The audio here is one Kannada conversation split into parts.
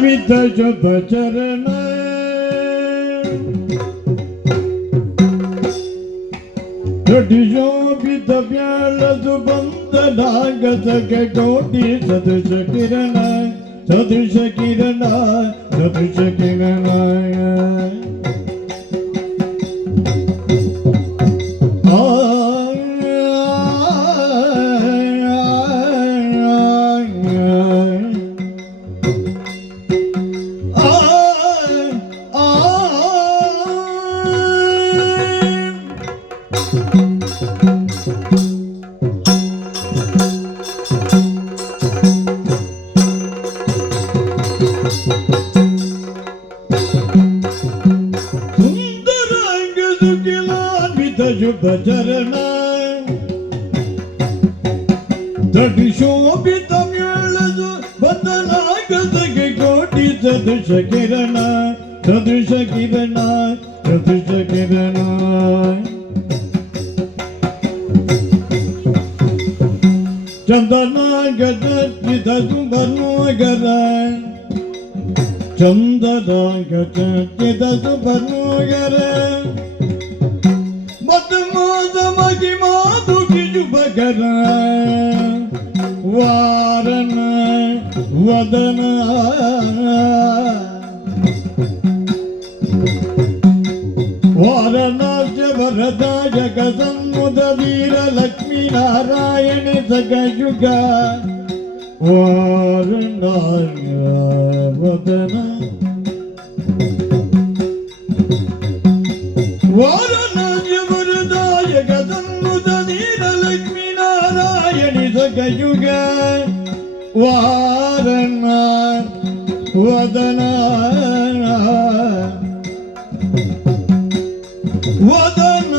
ವಿಧ ಶುಭ ಚರಣ ಶೋಭಿತ ಬ್ಯಾಳದು ಬಂದನಾಗಸಗೆ ಕೋಟಿ ಸದೃಶ ಕಿರಣ ಸದೃಶ ಕಿರಣ ಸದೃಶ ಕಿರಣ ಶುಭ ಚರಣ ದಡಿ ಶೋಭಿತ ಮೇಳದು ಬದಲಾಗದಗೆ ಕೋಟಿ ಸದೃಶ ಕಿರಣ ಸದೃಶ ಕಿರಣ ಸದೃಶ ಕಿರಣ ಚಂದನಾಗದ ಸುಬರ್ಣೋಗರ ಚಂದನಾಗದ ಸುಬರ್ಣೋಗರ ಮಗಿಮಾದುಗಿಜುಬಗರ ವಾರನ ವದನ ವಾರಣಾಸ್ಯ ವರದ ಜಗಸನ್ಮುದ ವೀರ ಲಕ್ಷ್ಮೀ ನಾರಾಯಣ ಸಗಯುಗ ವಾರಣಾಸ್ಯ ವದನ ಯುಗ ವಾರಣ ವದನ ವದನ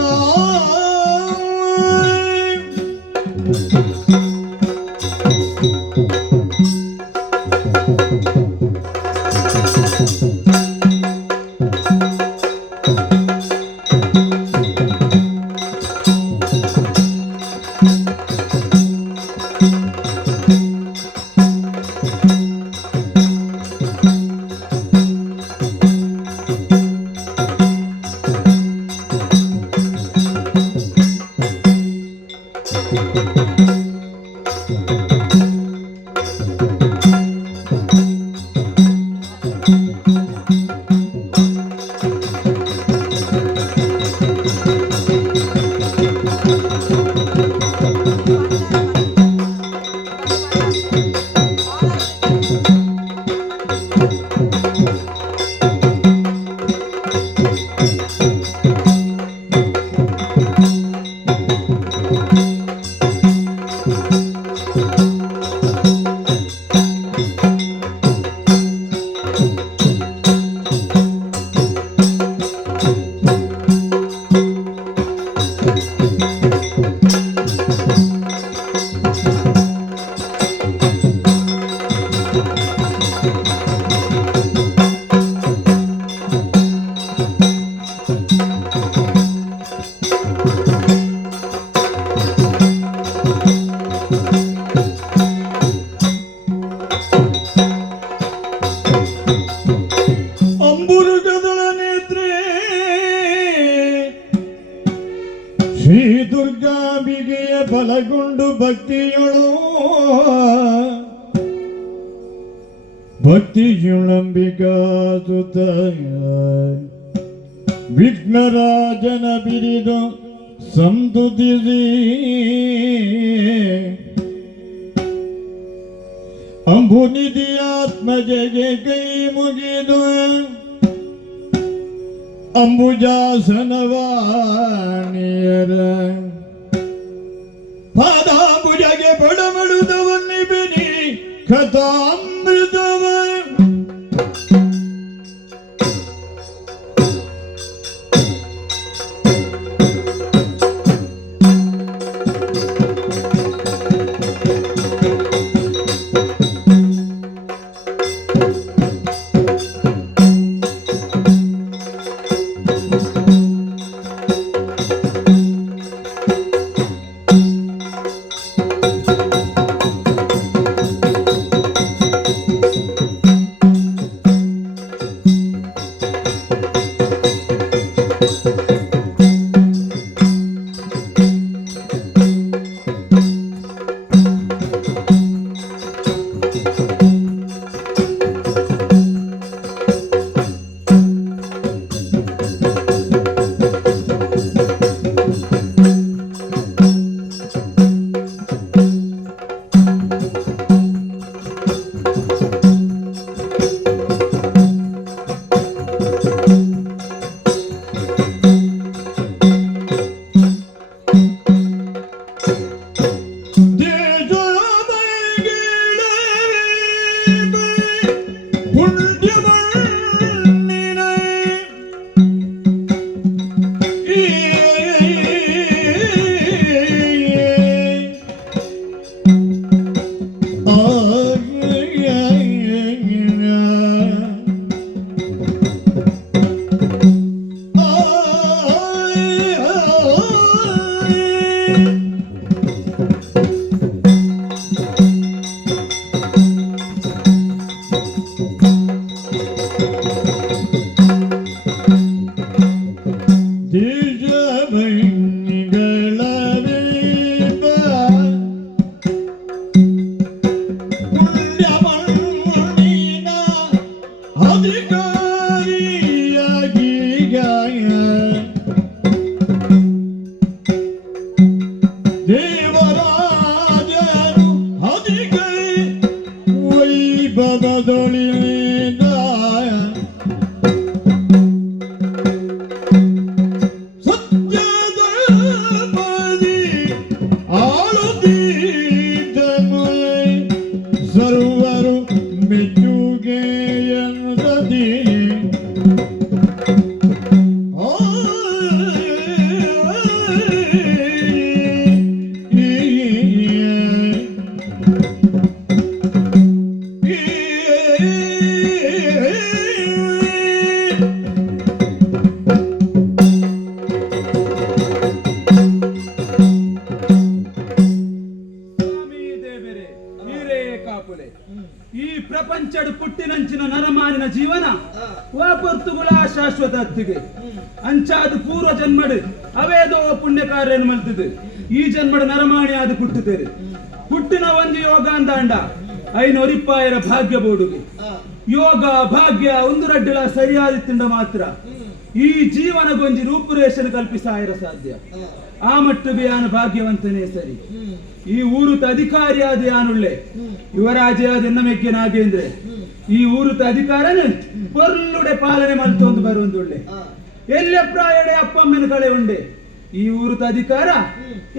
ಶ್ರೀ ದುರ್ಗಾಂಬಿಗೆಯ ಬಲಗೊಂಡು ಭಕ್ತಿಯೊಳು ಭಕ್ತಿಯುಳಂಬಿಕಾ ಸುತಯ ವಿಘ್ನರಾಜನ ಬಿರಿದು ಸಂತುತಿಸಿ ಅಂಬುನಿಧಿ ಆತ್ಮಜೆಗೆ ಕೈ ಮುಗಿದು ಅಂಬುಜಾಸನವಾಣಿಯರ ಪಾದಾಂಬುಜಗೆ ಬಡಮಡುದವನ್ನಿ ಬಿನಿ ಕಥಾಮೃತವ ಸರ್ವರು ಮೆಚ್ಚುಗೆಯಂದದಿ ಈ ಪ್ರಪಂಚಡು ಪುಟ್ಟಿನಂಚಿನ ನರಮಾನಿನ ಜೀವನ ವಾಪೊರ್ತುಗಳ ಶಾಶ್ವತ ಹತ್ತಿಗೆ ಅಂಚಾದು ಪೂರ್ವ ಜನ್ಮಡು ಅವೇದೋ ಪುಣ್ಯ ಕಾರ್ಯ ಮಲ್ತದೆ ಈ ಜನ್ಮಡ ನರಮಾಣಿ ಆದು ಪುಟ್ಟುತ್ತೇವೆ ಪುಟ್ಟಿನ ಒಂದು ಯೋಗ ಅಂದಾಂಡ ಐನೂರಿಪ್ಪಾಯರ ಭಾಗ್ಯ ಬೋಡುಗೆ ಯೋಗ ಭಾಗ್ಯ ಒಂದು ರಡ್ಡಲ ಸರಿಯಾದ ತಿಂಡ ಮಾತ್ರ ಈ ಜೀವನಗೊಂಜಿ ರೂಪುರೇಷನ ಕಲ್ಪಿಸಾಯರ ಸಾಧ್ಯ ಆ ಮಟ್ಟಿಗೆ ಯಾನು ಭಾಗ್ಯವಂತನೇ ಸರಿ ಈ ಊರುತ ಅಧಿಕಾರಿಯಾದ ಯಾನುಳ್ಳೆ ಯುವರಾಜಯಾದ ಎನ್ನಮೆಕ್ಕೆ ನಾಗೇಂದ್ರೆ ಈ ಊರುತ ಅಧಿಕಾರನ ಪೊರ್ಲುಡೆ ಪಾಲನೆ ಮಲ್ತೊಂದು ಬರುವಂದುಳ್ಳೆ ಎಲ್ಲೆ ಪ್ರಾಯಡೆ ಅಪ್ಪಮ್ಮನ ಕಳೆ ಉಂಡೆ ಈ ಊರುತ ಅಧಿಕಾರ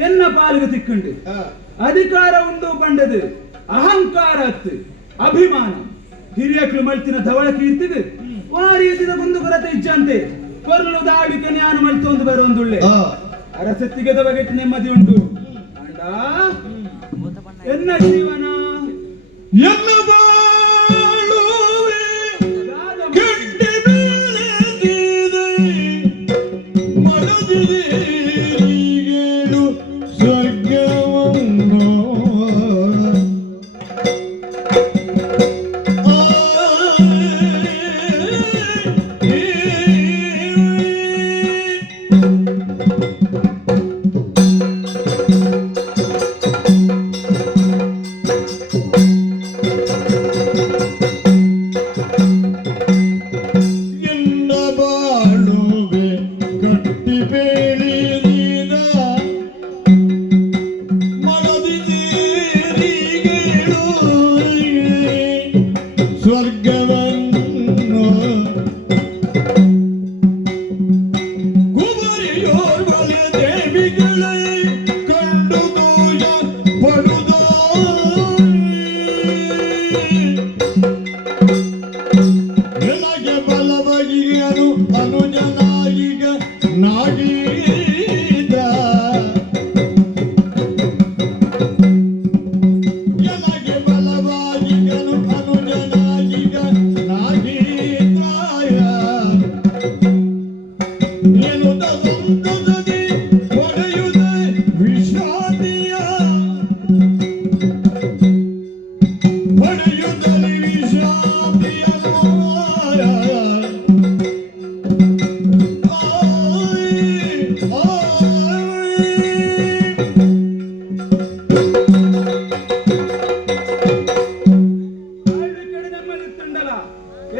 ಎನ್ನ ಪಾಲಿಗೆ ತಿಕ್ಕುಂಡು ಅಧಿಕಾರ ಉಂಡು ಬಂಡದು ಅಹಂಕಾರ ಹತ್ತು ಅಭಿಮಾನ ಹಿರಿಯಕ್ಳು ಮಲ್ತಿನ ಧವಳ ಕೀರ್ತಿದು ವಾರೀತಿದ ಕುಂದುಕೊರತೆ ಇಜ್ಜಂತೆ ಪೊರ್ಲು ದಾಳಿಕೆ ಜ್ಞಾನ ಮಲ್ತೊಂದು ಬರುವಂದುಳ್ಳೆ ಅರಸತ್ತಿಗೆ ಬಗೆಟ್ ನೆಮ್ಮದಿ ಉಂಟು ಅಂಡ ಎನ್ನ ಜೀವನ ಎನ್ನ ಬಾಳುವೆ ಗಟ್ಟಿ ಬೆಳೆದಿದೆ ಮಡದಿಗೇಳು ಸ್ವರ್ಗವನ್ನು ಸ್ವರ್ಗವನ್ನು ಕುವರಿಯೋರ್ ಬಲ ದೇವಿಗಳೇ ಕಂಡು ದೂಯ ಪಡುದೋ ನನಗೆ ಬಲವಗಿಯನು ಅನುಜನಾಯಿಗ ನಾಗೀದ ನನಗೆ ಬಲವಾಗಿಗನು ಅನುಜನ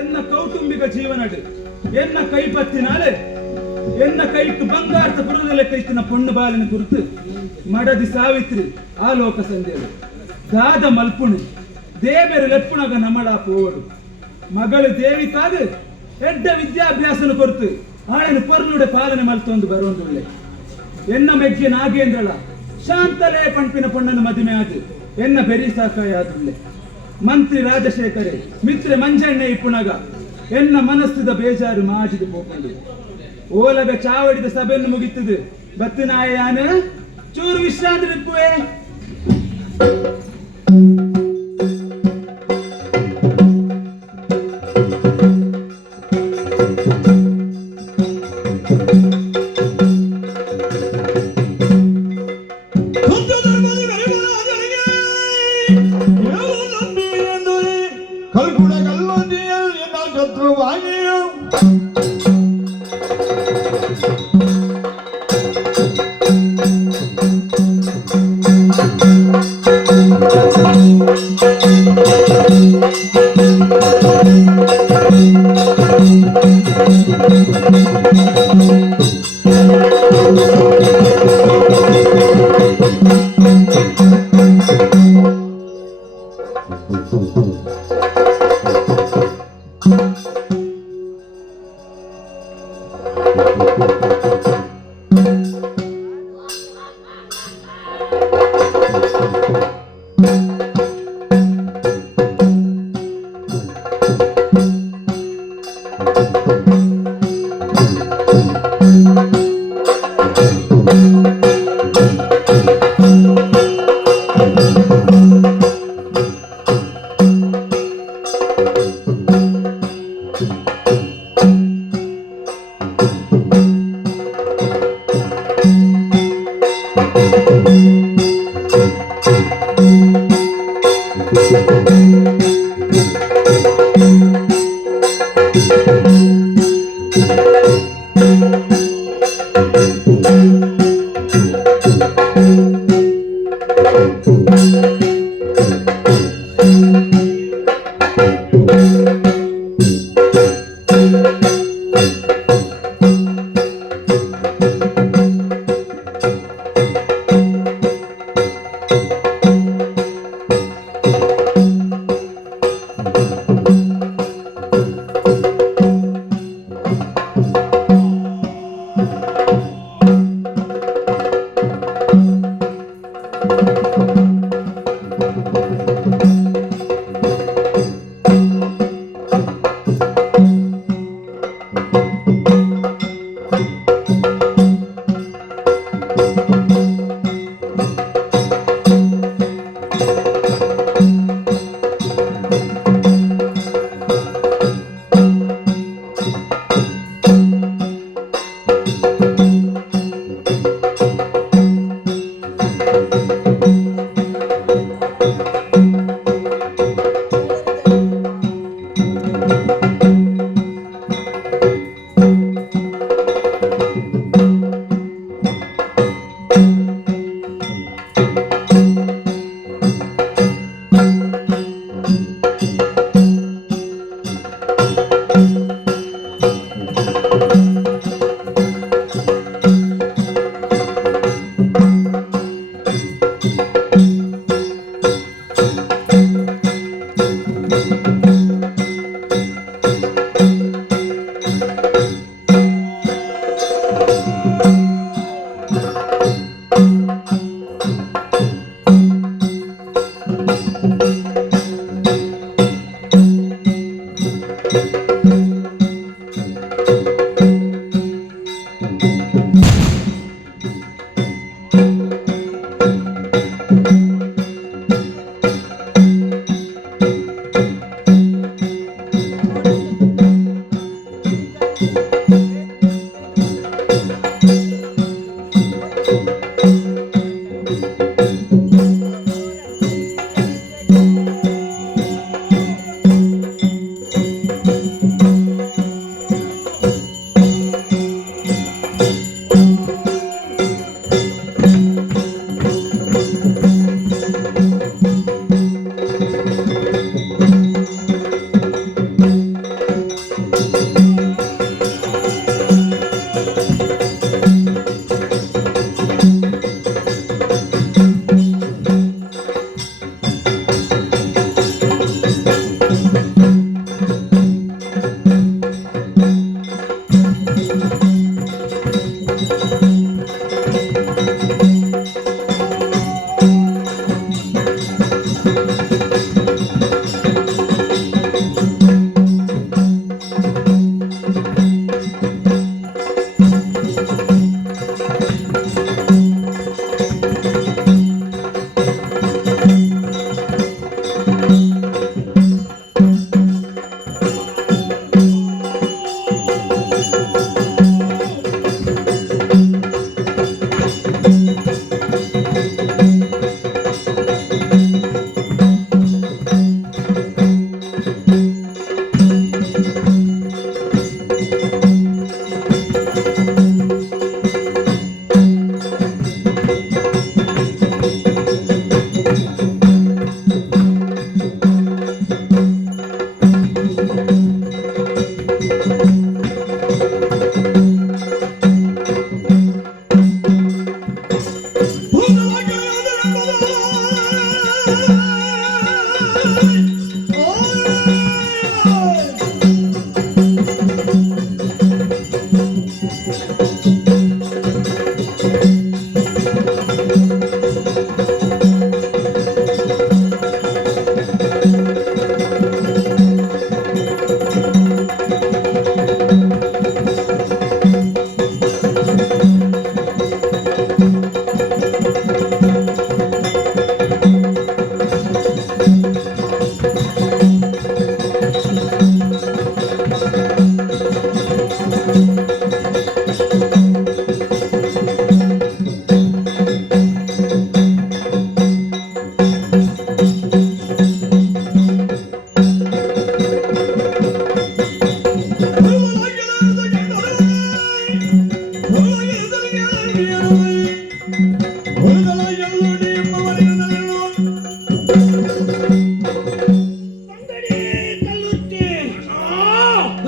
ಎನ್ನ ಕೌಟುಂಬಿಕ ಜೀವನಡು ಎನ್ನ ಕೈಪತ್ತಿನಾಲೆ ಎನ್ನ ಕೈಕ್ ಬಂಗಾರದ ಪುರದಲ್ಲೇ ಕೈತಿನ ಪೊಣ್ಣು ಬಾಲಿನ ಕುರಿತು ಮಡದಿ ಸಾವಿತ್ರಿ ಆ ಲೋಕ ಸಂದೇಳು ದಾದ ಮಲ್ಪುಣು ದೇವೇರು ಲೆಪ್ಪುಣಗ ನಮಳ ಪೋಡು ಮಗಳು ದೇವಿಕಾಗ ಎಡ್ಡ ವಿದ್ಯಾಭ್ಯಾಸನ ಕೊರತು ಆಳಿನ ಪೊರ್ಲುಡೆ ಪಾಲನೆ ಮಲ್ತೊಂದು ಬರುವಂದುಳ್ಳೆ ಎನ್ನ ಮೆಗ್ಗೆ ನಾಗೇಂದ್ರಳ ಶಾಂತಲೇ ಪಂಪಿನ ಪೊಣ್ಣನ ಮದುವೆ ಆದು ಎನ್ನ ಬೆರಿ ಸಾಕಾಯ ಆದುಳ್ಳೆ ಮಂತ್ರಿ ರಾಜಶೇಖರೆ ಮಿತ್ರೆ ಮಂಜಣ್ಣೆ ಇಪ್ಪುಣಗ ಎನ್ನ ಮನಸ್ಸಿದ ಬೇಜಾರು ಮಾಜಿದು ಪೋಕೊಂಡು ಓಲಗ ಚಾವಡಿದ ಸಭೆಯನ್ನು ಮುಗಿತದು ಬತ್ತಿನಾಯಾನ ಚೂರು ವಿಶ್ರಾಂತಿ ನಿಪ್ಪುವೆ ಕಲ್ಗುಣ ಕಲ್ಲುದಿಯಲ್ಲಿ ನಾ ಶತ್ರುವಾಗಿಯೂ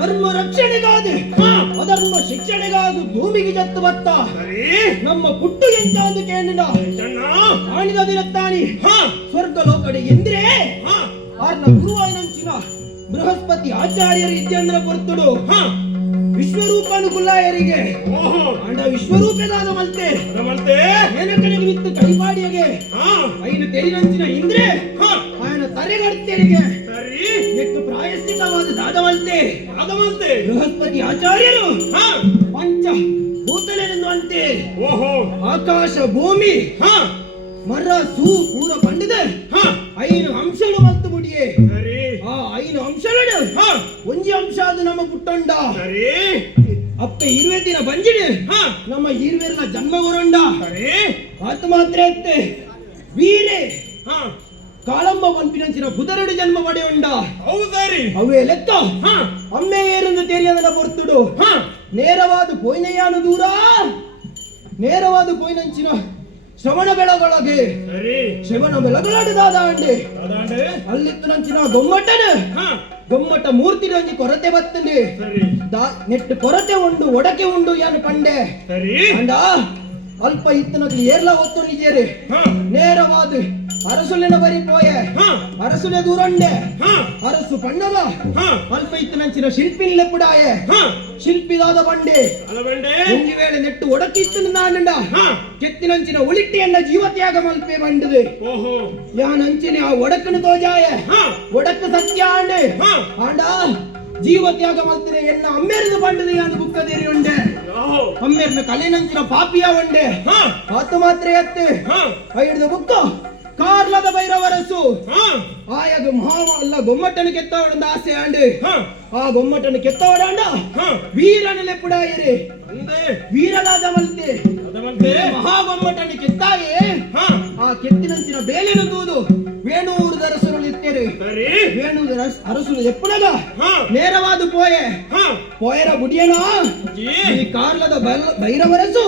ಧರ್ಮ ರಕ್ಷಣೆಗಾದು ಅಧರ್ಮ ಶಿಕ್ಷಣೆಗಾದು ಭೂಮಿಗೆ ಜತ್ತು ಬತ್ತ ನಮ್ಮ ಪುಟ್ಟು ಎಂತ ಒಂದು ಕೇಳಿದ ಕಾಣಿದ ದಿನತ್ತಾನಿ ಸ್ವರ್ಗ ಲೋಕಡೆ ಎಂದ್ರೆ ಆರ್ನ ಗುರುವಾಯಿನಂಚಿನ ಬೃಹಸ್ಪತಿ ಆಚಾರ್ಯರು ಇದ್ಯಂದ್ರ ಕೊರ್ತುಡು ವಿಶ್ವರೂಪಾನುಕುಲಾಯರಿಗೆ ಅಂಡ ವಿಶ್ವರೂಪದಾದ ಮಲ್ತೆ ಏನಕನಿಗೆ ವಿತ್ತು ಕೈಪಾಡಿಯಗೆ ಐನು ತೆರಿನಂಚಿನ ಇಂದ್ರೆ ఆయన ತರೆಗಡ್ತೆರಿಗೆ ಎಷ್ಟು ಪ್ರಾಯಶ್ಚಿತವಾದ ದಾದಮಲ್ತೆ ಬೃಹಸ್ಪತಿ ಆಚಾರ್ಯರು ಪಂಚ ಭೂತಲೆನ್ನುವಂತೆ ಆಕಾಶ ಭೂಮಿ ಮರ ಸೂ ಪೂರ ಪಂಡಿದೆ ಐನು ಅಂಶಗಳು ಮಲ್ತು ಬಿಡಿಯೇ ಆ ಐನು ಅಂಶಗಳು ಒಂಜಿ ಅಂಶ ಅದು ನಮ್ಮ ಪುಟ್ಟೊಂಡ ಅಪ್ಪ ಇರುವೆದಿನ ಬಂಜಿಡು ನಮ್ಮ ಇರುವೆರ್ನ ಜನ್ಮ ಬರೋಂಡ ಆತ ಮಾತ್ರ ಎತ್ತೆ ವೀರೆ ಕಾಳಮ್ಮ ಪಂಪಿನಂಚಿನ ಬುಧರಡು ಜನ್ಮ ಪಡೆಯುಂಡ ಅವೇ ಲೆಕ್ಕ ಅಮ್ಮೆ ಏರೆಂದು ತೆರಿಯದನ ಪೊರ್ತುಡು ನೇರವಾದ ಪೋಯ್ನಯ್ಯಾನು ದೂರ ನೇರವಾದ ಪೋಯ್ನಂಚಿನ ಶ್ರವಣ ಬೆಳಗೊಳಗೆ ಶ್ರವಣ ಬೆಳಗೊಳದಾದ ಅಂಡೆ ಅಲ್ಲಿತ್ತು ನಂಚಿನ ಗೊಮ್ಮಟ ಮೂರ್ತಿ ನಂಜಿ ಕೊರತೆ ಬತ್ತಂಡೆ ನೆಟ್ಟು ಕೊರತೆ ಉಂಡು ಒಡಕೆ ಉಂಡು ಯಾನು ಪಂಡೆ ಅಂಡ ಅಲ್ಪ ಇತ್ತನಗ್ಲಿ ಏರ್ಲ ಹೊತ್ತು ನಿಜೇರಿ ನೇರವಾದ ಅರಸುಲಿನ ಬರಿ ಪೋಯೆ ಅರಸುಲೆ ದೂರಂಡೆ ಅರಸು ಪಂಡಲ ಅಲ್ಪ ಇತ್ತನಂಚಿನ ಶಿಲ್ಪಿನ್ ಲೆಪ್ಪುಡಾಯೆ ಶಿಲ್ಪಿದಾದ ಬಂಡೆ ಒಂಜಿ ವೇಳೆ ನೆಟ್ಟು ಒಡಕಿತ್ತು ನಾಂಡ ಕೆತ್ತಿನಂಚಿನ ಉಳಿಟ್ಟಿಯನ್ನ ಜೀವತ್ಯಾಗ ಮಲ್ಪೆ ಬಂಡದೆ ಯಾನಂಚಿನ ಆ ಒಡಕನು ತೋಜಾಯ ಒಡಕ ಸತ್ಯ ಆಂಡೆ ಆಂಡ ಜೀವತ್ಯಾಗ ಮಲ್ತಿದೆ ಎನ್ನ ಅಮ್ಮೇರಿನ ಬಂಡದೆ ಯಾನು ಬುಕ್ಕದೇರಿ ಉಂಡೆ ಅಮ್ಮೇರಿನ ಕಲೆನಂಚಿನ ಪಾಪಿಯ ಉಂಡೆ ಆತು ಮಾತ್ರ ಎತ್ತೆ ಐದು ಬುಕ್ಕ ಕಾರ್ಲದ ಭೈರವರಸು ಆಯಗ ಮಾವ ಅಲ್ಲ ಗೊಮ್ಮಟನು ಕೆತ್ತವಡಂದ ಆಸೆ ಆಂಡೆ ಆ ಗೊಮ್ಮಟನು ಕೆತ್ತವಡಂಡ ವೀರನ ಲೆಪ್ಪುಡಾಯರೆ ವೀರದಾದ ಮಲ್ತೆ ಮಹಾಗೊಮ್ಮಟನು ಕೆತ್ತಾಯೇ ಆ ಕೆತ್ತಿನಂಚಿನ ಬೇಲೆನು ತೂದು ವೇಣೂರು ದರಸರು ಇತ್ತೇರು ವೇಣೂರು ಅರಸು ಎಪ್ಪುಡಗ ನೇರವಾದ ಪೋಯರ ಬುಡಿಯನ ಈ ಕಾರ್ಲದ ಭೈರವರಸು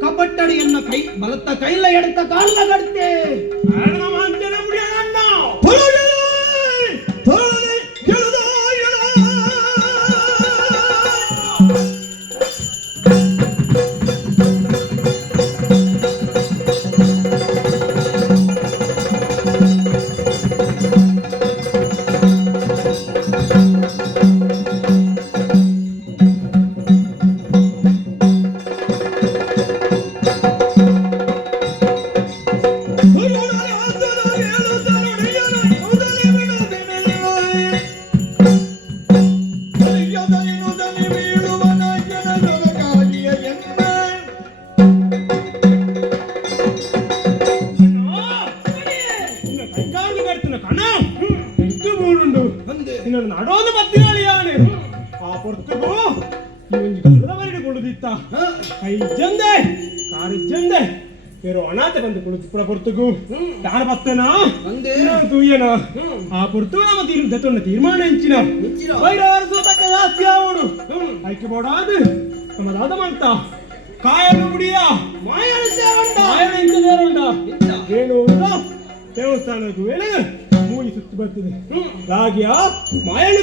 ಕಪಟ್ಟಡಿಯನ್ನ ಕೈ ಬಲತ್ತ ಕೈಲ ಎಡತ್ತ ಕಾರ್ಲ ಗಡ್ತೆ ನಡೋದು ಬತ್ತಿನಾಳಿಯಾನೆ ಆ ಪೊರ್ತುಗು ಇವನ್ ಕಲ್ಲದ ಬರಡಿ ಕೊಡುದಿತ್ತ ಐಜಂದೆ ಕಾರಿಜಂದೆ ಬೇರೆ ಅನಾಥ ಬಂದು ಕೊಡುತ್ತಿಪ್ಪಳ ಪೊರ್ತುಗು ತಾಣ ಬತ್ತನಾ ತೂಯನ ಆ ಪೊರ್ತುಗು ನಮ್ಮ ದತ್ತೊಂದು ತೀರ್ಮಾನ ಹೆಂಚಿನ ವೈರವರಸು ತಕ್ಕ ಜಾಸ್ತಿ ಆವಡು ಆಯ್ಕೆ ಬೋಡಾದು ನಮ್ಮ ದಾದ ಮಂತ ಕಾಯಲು ಮುಡಿಯ ಮಾಯನ ಸೇರುಂಡ ಏನು ದೇವಸ್ಥಾನಕ್ಕೂ ಏನ ಮೂಡಿ ಸುತ್ತಿ ಬರ್ತದೆ ರಾಗಿಯ ಮಾಯನು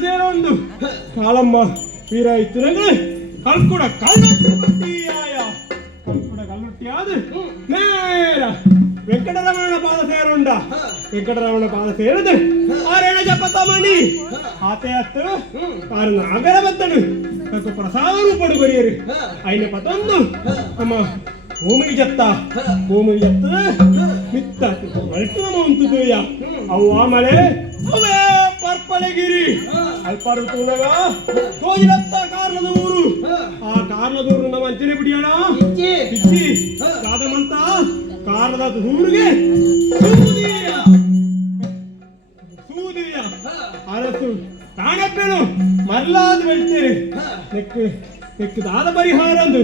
ಸೇರೋಂಡು ಕಾಳಮ್ಮ ವೀರ ಇತ್ತು ನಂಗೆ ಕಲ್ಕುಡ ಕಲ್ಲುಟ್ಟಿಯಾಯ ಆದ ನೇರ ವೆಂಕಟರಮಣ ಪಾದ ಸೇರದು ಆರೇಣ ಜಪತ ಮಣಿ ಆತೆ ಹತ್ತು ಆರು ನಾಗರ ಬತ್ತಡು ಅದಕ್ಕೆ ಪ್ರಸಾದ ರೂಪಡು ಬರೆಯರು ಐನ ಪತೊಂದು ನಮ್ಮ ಭೂಮಿಗೆ ಜತ್ತ ಮಿತ್ತ ಮಲ್ಟು ನಮ್ಮ ಉಂಟುದಯ್ಯ ಅವು ಆಮೇಲೆ ಅವೇ ಪರ್ಪಳೆಗಿರಿ ಅಲ್ಪಾರು ತೂನಗ ತೋಜಿರತ್ತ ಕಾರಣದ ಊರು ಆ ಕಾರಣದ ಊರು ನಮ್ಮ ಅಂಚನೆ ಬಿಡಿಯೋಣ ಬಿಚ್ಚಿ ಕಾದಮಂತ ಕಾರಣದ ಊರಿಗೆ ಸೂದಿಯ ಅರಸು ಕಾಣಪ್ಪೇನು ಮರ್ಲಾದ ಬೆಳ್ತೀರಿ ನೆಕ್ಕದಾದ ಪರಿಹಾರ ಅಂದು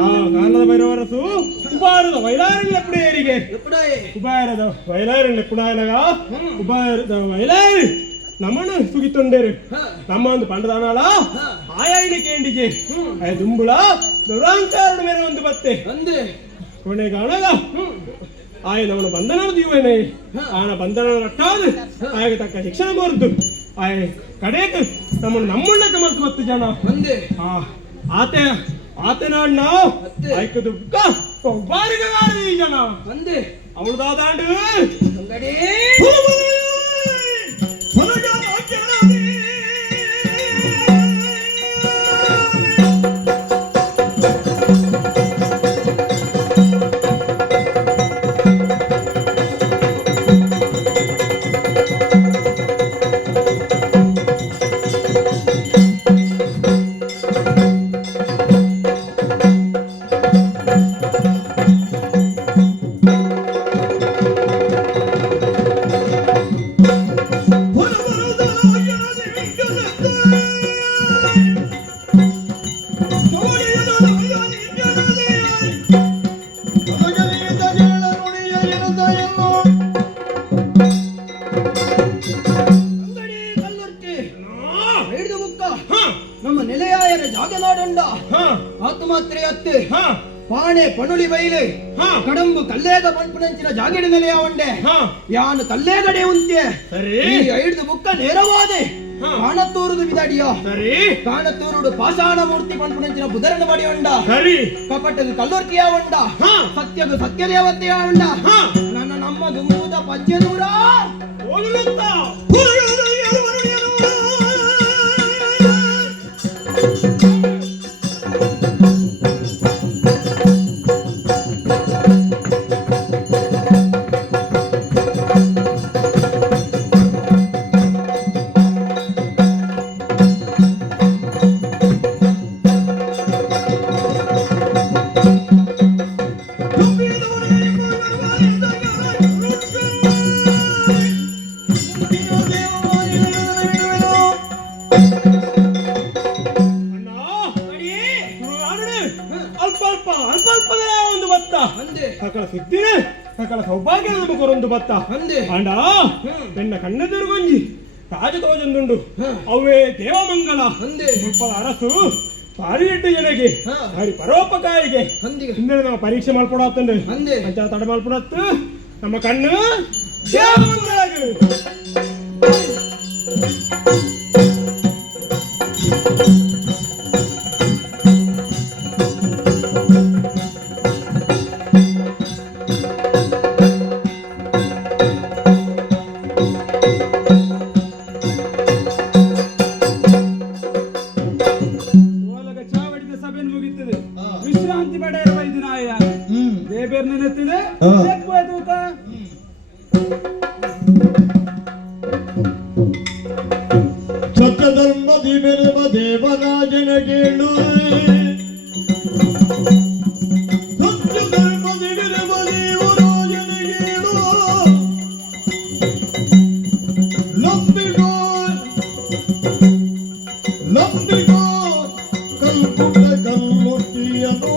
ಆ ಕಾರಣದ ಭೈರವರಸು ಕುಬಾರದ ವೈಲಾರಣ್ಯ ಪುಡೆಯರಿಗೆ ಕುಬಾರದ ವೈಲಾರಣ್ಯ ಪುಡಾಯನಗ ಕುಬಾರದ ವೈಲಾರಿ ನಮ್ಮನ್ನು ಸುಗಿತೊಂಡೇರು ನಮ್ಮ ಒಂದು ಪಂಡದಾನಾಳ ಆಯಾಯಿನ ಕೇಂಡಿಗೆ ದುಂಬುಳ ದುರಾಂಕಾರಣ ಮೇರೆ ಒಂದು ಬತ್ತೆ ಕೊನೆಗಾಣಗ ಆಯ ನಮ್ಮನ್ನು ಬಂಧನ ಜೀವನೇ ಆನ ಬಂಧನ ರಟ್ಟಾದು ಆಯಗೆ ತಕ್ಕ ಶಿಕ್ಷಣ ಬರುದು ಕಡೆಗೆ ನಮ್ಮಣ್ಣಕ್ಕೆ ಮಲ್ತು ಬತ್ತು ಜನ ಅಂದೆ ಆತನ ಅಣ್ಣ ಅತ್ತೆ. ಆಯ್ಕದು ಬಾರಿಗೆ ಈ ಜನ ಅಂದೆ ಅವಳು ದಾದಾಂಡು ಅಂಗಡಿ ಅಂಗಡಿ ಕಲ್ಲುರ್ತಿ ಹಿಡಿದು ಬುಕ್ಕ ನಮ್ಮ ನೆಲೆಯಾಯರ ಜಾಗನಾಡಂಡ ಆತ್ಮಹತ್ರೆ ಅತ್ತೆ ಪಾಣೆ ಪಣುಳಿ ಬೈಲೆ ಕಡಂಬು ಕಲ್ಲೇಗ ಪಂಪುನಂಚಿನ ಜಾಗಡಿ ನೆಲೆಯ ಒಂಡೆ ಯಾನು ಕಲ್ಲೇಗಡೆ ಉಂತೆ ಸರಿ ಈ ಐದು ಬುಕ್ಕ ನೇರವಾದೆ ಕಾಣತ್ತೂರುದು ಬಿದಾಡಿಯ ಸರಿ ಕಾಣತ್ತೂರುಡು ಪಾಷಾಣ ಮೂರ್ತಿ ಪಂಪುನಂಚಿನ ಬುಧರನ ಬಡಿ ಒಂಡ ಸರಿ ಕಪಟದು ಕಲ್ಲುರ್ಕಿಯ ಒಂಡ ಸತ್ಯದು ಸತ್ಯದೇವತೆಯ ಒಂಡ ನನ್ನ ನಮ್ಮ ದುಂಬುದ ಪಂಚದೂರ ಓದುತ್ತಾ ಅಲ್ಪಲ್ಪದ ಒಂದು ಭತ್ತ ಅಂದೆ ಸಕಲ ಸುದ್ದಿನ ಸಕಲ ಸೌಭಾಗ್ಯದ ನಮಕೊರೊಂದು ಭತ್ತ ಅಂದೆ ಅಂಡ ಬೆನ್ನ ಕಣ್ಣೆದುರುಗೊಂಜಿ ರಾಜತೋಜೊಂದುಂಡು ಅವೇ ದೇವಮಂಗಲ ಅಂದೆ ಮುಪ್ಪದ ಅರಸು ಭಾರಿ ಎಡ್ಡು ಜನಗೆ ಭಾರಿ ಪರೋಪಕಾರಿಗೆ ಅಂದಿಗೆ ಹಿಂದೆ ನಾವು ಪರೀಕ್ಷೆ ಮಾಡ್ಕೊಡತ್ತಂದ್ರೆ ಅಂದೆ ಪಂಚ ತಡ ಮಾಡ್ಕೊಡತ್ತು ನಮ್ಮ ಕಣ್ಣು ದೇವಮಂಗಲಾಗ ವಿಶ್ರಾಂತಿ ಪಡೆಯ ವೈದ್ಯ ನಾಯ ಬೇಬೇರ್ ನೆನೆತ್ತಿದೆ ದೂತ ಸತ್ಯಧರ್ಮದಿ ಬೆರೆವ ದೇವರಾಜನ ಕೇಳು ಸತ್ಯಧರ್ಮದಿ ಬೆರೆವ ದೇವರಾಜನ ಕೇಳು ನಂಬಿಗೋ ನಂಬಿಗೋ ಕಲ್ಪುಟ ಕಲ್ಲುಟ್ಟಿಯನು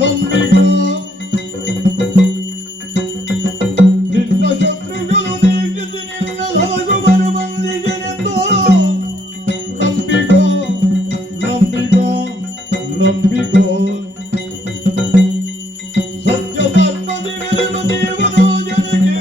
ನಂಬಿಗೋ ನಿನ್ನ ಶತ್ರುಗಳು ನೀಗಿಸಿ ನಿನ್ನ ಹೊರಗು ಬರುವಂದಿಗೆನೆಂದು ನಂಬಿಗೋ ನಂಬಿಗೋ ನಂಬಿಗೋ ಸತ್ಯ ಧರ್ಮದಿ ಬೆರೆವ ದೇವರಾಜನಿಗೆ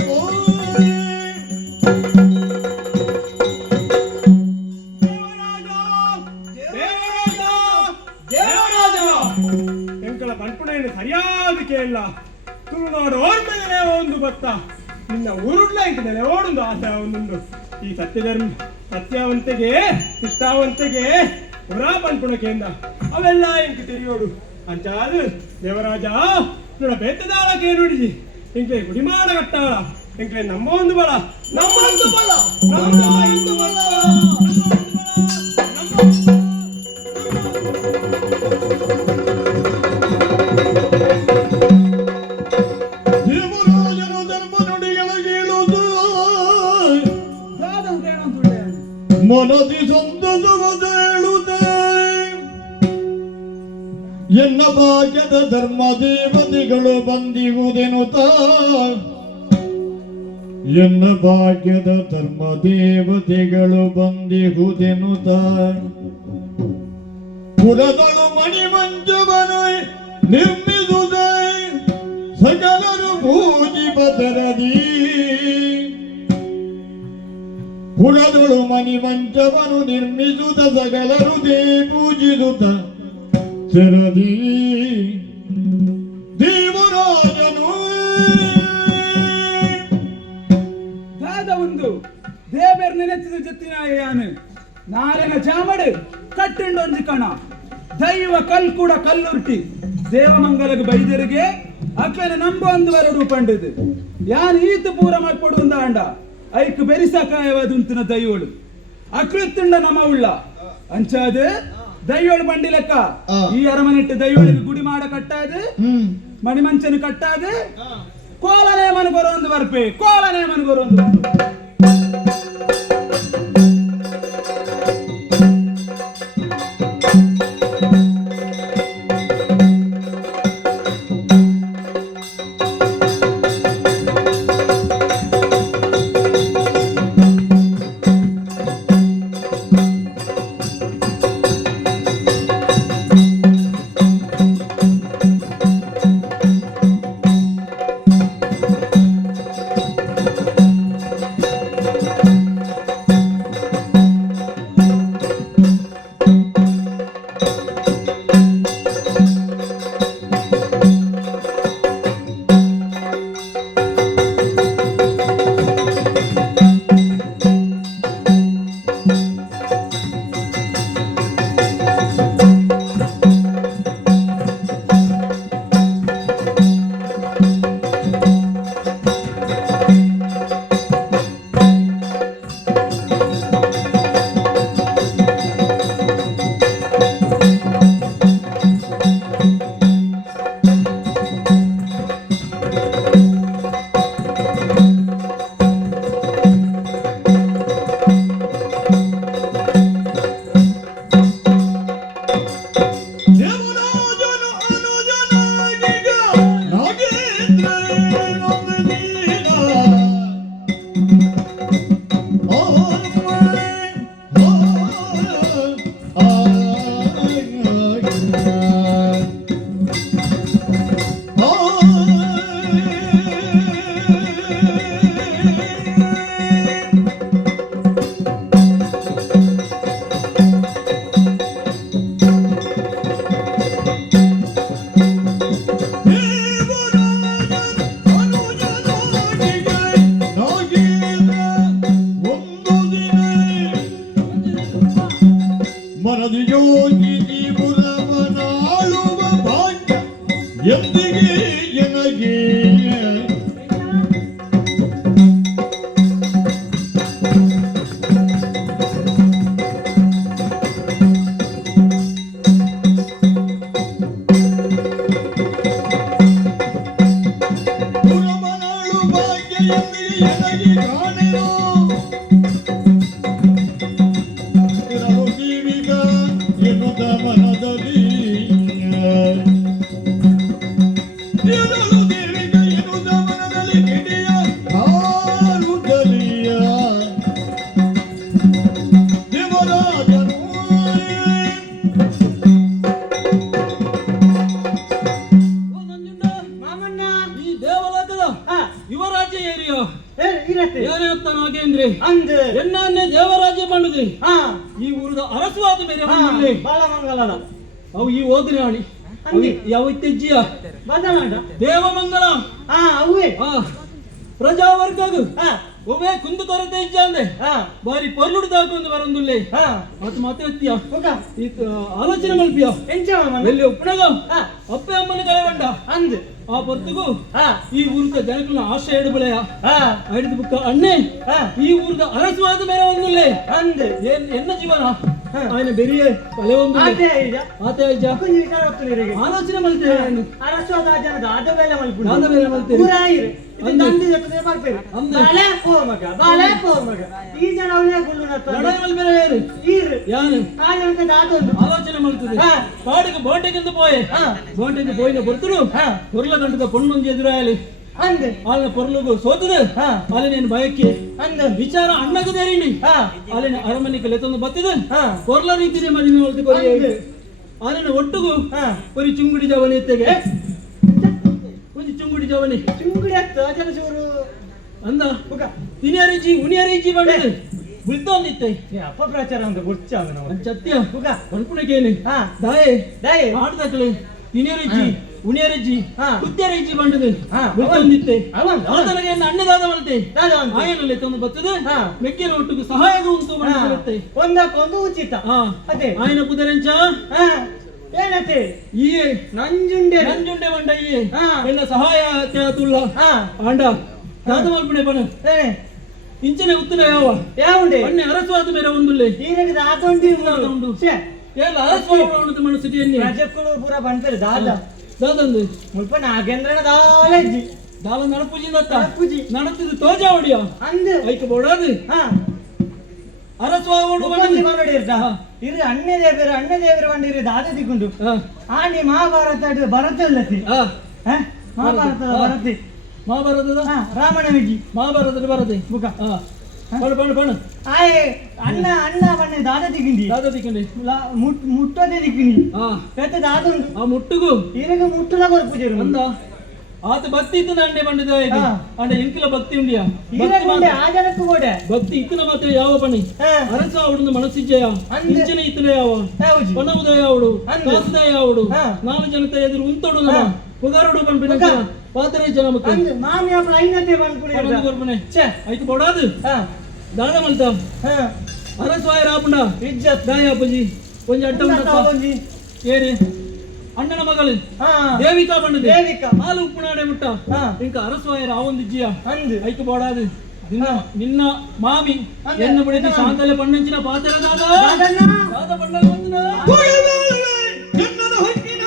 ಎಂಕಳ ಪಂಪುಣೆಯನ್ನು ಸರಿಯಾದ ಕೇಳ ತುಳುನಾಡು ಓರ್ಮೆಲೆ ಒಂದು ಭತ್ತ ನಿನ್ನ ಊರುಡ್ಲ ಇಂಕನೆಲೆ ಓಡುಂದು ಆಸೆ ಒಂದುಂಡು ಈ ಸತ್ಯವಂತೆಗೆ ನಿಷ್ಠಾವಂತೆಗೆ ಪುರಾ ಪಂಪುಣಕೆಯಿಂದ ಅವೆಲ್ಲ ಇಂಕ ತಿಳಿಯೋಡು ಅಂಚಾದು ದೇವರಾಜ ನೋಡ ಬೆತ್ತದಾಳಕ್ಕೆ ನೋಡಿಜಿ ಇಂಕ್ಲೆ ಗುಡಿ ಮಾಡ ಕಟ್ಟಾಳ ಇಂಕ್ಲೆ ನಮ್ಮ ಒಂದು ಬಲ ನಮ್ಮ ಒಂದು ಬಲ ನಮ್ಮ ಒಂದು ಬಲ ದೇವರಾಜನು ಧರ್ಮ ನುಡಿಗಳ ಕೇಳುವುದು ಮನದಿ ಸಂತಸವದ ಹೇಳುತ್ತೆ ಎನ್ನ ಭಾಗ್ಯದ ಧರ್ಮ ದೇವತೆಗಳು ಬಂದಿಗುವುದೆನುತ ಎನ್ನ ಭಾಗ್ಯದ ಧರ್ಮ ದೇವತೆಗಳು ಬಂದಿಗುವುದೆನುತ ಪುರದಳು ಮಣಿಮಂಜವನು ನಿರ್ಮಿಸುವುದೇ ಸಕಲರು ಪೂಜಿ ಬದರದಿ ಪುರದೊಳು ಮನಿ ಮಂಚವನು ನಿರ್ಮಿಸುತ್ತ ಸಕಲರು ದೇ ಪೂಜಿಸುತ್ತ ಸರದಿ ದೇವರಾಜನು ದಾದ ಒಂದು ದೇವರ ನೆನೆಸಿದ ಜತ್ತಿನ ಯಾನು ನಾಳೆನ ಜಾಮಡು ಕಟ್ಟಿಂಡೊಂಜಿ ಕಣ ದೈವ ಕಲ್ ಕೂಡ ಕಲ್ಲುರ್ಟಿ ದೇವಮಂಗಲಗ ಬೈದರಿಗೆ ಅಕ್ಕನ ನಂಬ ಒಂದು ವರ ರೂಪಂಡದು ಯಾನ್ ಈತು ಪೂರ ಮಾಡ್ಕೊಡುವಂದ ಅಂಡ ಐಕ್ ಬೆರಿಸಕಾಯವಾದುಂತಿನ ದೈವಳು ಅಕೃತ್ತುಂಡ ನಮ ಉಳ್ಳ ಅಂಚಾದ ದೈವಳು ಬಂಡಿ ಲೆಕ್ಕ ಈ ಅರಮನೆಟ್ಟು ದೈವಳಿಗೆ ಗುಡಿ ಮಾಡ ಕಟ್ಟಾದು ಮಣಿಮಂಚನ ಕಟ್ಟಾದು ಕೋಲನೇ ಮನಗೊರ ಒಂದು ಬರ್ಪೆ ಕೋಲನೇ ಮನಗೊರ ಒಂದು ಎಂದಿಗೆ ಎನಗೆ ಪುರಮನಾಳು ಭಾಗ್ಯ ಎಂದಿಗೆ ಎನಗೆ ಕಾಣೆನೋ ಜೀವಿಗ ಎನ್ನುತ್ತ ಮನದಲ್ಲಿ ಎನ್ನೇ ದೇವರಾಜ್ಯ ಬಂದಿದ್ರಿ ಈ ಊರದ ಅರಸುವಾದ ಬೇರೆ ಬಾಳ ಮಂಗಲನ ಅವು ಈ ಓದ್ರಿ ಆಳಿ ಯಾವ ತೆಜ್ಜಿಯ ದೇವಮಂಗಲ ಅವೇ ಪ್ರಜಾವರ್ಗದು ಒಬ್ಬೇ ಕುಂದು ಕೊರತೆ ಇಜ್ಜ ಅಂದೆ ಬಾರಿ ಪೊರ್ಲುಡು ದಾಕೊಂದು ಬರೊಂದುಲ್ಲೆ ಮತ್ತೆ ಮತ್ತೆ ಎತ್ತಿಯ ಆಲೋಚನೆ ಮಲ್ಪಿಯ ಎಲ್ಲಿ ಒಪ್ಪಣಗ ಅಪ್ಪೆ ಅಮ್ಮನ ಕಳೆವಂಡ ಅಂದೆ ಆ ಪೊರ್ತುಗು ಈ ಊರದ ಜನಕಲ್ನ ಆಶ್ರಯ ಎಡುಬಳೆಯ ಐದು ಬುಕ್ಕ ಅಣ್ಣೆ ಈ ಊರದ ಅರಸುವಾದ ಮೇಲೆ ಒಂದುಲ್ಲೆ ಅಂದೆ ಎನ್ನ ಜೀವನ ఆయన ಬೆರಿಯ ತಲೆ ಒಂದು ಆತೆ ಐಜ ಆಲೋಚನೆ ಮಲ್ತೆ ಅರಸುವಾದ ಜನದ ಆದ ಮೇಲೆ ಮಲ್ಪುಡು ಆದ ಮೇಲೆ ಮಲ್ತೆ ಊರಾಯಿರೆ ದಂಡಿ ಜೊತೆ ಬರ್ಪೇರೆ ಬಾಳೆ ಪೋ ಮಗ ಈ ಜನ ಅವನೇ ಗುಳ್ಳು ನಡ ಮಲ್ಪೇರೆ ಈರು ಯಾನು ಆ ಜನಕ ದಾದೊಂದು ಆಲೋಚನೆ ಮಲ್ತದೆ ಪಾಡಿಗೆ ಬೋಟೆಗೆಂದು ಪೋಯೆ ಬೋಟೆಗೆ ಪೋಯಿನ ಬರ್ತರು ಹೊರಲ ಗಂಟದ ಪೊಣ್ಣೊಂದು ಎದುರಾಯಲಿ ಅಂದೆ ಆಲಿನ ಪೊರ್ಲುಗು ಸೋತದೆ ಅಲ್ಲಿನ ಬಯಕೆ ಅಂದ ವಿಚಾರ ಅಣ್ಣಗದೇರಿನಿ ಅಲ್ಲಿನ ಅರಮನೆಗೆ ಲೆತ್ತೊಂದು ಬತ್ತಿದೆ ಕೊರ್ಲ ರೀತಿಯ ಮದುವೆ ಹೊರತು ಕೊರಿಯ ಅಲ್ಲಿನ ಒಟ್ಟುಗು ಕೊರಿ ಚುಂಗುಡಿ ಜವನಿ ಎತ್ತೆಗೆ ಒಂದು ಚುಂಗುಡಿ ಜವನಿ ಚುಂಗುಡಿ ಆಗ್ತದೆ ಜನ ಚೂರು ಅಂದ ಉಣಿಯರೀಜಿ ಬಂದಿದೆ ಬಿದ್ದೊಂದಿತ್ತೆ ಅಪಪ್ರಚಾರ ಅಂತ ಗೊತ್ತಾಗ ನಾವು ಸತ್ಯ ಹುಗ ಅನ್ಪುಣಕೇನೆ ಹಾ ದಾಯೆ ದಾಯೆ ಆಡ್ದಕ್ಲೆ ತಿನಿಯರಿಜ್ಜಿ ಉಣಿಯರಿಜ್ಜಿ ಹಾ. ಕುತ್ಯರಿಜ್ಜಿ ಬಂಡದು ಹಾ. ಬಿದ್ದೊಂದಿತ್ತೆ ಅವನ್ ಆತನಗೆ ಅನ್ನದಾದ ಮಲ್ತೆ ದಾದ ಅಂತ. ಆಯನಲ್ಲಿ ತಂದು ಬರ್ತದೆ ಹಾ. ಮೆಕ್ಕಿನ ಒಟ್ಟಿಗೆ ಸಹಾಯದ ಉಂಟು ಮಾಡುತ್ತೆ ಒಂದಕ್ಕೊಂದು ಉಚಿತ ಹಾ ಅದೇ ಆಯನ ಕುದರೆಂಚ ಹಾ ಏನತ್ತೆ ಈ ನಂಜುಂಡೆ ನಂಜುಂಡೆ ಬಂಡ ಈ ಹಾ. ಎಲ್ಲ ಸಹಾಯ ತುಳ್ಳ ಹಾ ಆಂಡ ದಾದ ಮಲ್ಪಣೆ ಬಣ ಏ ಇಂಚನೆ ಉತ್ತನ ಯಾವ ಯಾವುಂಡೆ ಬಣ್ಣೆ ಅರಸುವಾದ ಮೇಲೆ ಒಂದುಲ್ಲೆ ಈರಿಗೆ ದಾತೊಂಡಿ ಉಂಟು ಛೇ ಎಲ್ಲ ಅರಸುವಾದ ಮನಸ್ಥಿತಿಯಲ್ಲಿ ರಾಜಕ್ಕಳು ಪೂರ ಬಂತಾರೆ ದಾದ ದಾದಂದು ಮುಲ್ಪ ನಾಗೇಂದ್ರನ ದಾಲೆಜ್ಜಿ ದಾಲ ನಡಪೂಜಿ ದತ್ತ ನಡಪೂಜಿ. ನಡತಿದ್ದು ತೋಜ ಹೊಡಿಯ ಅಂದು ಐಕ ಬೋಡಾದು ಹಾ ಅರಸುವಾಡು ಮುಖಂಡಿ ಮಾಡಿ ಇರ್ತ ಇರು ಅಣ್ಣ ದೇವರ ಬಂದಿರಿ ದಾದ ತಿಕ್ಕೊಂಡು ಆನಿ ಮಹಾಭಾರತ ಬರತ್ತಲ್ಲತಿ ಮಹಾಭಾರತದ ಬರತ್ತೆ ಮಹಾಭಾರತದ ರಾಮಣ ವಿಜಿ ಮಹಾಭಾರತದ ಬರದೆ ಮುಖ ಪಣ ಪಣ ಪಣ ಆಯ್ ಅಣ್ಣ ಬನ್ನಿ ದಾದ ತಿಕ್ಕಿಂಡಿ ದಾದ ತಿಕ್ಕಂಡಿ ಮುಟ್ಟೋದೇ ತಿಕ್ಕಿಂಡಿ ಹಾ ಪೆತ್ತ ದಾದ ಉಂಟು ಆ ಮುಟ್ಟುಗು ಇರಗ ಮುಟ್ಟಲ ಕೊರ ಪೂಜೆ ಅಂದ ಆತ ಭಕ್ತಿ ಇತ್ತು ಅಂಡೆ ಬಂಡದ ಹಾ. ಅಂಡ ಇಂಕಿಲ ಭಕ್ತಿ ಉಂಡಿಯ ಇರಗುಂಡೆ ಆ ಜನಕ್ಕೂ ಗೋಡೆ ಭಕ್ತಿ ಇತ್ತನ ಮಾತ್ರ ಯಾವ ಪಣಿ ಹಾ ಅರಸ ಅವಡು ಮನಸ್ಸಿಜ್ಜಯ ಅಂದೆ. ಇಂಚನೆ ಇತ್ತನ ಯಾವ ಹೌಜಿ ಪಣ ಉದಯ ಅವಡು ಅಂದೆ. ಕಾಸುದಯ ಅವಡು ಹಾ. ನಾಲು ಜನತೆ ಎದುರು ಉಂತೋಡು ನಮ್ಮ ಹಾ. ಪುಗಾರಡು ಪಂಪಿನ ಪುಗ. ಪಾತ್ರೆ ಜನ ಮಕ್ಕಳು ಅಂದು ಮಾಮಿ ಅಪ್ಪ ಐನತೆ ಬಂದ್ಕೊಳ್ಳಿ ಕೊರ್ಪನೆ ಛೇ ಐತು ಬೋಡಾದು ಹಾ ದಾದ ಮಲ್ತ ಹಾ ಅರಸ್ವಾಯ ರಾಪುಂಡ ಇಜ್ಜತ್ ದಾಯ ಅಪ್ಪಜಿ ಒಂಜಿ ಅಡ್ಡ ಒಂಜಿ ಏರಿ ಅಣ್ಣನ ಮಗಳು ಹಾ ದೇವಿಕಾ ಬಂಡದೆ ದೇವಿಕಾ. ಹಾಲು ಉಪ್ಪುನಾಡೆ ಮುಟ್ಟ ಹಾ. ಇಂಕ ಅರಸ್ವಾಯ ರಾವೊಂದಿಜ್ಜಿಯ ಅಂದು ಐಕ ಬೋಡಾದು ಹಾ. ನಿನ್ನ ಮಾಮಿ ಅಂದೆ. ಎನ್ನು ಬಿಡಿಸಿ ಶಾಂತಲೆ ಪಣ್ಣಂಚಿನ ಪಾತ್ರ ದಾದ ದಾದಣ್ಣ ದಾದ ಪಣ್ಣ ಬಂದನ ಎನ್ನನ ಹಕ್ಕಿನ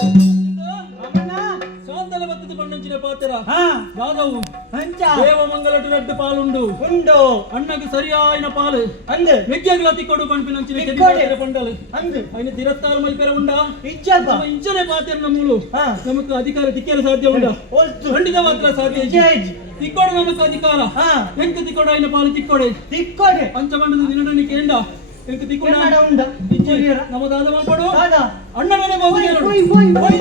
ಮಾಮಣ್ಣ ಶಾಂತಲೆ ಬತ್ತದ ಪಣ್ಣಂಚಿನ ಪಾತ್ರ ಹಾ ದಾದವು ಹಂಚ ದೇವಮಂಗಲಟು ರೆಡ್ಡು ಪಾಲುಂಡು ಉಂಡು ಅಣ್ಣಗೆ ಸರಿಯಾಯಿನ ಪಾಲು ಅಂದು ಮೆಗ್ಗೆಗಳ ತಿಕ್ಕೊಡು ಪಂಪಿನಂಚಿನ ತಿಕ್ಕೊಡೆ. ಪಂಡಲು ಅಂದು ఆయన తిరత్తాల మల్పెర ఉండా ಇಜ್ಜಪ್ಪ ನಮ್ಮ ಇಂಚನೆ ಪಾತೆರ ನಮ್ಮೂಲು ಹಾ ನಮಕ್ ಅಧಿಕಾರ ತಿಕ್ಕಲು ಸಾಧ್ಯ ಉಂಡ ಒಲ್ತು ಖಂಡಿತ ಮಾತ್ರ ಸಾಧ್ಯ ಇಜ್ಜ ಇಜ್ಜಿ ತಿಕ್ಕೋಡು ನಮಕ್ ಅಧಿಕಾರ ಹಾ ಎಂಕ ತಿಕ್ಕೋಡು ఆయన ಪಾಲು ತಿಕ್ಕೋಡೆ ತಿಕ್ಕೋಡೆ ಪಂಚಮಂಡದ ದಿನಡನಿಕೆ ಎಂಡ ಎಂಕ ತಿಕ್ಕೋಡ ಕನ್ನಡ ಉಂಡ ಇಜ್ಜ ನಮ್ಮ ದಾದ ಮಾಡ್ಕೊಡು ದಾದ ಅಣ್ಣನೇ ಹೋಗಿ ಹೋಯ್ ಹೋಯ್ ಹೋಯ್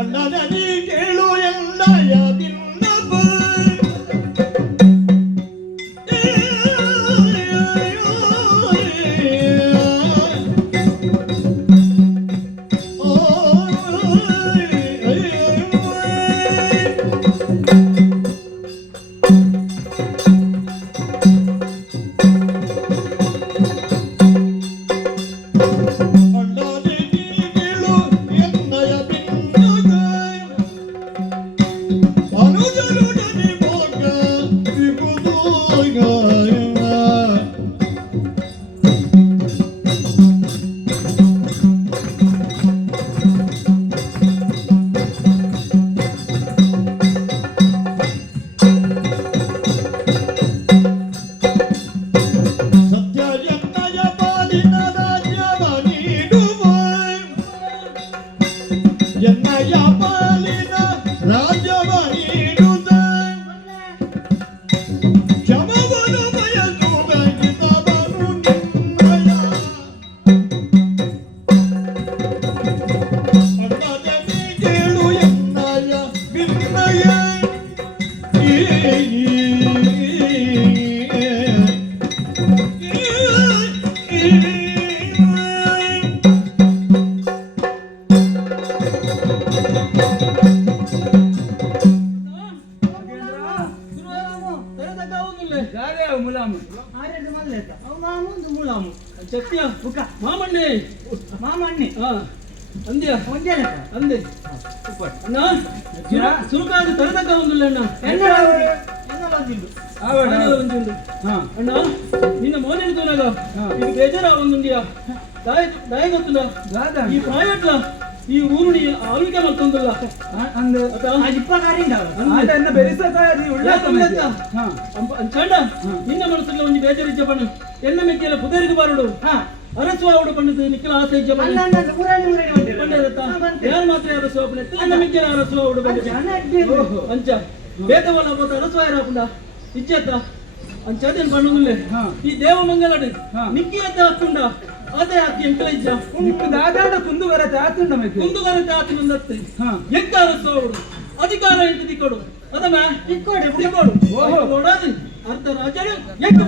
ಅಣ್ಣನೀ ಕೇಳು ಎಲ್ಲಯ ದಿನ್ನಬ ಸತ್ಯ ಮಾಮಣ್ಣೆ ಮಾಮಣ್ಣೆ ಹಾ ಅಂದ್ಯಾ ಅಂದೆ ಅಣ್ಣ ಸುರುಕಾದ ತರದಕ್ಕ ಒಂದಿಲ್ಲ ಅಣ್ಣ ಅಣ್ಣ ನಿನ್ನ ಮೋನೇನು ತೋನಾಗ ಇದು ಬೇಜಾರ ಒಂದುಂಡಿಯಾ ದಯ ಗೊತ್ತಿಲ್ಲ ಈ ಪ್ರಾಯಟ್ಲ ಈ ಊರುಣಿ ಆಳ್ವಿಕೆ ಮಾಡ್ತೊಂದಿಲ್ಲ ಚಂಡ ನಿನ್ನ ಮನಸ್ಸಲ್ಲಿ ಒಂದು ಬೇಜಾರಿದ್ದ ಬಣ್ಣ ಎನ್ನ ಮೆಕ್ಕೆಲ್ಲ ಕುದುರೆಗೆ ಬಾರಡು ಅರಸುವ ಅವಡು ಬಣ್ಣದ ನಿಕ್ಕಲ ಆಸೆ ಇದ್ದ ಬಣ್ಣ ಯಾರು ಮಾತ್ರ ಅರಸುವ ಎನ್ನ ಮೆಕ್ಕೆಲ್ಲ ಅರಸುವ ಅವಡು ಬಣ್ಣ ಅಂಚ ಬೇಕವಲ್ಲ ಮತ್ತೆ ಅರಸುವ ಯಾರಪ್ಪಂಡ ಇಚ್ಚತ್ತ ಅಂಚದೇನು ಬಣ್ಣದಿಲ್ಲ ಈ ದೇವ ಮಂಗಲಡು ನಿಕ್ಕಿ ಅಂತ ಹಾಕೊಂಡ ಅದೇ ಹಾಕಿ ಎಂಕಲ ಇಜ್ಜ ದಾದಾಡ ಕುಂದುವರತೆ ಆತುಂಡ ಕುಂದುವರತೆ ಆತನಂದತ್ತೆ ಎಂಕ ಅರಸುವ ಅವಡು ಅಧಿಕಾರ ಎಂತ ದಿಕ್ಕೊಡು ಅದಮ್ಮ ತಿಕ್ಕೋಡು ನೋಡೋದು ಅರ್ಧ ರಾಜರು ಎಂಕ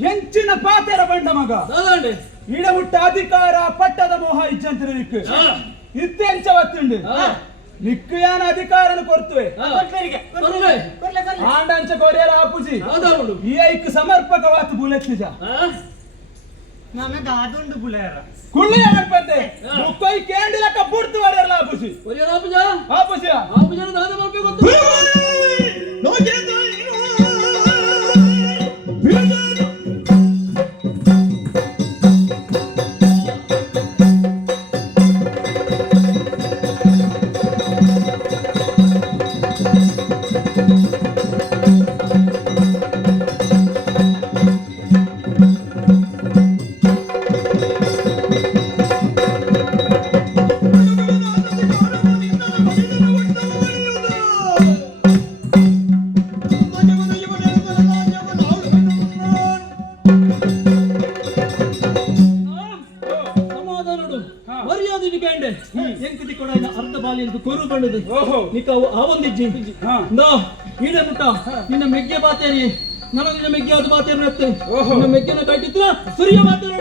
ಹೆಂಚಿನ ಪಾತೆರ ಬಂಡ ಮಗ ಇಡಮುಟ್ಟ ಅಧಿಕಾರ ಪಟ್ಟದ ಮೋಹ ಇಜ್ಜಂತಿನ ನಿಕ್ಕು ಇತ್ತೆಂಚವತ್ತುಂಡು ನಿಕ್ಕು ಯಾನ ಅಧಿಕಾರನ ಕೊರ್ತುವೆ ಆಂಡಂಚ ಕೊರಿಯರ ಆಪುಜಿ ಈ ಐಕ್ ಸಮರ್ಪಕವಾತು ಬುಲೆತ್ತಿಜ ಕುಳ್ಳಿಯ ಮಾಡ್ಪಂತೆ ಮುಕ್ಕೊಯ್ ಕೇಂಡಿಲಕ್ಕ ಬುಡ್ತು ವರೆಯಲ್ಲ ಆಪುಜಿ ಆಪುಜಿ ಆಪುಜನ ದಾನ ಮಾಡ್ಬೇಕು ಗೊತ್ತು ನಿನ್ನ ಮೆಗ್ಗೆ ಬಾತೇರಿ ನನಗೆ ಮೆಗ್ಗೆ ಅದು ಬಾತೇರಿ ನಿನ್ನ ಮೆಗ್ಗೆನ ಕಟ್ಟಿದ್ರ ಸೂರ್ಯ ಮಾತೇರಿ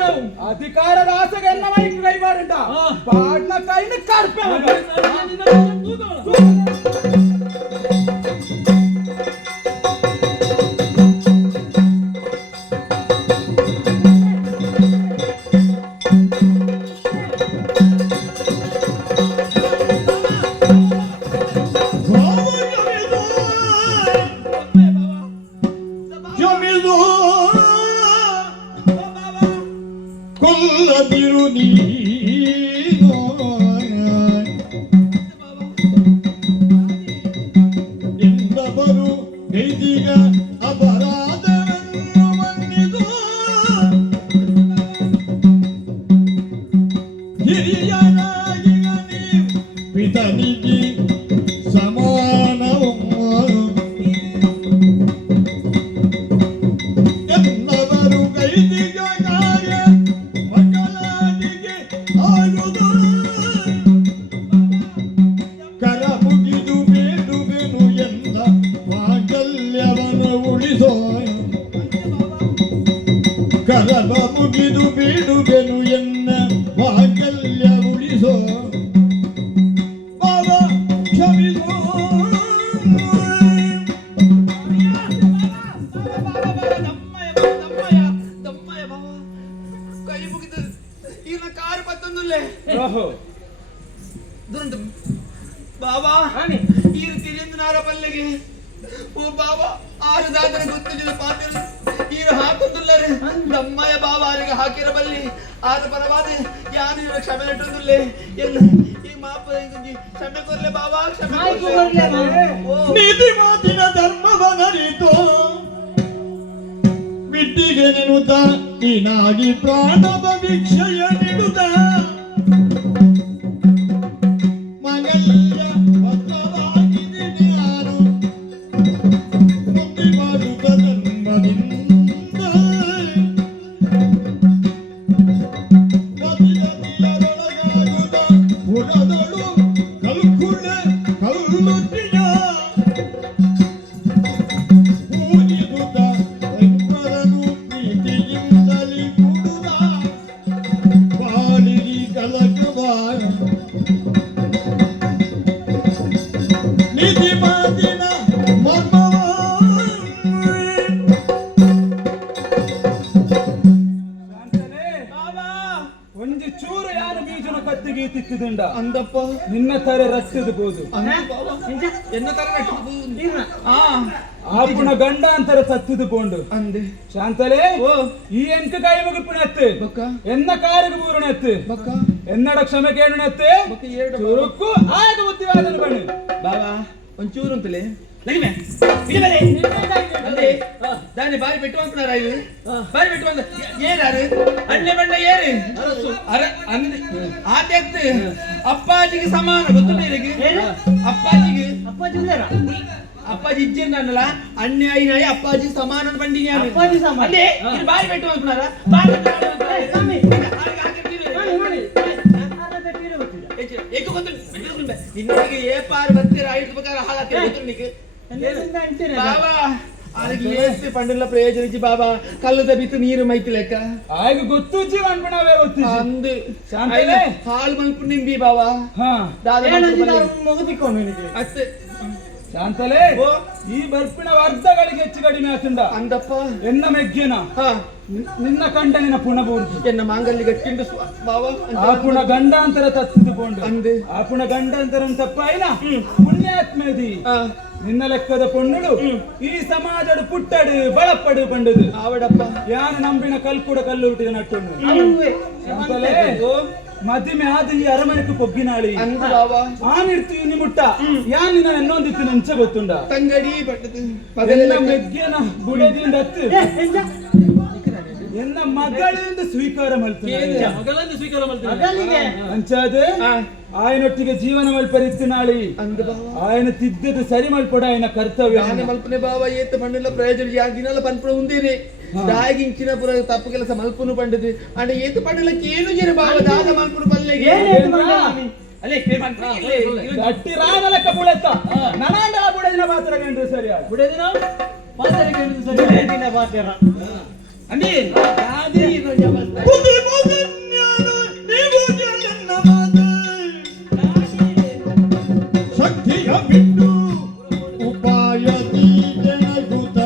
ಅಧಿಕಾರದ ಆಸೆಗೆ ಎಲ್ಲ ಮೈಕ್ ಕೈ ಬಾರಂಟ ಪಾಡ್ನ ಕೈನ ಕಾರ್ಪೆ ಕೊಲ್ಲದಿರು ನೀನು ಎಂದವರು ಗೈದಿಗ ಅಪರಾಧವನ್ನು ಮನ್ನಿದು ಹಿರಿಯರಾಗಿ ನೀವು ಪಿತನಿಗೆ ಸಮಾನವು ಎಂದವರು ಗೈದಿಗ ಕರ ಮುಗಿದು ಬೇಡುವೆನು ಎಂದ ಮಾಂಗಲ್ಯವನ್ನು ಉಳಿಸೋ ಕರಬ ಮುಗಿದು ಬೇಡುವೆನು ಎನ್ನ ಮಾಂಗಲ್ಯ ಉಳಿಸೋ ಬಾಬ ಕ್ಷಮಿಸೋ ಕೈ ಮುಗಿದು ಈಗ ಕಾರು ಪತ್ತೊಂದುಲ್ಲೇ ದುರಂತ ಬಾಬಾ ಈ ರೀತಿ ನಾರ ಪಲ್ಲೆಗೆ ಓ ಬಾಬಾ ಆರು ದಾದರ ಗೊತ್ತಿಲ್ಲ ಪಾತ್ರ ಈರು ಹಾಕುತ್ತಿಲ್ಲರೆ ನಮ್ಮಯ ಬಾಬಾ ಅವರಿಗೆ ಹಾಕಿರಬಲ್ಲಿ ಆದ ಪರವಾದ ಯಾರು ಇವರು ಕ್ಷಮೆ ನೆಟ್ಟುದಿಲ್ಲೇ ಎಲ್ಲ ಈ ಮಾಪ ಕ್ಷಮೆ ಕೊರ್ಲೆ ಬಾಬಾ ಕ್ಷಮೆ ನೀತಿ ಮಾತಿನ ಧರ್ಮವನರಿತೋ ಬಿಟ್ಟಿಗೆ ನೆನುತ್ತ ನೀನಾಗಿ ಪ್ರಾಣವ ಭಿಕ್ಷೆಯ ನೀಡುತ್ತ ಒಂಜಿ ಚೂರು ಯಾರು ಬೀಜನ ಕತ್ತಿಗೆ ತಿಕ್ಕಿದುಂಡ ಅಂದಪ್ಪ ನಿನ್ನ ತರ ರಕ್ತದ ಬೋದು ಎನ್ನ ತರ ಆಪುಣ ಗಂಡ ಅಂತರ ಸತ್ತಿದು ಬೋಂಡು ಅಂದೆ ಶಾಂತಲೆ ಓ ಈ ಎಂಕ ಕಾಯಿ ಮುಗಿಪುಣ ಎತ್ತು ಬಕ್ಕ ಎನ್ನ ಕಾರಿಗೆ ಬೂರಣ ಎತ್ತು ಬಕ್ಕ ಎನ್ನಡ ಕ್ಷಮೆ ಕೇಳಣ ಎತ್ತು ಬಕ್ಕ ಎರಡು ಚುರುಕು ಆಯ್ತು ಬುದ್ಧಿವಾದನ ಬಣ್ಣ ಬಾಬಾ ಒಂಚೂರು ಅಂತಲೇ ಲಗಿಮೆ ದಾನಿ ಬಾರಿ ಬೆಟ್ಟು ಅಂತಾರ ಇದು ಬಾರಿ ಬೆಟ್ಟು ಅಂತ ಏನಾರು ಅಣ್ಣೆ ಬಂಡ ಏರು ಅರ ಅಂದ್ ಆದ್ಯತ್ ಅಪ್ಪಾಜಿಗೆ ಸಮಾನ ಗೊತ್ತು ನಿನಗೆ ಅಪ್ಪಾಜಿಗೆ ಅಪ್ಪಾಜಿ ಇಜ್ಜಿಂದಲ್ಲ ಅಣ್ಣೆ ಐನಾಯಿ ಅಪ್ಪಾಜಿ ಸಮಾನ ಬಂಡಿನಿ ಅಪ್ಪಾಜಿ ಸಮಾನ ಅಲ್ಲೇ ಇದು ಬಾರಿ ಬೆಟ್ಟು ಅಂತಾರ ಬಾರಿ ಏಕೆ ಗೊತ್ತು ನಿನಗೆ ಏ ಪಾರ್ ಬರ್ತೀರ ಐದು ಪ್ರಕಾರ ಹಾಳಾಗ್ತೀರ ಗೊತ್ತು ನಿನಗೆ ಬಾಬಾ ಅದಕ್ಕೆ ಏಸ್ತಿ ಪಂಡಿಲ್ಲ ಪ್ರಯೋಜನ ಇಜ್ಜಿ ಬಾಬಾ ಕಲ್ಲದ ಬಿತ್ತು ನೀರು ಮೈತಿ ಲೆಕ್ಕ ಆಯ್ತು ಗೊತ್ತು ಜೀವನ್ ಬಣವೇ ಗೊತ್ತು ಅಂದು ಶಾಂತಲೆ ಹಾಲು ಮಲ್ಪು ನಿಂಬಿ ಬಾಬಾ ಹಾ ಮುಗಿದಿಕೊಂಡು ಅಷ್ಟೇ ಶಾಂತಲೆ ಈ ಬರ್ಪಿನ ವರ್ಧಗಳಿಗೆ ಹೆಚ್ಚು ಕಡಿಮೆ ಆತುಂಡ ಅಂದಪ್ಪ ಎನ್ನ ಮೆಗ್ಗೆನ ನಿನ್ನ ಕಂಡನಿನ ಪುಣಬೂರ್ದು ಎನ್ನ ಮಾಂಗಲ್ಯ ಗಟ್ಟಿಂಡು ಬಾಬಾ ಆ ಪುಣ ಗಂಡಾಂತರ ತತ್ತಿದುಕೊಂಡು ಅಂದೆ ಆ ಪುಣ ಗಂಡಾಂತರ ತಪ್ಪಾಯಿನ ಪುಣ್ಯಾತ್ಮೇದಿ ನಿನ್ನ ಲೆಕ್ಕದ ಪೊಣ್ಣುಡು ಈ ಸಮಾಜಡು ಪುಟ್ಟಡು ಬಳಪಡು ಪಂಡುದು ಆವಡಪ್ಪ ಯಾನು ನಂಬಿನ ಕಲ್ಕೂಡ ಕಲ್ಲು ಹುಟ್ಟಿದ ನಟ್ಟುಂಡು ಶಾಂತಲೆ ಮಧ್ಯಮೆ ಆದ ಈ ಅರಮನೆಗೆ ಕೊಗ್ಗಿನಾಳಿ ಆನಿರ್ತು ಇನ್ನು ಮುಟ್ಟ ಯಾನ್ ನಿನ್ನ ಇನ್ನೊಂದಿತ್ತು ನಂಚ ಗೊತ್ತುಂಡ ತಂಗಡಿ ಬಟ್ಟದು ಎನ್ನ ಮೆಗ್ಗೆನ ಬುಡದಿಂದ ಹತ್ತು ಎನ್ನ ಮಗಳಿಂದ ಸ್ವೀಕಾರ ಮಲ್ತುಂಡ ಅಂಚಾದ ಆಯನೊಟ್ಟಿಗೆ ಜೀವನ ಮಲ್ಪರಿತ್ತು ನಾಳಿ ఆయన ತಿದ್ದದು ಸರಿ ಮಲ್ಪಡ ఆయన ಕರ್ತವ್ಯ ಮಲ್ಪನೆ ಬಾವ ಏತ ಪಂಡಿಲ್ಲ ಪ್ರಯೋಜನ ಯಾಕೆ ದಿನಲ್ಲ ಪನ್ಪುರ ಉಂದೇನೆ ದಾಗಿಂಚಿನ ಪುರ ತಪ್ಪು ಕೆಲಸ ಮಲ್ಪುನು ಪಂಡದು ಅಂಡ ಏತ ಪಂಡಿಲ್ಲ ಕೇಳು ಜನ ಬಾವ ದಾದ ಮಲ್ಪುನು ಪಲ್ಲೆಗೆ ಅಲ್ಲೇ ಗಟ್ಟಿ ರಾಗ ಲೆಕ್ಕ ಬುಳೆತ್ತ ನನಾಂಡ ಬುಡದಿನ ಪಾತ್ರ ಗಂಡ್ರು ಸರಿ ಬುಡದಿನ ಪಾತ್ರ ಗಂಡ್ರು ಸರಿ ದಿನ ಪಾತ್ರ ಅಂದಿ ಯಾದಿ ಬುದ್ಧಿ ಬುದ್ಧಿ ಜ್ಞಾನ ನೀವು ಜನ ಮಾತ ಶಕ್ತಿಯ ಬಿಟ್ಟು ಉಪಾಯದಿ ಜನಗುತ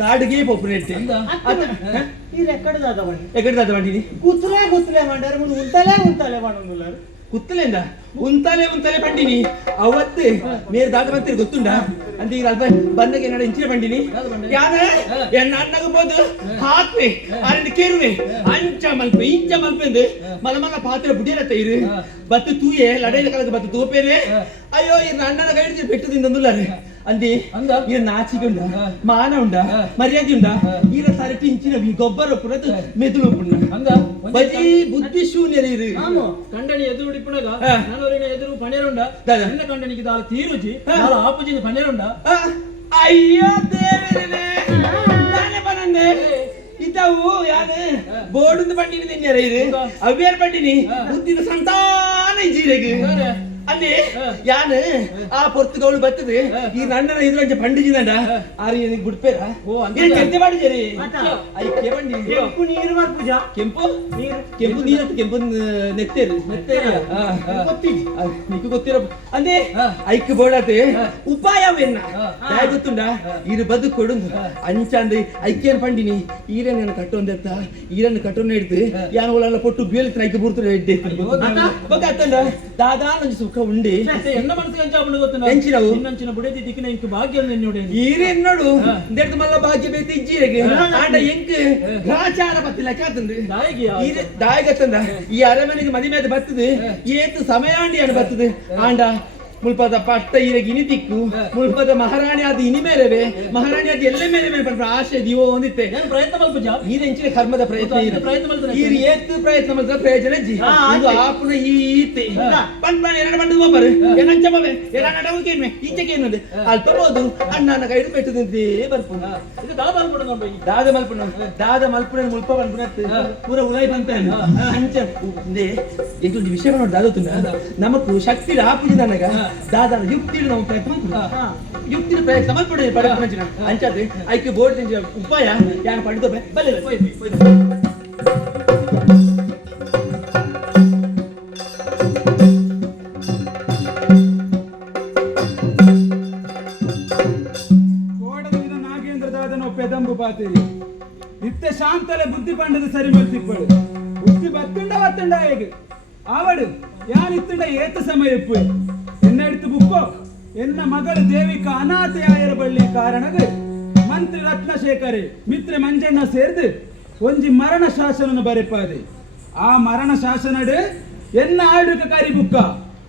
కాడికి పొప్పునెట్టి ఎక్కడ దాదావండి గుర్తులే మంటారు ఉంటలే పండుగ గుర్తులేందా ఉంతలే పండిని ಅವತ್ತು ಮೇರ್ ದಾಟವಂತ ಗೊತ್ತುಂಡ ಅಂತ ಈಗ ಅಲ್ಪ ಬಂದಾಗ ಏನಾಡ ಇಂಚಿನ ಬಂಡಿನಿ ಯಾನ ಎನ್ನ ಅಣ್ಣಗಬೋದು ಹಾಕ್ವೆ ಅರಣ್ಯ ಕೇರುವೆ ಅಂಚ ಮಲ್ಪೆ ಇಂಚ ಮಲ್ಪೆಂದು ಮಲ ಪಾತ್ರೆ ಬುಡಿಯರತ್ತ ಇರು ಬತ್ತು ತೂಯೆ ಲಡೈಲ ಕಾಲದ ಬತ್ತು ತೂಪೇನೆ ಅಯ್ಯೋ ಈ ಅಣ್ಣನ ಕೈ ಹಿಡಿದು ಬೆಟ್ಟದಿಂದ ಅಂದಿ ಅಂದ ಈಗ ನಾಚಿಕೆ ಉಂಡ ಮಾನ ಉಂಡ ಮರ್ಯಾದೆ ಉಂಡ ಈಗ ಸರಟಿ ಇಂಚಿನ ಗೊಬ್ಬರ ಪುನದು ಮೆದುಳು ಪುಣ್ಣ ಅಂದ ಬಜಿ ಬುದ್ಧಿ ಶೂನ್ಯರು ಇರು ಕಂಡನಿ ಎದುರು ಇಪ್ಪುಣಗ ನನ್ನೂರಿನ ಎದುರು ಪಣೇರುಂಡ ದಾದ. ಎನ್ನ ಕಂಡನಿಗೆ ದಾಲ ತೀರುಜಿ ದಾಲ ಆಪುಜಿನ ಪಣೇರುಂಡ ಅಯ್ಯೋ ದೇವರೇ ನಾನೇ ಬನಂದೆ ಇದ್ದವು ಯಾರು ಬೋರ್ಡ್ ಬಂಡಿನಿ ತಿನ್ಯಾರ ಇರು ಅವ್ಯಾರ ಬಂಡಿನಿ ಬುದ್ಧಿನ ಸಂತಾನ ಜೀರೆಗೆ ಅಲ್ಲಿ ಯಾನು ಆ ಪೊರ್ತುಗಳು ಬರ್ತದೆ ಈ ನನ್ನನ ಇದ್ರಂಚ ಪಂಡಿಜಿದಂಡ ಆರಿ ನನಗೆ ಬಿಡ್ಪೇರ ಕೆಂತೆ ಮಾಡಿದ್ದೀರಿ ಐಕ್ಯ ಬಂಡಿ ಕೆಂಪು ನೀರು ಮಾರ್ ಪೂಜಾ ಕೆಂಪು ಕೆಂಪು ನೀರು ಕೆಂಪು ನೆತ್ತೇರು నీకు ಗೊತ್ತಿರೋ ಅಂದೆ ಐಕ್ಯ ಬೋಡತೆ ಉಪಾಯವೆನ್ನ ಯಾಯ ಗೊತ್ತುಂಡ ಇರು ಬದುಕು ಕೊಡುಂದು ಅಂಚಂದು ಐಕ್ಯನ ಪಂಡಿನಿ ಈರನ್ನ ಕಟ್ಟೊಂದೆತ್ತ ಈರನ್ನ ಕಟ್ಟೊಂದು ಹಿಡ್ದು ಯಾನ ಒಳ್ಳೆ ಪೊಟ್ಟು ಬೀಳ್ತಾರೆ ಐಕ್ಯ ಬೂರ್ತಾರೆ ಎಡ್ಡೆ ಗೊತ್ತಾಗ್ತಂಡ ದಾದಾ ನಂಜು ಸುಖ ಉಂಡಿ ಎನ್ನ ಮನಸ್ಸಿಗೆ ಅಂಚಾಪುಂಡು ಗೊತ್ತುಂಡ ಎಂಚಿನವು ಇನ್ನಂಚಿನ ಬುಡದಿ ದಿಕ್ಕಿನ ಇಂಕು ಭಾಗ್ಯ ನೆನ್ನೋಡೆ ಈರೇನ್ ನೋಡು ದೆಡ್ದು ಮಲ್ಲ ಭಾಗ್ಯ ಬೇತಿ ಇಜ್ಜಿರೆಗೆ ಆಂಡ ಎಂಕ್ ಗ್ರಾಚಾರ ಬತ್ತಿಲ್ಲ ಕಾತಂದು ದಾಯಿಗೆ ದಾಯಗತ್ತಂದ ಈ ಅರಮನೆಗೆ ಮದಿಮೇದ ಬರ್ತದೆ ಏತು ಸಮಯಾಂಡಿ ಅಣ್ಣ ಬರ್ತದೆ ಆಂಡ ಮುಲ್ಪದ ಪಟ್ಟ ಈರೆಗೆ ಇನಿ ದಿಕ್ಕು ಮುಲ್ಪದ ಮಹಾರಾಣಿ ಆದ ಇನಿ ಮೇಲೆವೆ ಮಹಾರಾಣಿ ಆದ ಎಲ್ಲ ಮೇಲೆ ಬಂದ್ರೆ ಆಶೆ ದಿವೋ ಒಂದಿತ್ತೆ ಏನು ಪ್ರಯತ್ನ ಮಲ್ ಪೂಜಾ ಈರೆಂಚಿನ ಕರ್ಮದ ಪ್ರಯತ್ನ ಇದು ಪ್ರಯತ್ನ ಮಾಡ್ತಾನೆ ಈರು ಏತು ಪ್ರಯತ್ನ ಮಾಡಿದ ಪ್ರಯೋಜನ ಜಿ ಇದು ಆಪುನ ಈತೆ ಬಂದ್ ಎರಡು ಬಂದು ಒಬ್ಬರು ಏನಂಚಮವೆ ಎಲ್ಲ ನಡವಕೇನ್ಮೆ ಈಚೆಗೆ ಏನದೆ ಅಲ್ಪ ಬೋದು ಅಣ್ಣನ ಕೈಡು ಪೆಟ್ಟದಂತೆ ಬರ್ಪುನ ಇದು ದಾದ ಅನ್ಕೊಂಡು ನೋಡಿ ದಾದ ಮಲ್ಪುನ ಮುಲ್ಪ ಬಂದ್ಬಿಡತ್ತೆ ಪೂರ ಉಲೈ ಬಂತ ಅಂಚ ಇಂದೆ ಎಂಟು ವಿಷಯ ನೋಡಿ ದಾದೋತುಂಡ ನಮಕು ಶಕ್ತಿ ಆಪುಜಿ ನನಗ ದಾದನ ಯುಕ್ತಿ ನಾವು ಪ್ರಯತ್ನ ಯುಕ್ತಿ ಪ್ರಯತ್ನ ಮಾಡ್ಬಿಡಿ ಪಡೆದ ಅಂಚದೆ ಐಕ್ಯ ಬೋರ್ಡ್ ಉಪಾಯ ಯಾರು ಪಡೆದೋಬೆ ಬಲ್ಲ ಕೋಡದ ನಾಗೇಂದ್ರ ದಾದನ ಪೆದಂಬು ಪಾತಿರಿ ಇತ್ತೆ ಶಾಂತಲೆ ಬುದ್ಧಿ ಪಂಡದ ಸರಿ ಮಲ್ತಿಪ್ಪಡು ಬುದ್ಧಿ ಬತ್ತುಂಡ ಹೇಗೆ ಆವಡು ಯಾನ್ ಇತ್ತುಂಡ ಏತ ಸಮಯ ಇಪ್ಪು ಎನ್ನ எடுத்து ಬುಕ್ಕೋ ಎನ್ನ ಮಗಳು ದೇವಿಕ ಅನಾಥೆಯಾಯರ ಬಳ್ಳಿ ಕಾರಣಗ ಮಂತ್ರಿ ರತ್ನಶೇಖರೆ ಮಿತ್ರ ಮಂಜಣ್ಣ ಸೇರ್ದು ಒಂಜಿ ಮರಣ ಶಾಸನ ಬರೆಪಾದೆ ಆ ಮರಣ ಶಾಸನಡು ಎನ್ನ ಆಡುಕ ಕರಿ ಬುಕ್ಕ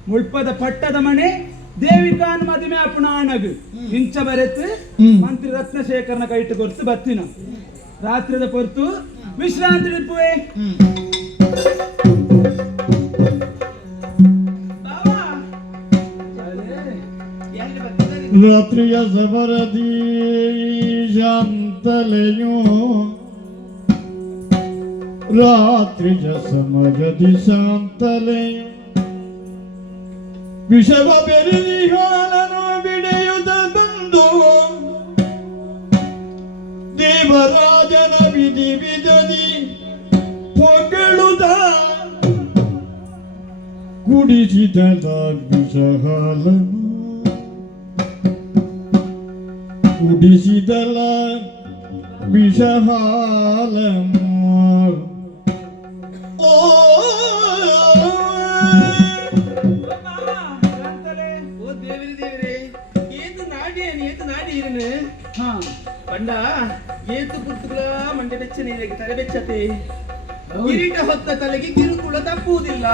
ಮುಳ್ಪದ ಪಟ್ಟದ ಮನೆ ದೇವಿಕಾನ್ ಮದುವೆ ಅಪ್ಪಣ ಆಣಗು ಇಂಚ ಬರೆತು ಮಂತ್ರಿ ರತ್ನಶೇಖರನ ಕೈಟ್ಟು ಕೊರ್ತು ಬತ್ತಿನ ರಾತ್ರಿದ ಪೊರ್ತು ವಿಶ್ರಾಂತಿ ನಿಪ್ಪುವೆ ರಾತ್ರಿಯ ಸಮರದಿ ಶಾಂತಲೆಯೋ ರಾತ್ರಿಯ ಸಮರದಿ ಶಾಂತಲೆಯೋ ವಿಷವ ಬೆರೆದಿ ಹಾಲನು ಬಿಡೆಯುತ್ತ ಬಂದು ದೇವರಾಜನ ವಿಧಿ ವಿಧದಿ ಹೊಗಳುದ ಕುಡಿಸಿದ ವಿಷಹಾಲನು ಕುಡಿಸಿದಲ ವಿಷಹಾಲನು ಓ ದೇವರೇ ಏತು ನಾಡಿ ಇರನು ಪಂಡ ಏತು ಪುರ್ತುಗಳ ಮಂಡೆ ಬೆಚ್ಚ ನೀರಿಗೆ ತಲೆ ಬೆಚ್ಚತೆ ಕಿರೀಟ ಹೊತ್ತ ತಲೆಗೆ ಕಿರುಕುಳ ತಪ್ಪುವುದಿಲ್ಲ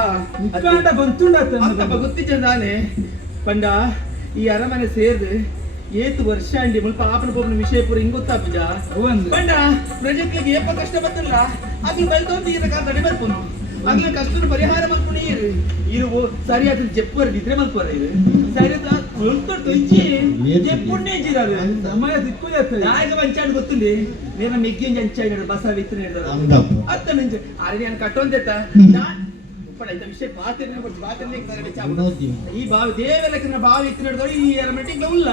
ಗೊತ್ತಿದ್ದಾನೆ ಪಂಡ ಈ ಅರಮನೆ ಸೇರ್ದು ಏತು ವರ್ಷ ಅಂಡಿ ಮುಲ್ಪ ಆಪನ ಪೋಪನ ವಿಷಯ ಪೂರ ಹಿಂಗ್ ಗೊತ್ತಾಪಿಜ ಪಂಡ ಪ್ರಜೆಗಳಿಗೆ ಏಪ ಕಷ್ಟ ಬತ್ತಲ್ಲ ಆಗ್ಲು ಬಲ್ತೋಂದು ಈರ ಕಾಲ ತಡೆ ಬರ್ಪುನು ಆಗ್ಲ ಕಷ್ಟದ ಪರಿಹಾರ ಮಲ್ಪುಣ ಇರು ಸರಿಯಾದ ಜಪ್ಪರ್ ಇದ್ರೆ ಮಲ್ಪುರ ಇದು ಸರಿಯಾದ ಉಳ್ಕೊಟ್ಟು ಇಜ್ಜಿ ಜಪ್ಪುಣ್ಣೆ ಇಜ್ಜಿರಾವೆ ಸಮಯ ದಿಕ್ಕುದತ್ತೆ ನಾಯಕ ಪಂಚಾಯತ್ ಗೊತ್ತುಂಡಿ ನೇರ ಮೆಗ್ಗಿಂಜ ಅಂಚಾಯಿನ ಬಸ ವಿತ್ತನೆ ಅತ್ತ ನಿಂಜ ಅರೆ ನಾನು ಕಟ್ಟೊಂದೆತ್ತ ಪಡ ಇಂತ ವಿಷಯ ಬಾತಿರ್ನೆ ಈ ಬಾವಿ ದೇವೆಲಕ್ಕಿನ ಬಾವಿ ಇತ್ತು ನಡೆದವರು ಈ ಮೆಟ್ಟಿಂಗ್ ಉಲ್ಲ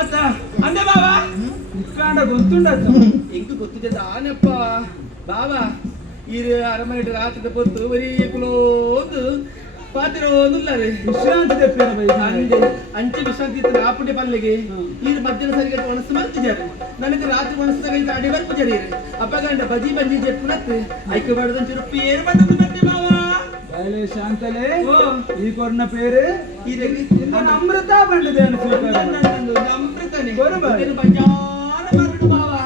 ಅತ್ತ ಅಂದೆ ಬಾವಾ ಇಕ್ಕಾಂಡ ಗೊತ್ತುಂಡತ್ತ ಎಂಕು ಗೊತ್ತಿದ್ದ ಆನಪ್ಪ ಬಾವಾ ಈ ಅರಮನೆ ರಾತ್ರಿ ಪೊತ್ತು ಬರೀ ಕುಲೋಂದು ಪಾತಿರೋ ಒಂದುಲ್ಲಾರೆ ವಿಶ್ರಾಂತಿ ತೆಪ್ಪಿನ ಬೈ ಅಂಚೆ ವಿಶ್ರಾಂತಿ ಇತ್ತು ಆಪುಂಡೆ ಪಲ್ಲೆಗೆ ಈ ಮಧ್ಯಾಹ್ನ ಸರಿಗೆ ಒಣಸು ಮಲ್ತಿದ್ದಾರೆ ನನಗೆ ರಾತ್ರಿ ಒಣಸಿದಾಗ ಅಡಿ ಬರ್ಪುಜರಿ ಅಪ್ಪಗಂಡ ಬಜಿ ಬಂದಿ ಜೆಪ್ಪುನತ್ ಐಕ್ಯ ಬಡದಂಚೂರು ಪೇರು ಬಂದದ್ದು ಮತ್ತೆ ಬಾವಾ ಬಾಯಲೆ ಶಾಂತಲೆ ಈ ಕೊರ್ನ ಪೇರು ಅಮೃತ ಬಂಡದೆ ಅಮೃತನೇ ಬರೋಬರ್ ಬಂಜಾರ ಬರ್ಬಿಡು ಬಾವಾ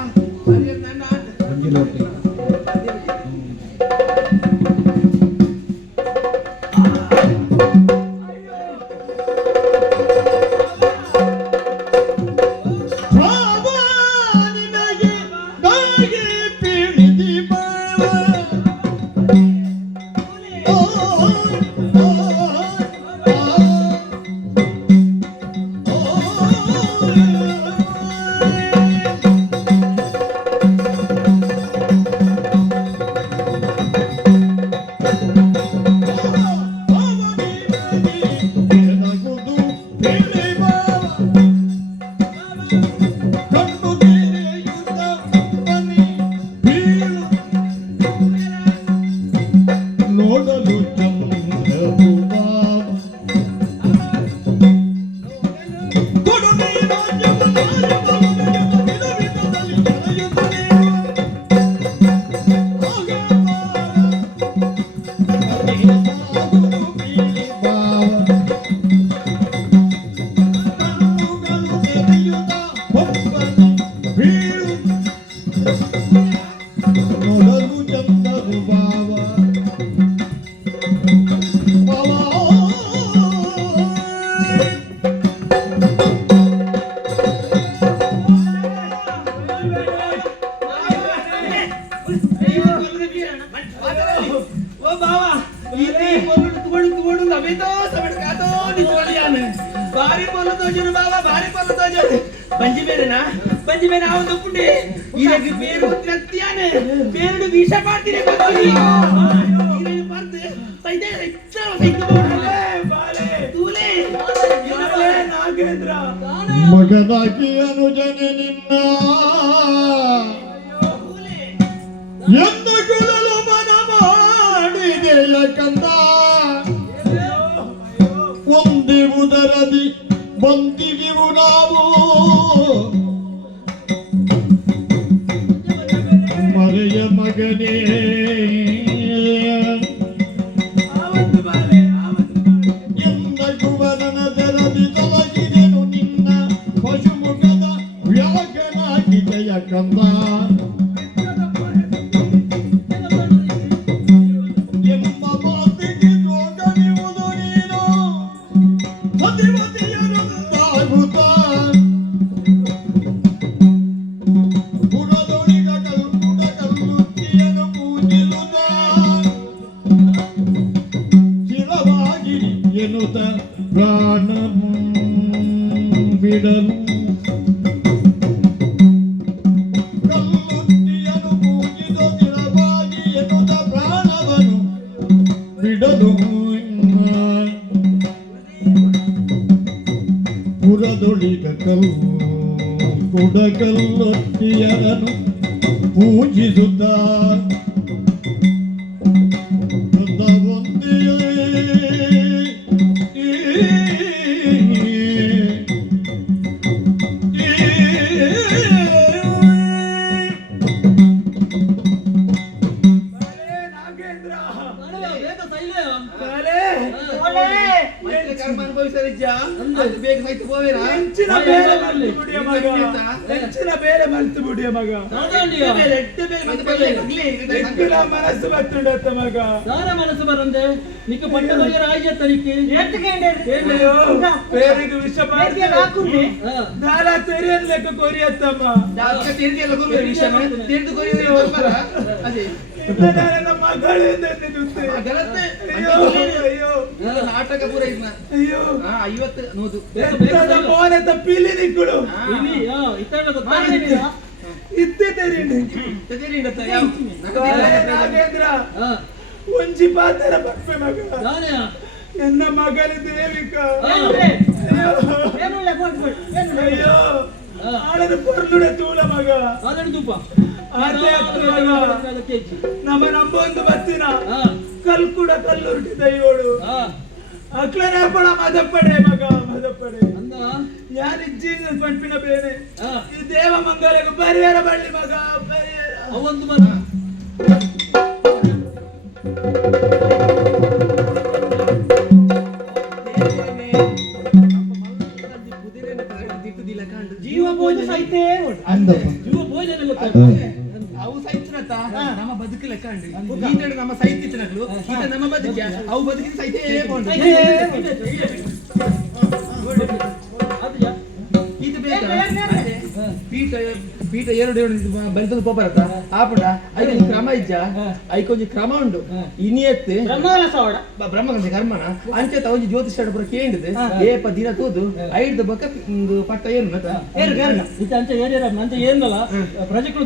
ओ बाबा इथे बोलून तू अबे तो सबड का तो निकोलियान भारी बोलतो जन बाबा भारी बोलतो जन पंजी मेरे आओ तो पुंडे इरेगी पेरू त्रत्याने पेरू विषा पार्टी रे बदली इरे पर्दे सैदे इच्छा सैदे बोले बाले तूले बाले नागेंद्र ಮಗನಾಗಿ ಅನುಜನೆ ನಿನ್ನ ಎಂದ ಕುಳಲು ಮನ ಮಾಡಿದೆಯ ಕಂದ ಒಂದೇ ಉದರದಿ ಬಂದಿಗಿರು ನಾವು ಮರೆಯ ಮಗನೇ ಎಂದ ಕುವರನದರದಿ ತೊಲಗಿದೆನು ನಿನ್ನ ಪಶುಮುಖದ ವ್ಯಾಗನಾಗಿದೆಯ ಕಂದ ಎಂಬ ಮಾತಿಗೆ ಜೋಗನಿಯುವುದು ನೀನು ಮತಿಮತಿಯರೊಂದಾಗುತ್ತ ಗುಣದೊಳಿಗ ಕಲ್ಲುತ್ತಿಯನು ಪೂಜಿಸುತ್ತ ಚಿರವಾಗಿರಿ ಎನ್ನುತ್ತ ಪ್ರಾಣ ಬಿಡಲು ಕಲ್ಲುತ್ತಿಯನು ಪೂಜಿಸೋ ಚಿರವಾಗಿ ಎನ್ನುತ್ತ ಪ್ರಾಣವನ್ನು ಬಿಡಲು ಪುರದೊಳಿಗ ಕುಡಕಲ್ಲೊತ್ತಿಯರನು ಪೂಜಿಸುತ್ತ ಬೇಗ ಸೈಲೆ ಕರ್ಮ ಅನುಭವಿಸಲಿಜ್ಜ ಅದು ಬೇಗ ಸೈತು ಹೋವೇನಾ ಹೆಂಚಿನ ಬೇರೆ ಮಲ್ತು ಬಿಡಿಯ ಮಗ ಹೆಂಚಿನ ಬೇರೆ ಮಲ್ತು ಬಿಡಿಯ ಮಗ ಎಕ್ಕುಲ ಮನಸ್ಸು ಬತ್ತುಂಡತ್ತ ಮಗ ದಾರ ಮನಸ್ಸು ಬರಂದೆ ನಿಕ್ಕ ಪಟ್ಟ ಬಗೆರ ಆಯ್ತ ನಿಕ್ಕೆ ಏನಯ್ಯೋ ಬೇರಿಗೆ ವಿಷ ದಾರ ತೆರೆಯನ್ ಲೆಕ್ಕ ಕೊರಿಯತ್ತಮ್ಮ ನನ್ನ ಮಗಳು ಅಯ್ಯೋ ನಾಟಕ ಪೂರ ಅಯ್ಯೋ 50 ನೋದು ಮೋನೆ ತಪ್ಪಿಲಿ ನಿಕ್ಕಳು ಇಲ್ಲಿ ಇತ್ತಲ್ಲ ಗೊತ್ತಾಗಿಲ್ಲ ಇತ್ತೆ ತೆರೀಂಡು ನಾಗೇಂದ್ರ ಒಂಜಿ ಪಾತ್ರ ಬಪ್ಪೆ ಮಗ ನಾನೇ ನನ್ನ ಮಗನ ದೇವಿಕ ಅಯ್ಯೋ ಆಳದ ಪೊರ್ಲುಡೆ ತೂಳ ಮಗ ಅದನ್ನು ತುಪ್ಪ ಆತೆ ಅತ್ತ ಮಗ ನಮ್ಮ ನಂಬೊಂದು ಬತ್ತಿನ ಕಲ್ಕುಡ ಕಲ್ಲುರುಟಿ ದೈವೋಡು ಅಕ್ಲನೇ ಪಡ ಮದಪಡೆ ಮಗ ಮದಪಡೆ ಅಂದ ಯಾರಿಜ್ಜಿ ಪಂಪಿನ ಬೇನೆ ಈ ದೇವ ಮಂಗಲಗೂ ಪರಿಹಾರ ಬಳ್ಳಿ ಮಗ ಪರಿಹಾರ ಅವಂದು ಬರ ಜೀವ ಭೋಜ ಸೈತೆ ಜೀವ ಭೋಜನ ಗೊತ್ತಾಗ್ತದೆ ಅವು ಸೈತಿನತ್ತ ನಮ್ಮ ಬದುಕು ಲೆಕ್ಕ ಅಂಡಿ ಈತಡೆ ನಮ್ಮ ಸೈತಿನಗಳು ಈತ ನಮ್ಮ ಬದುಕ ಅವು ಬದುಕಿನ ಸೈತೆ ಇದು ಪೀಠ ಪೀಠ ಎರಡು ಬಲಿತದ ಪೋಪರತ್ತ ಆಪುಡ ಐದು ಕ್ರಮ ಇಜ್ಜ ಐಕೊಂಜಿ ಕ್ರಮ ಉಂಡು ಇನಿಯತ್ತೆ ಬ್ರಹ್ಮಗಂಧ ಕರ್ಮನ ಅಂಚೆತ ಒಂಜಿ ಜ್ಯೋತಿಷ ಪುರ ಕೇಂದ್ರದೆ ಏಪ ದಿನ ತೂದು ಐದು ಬಕ್ಕ ಒಂದು ಪಟ್ಟ ಏನು ಅಂಚೆ ಏನಲ್ಲ ಪ್ರಜೆಗಳು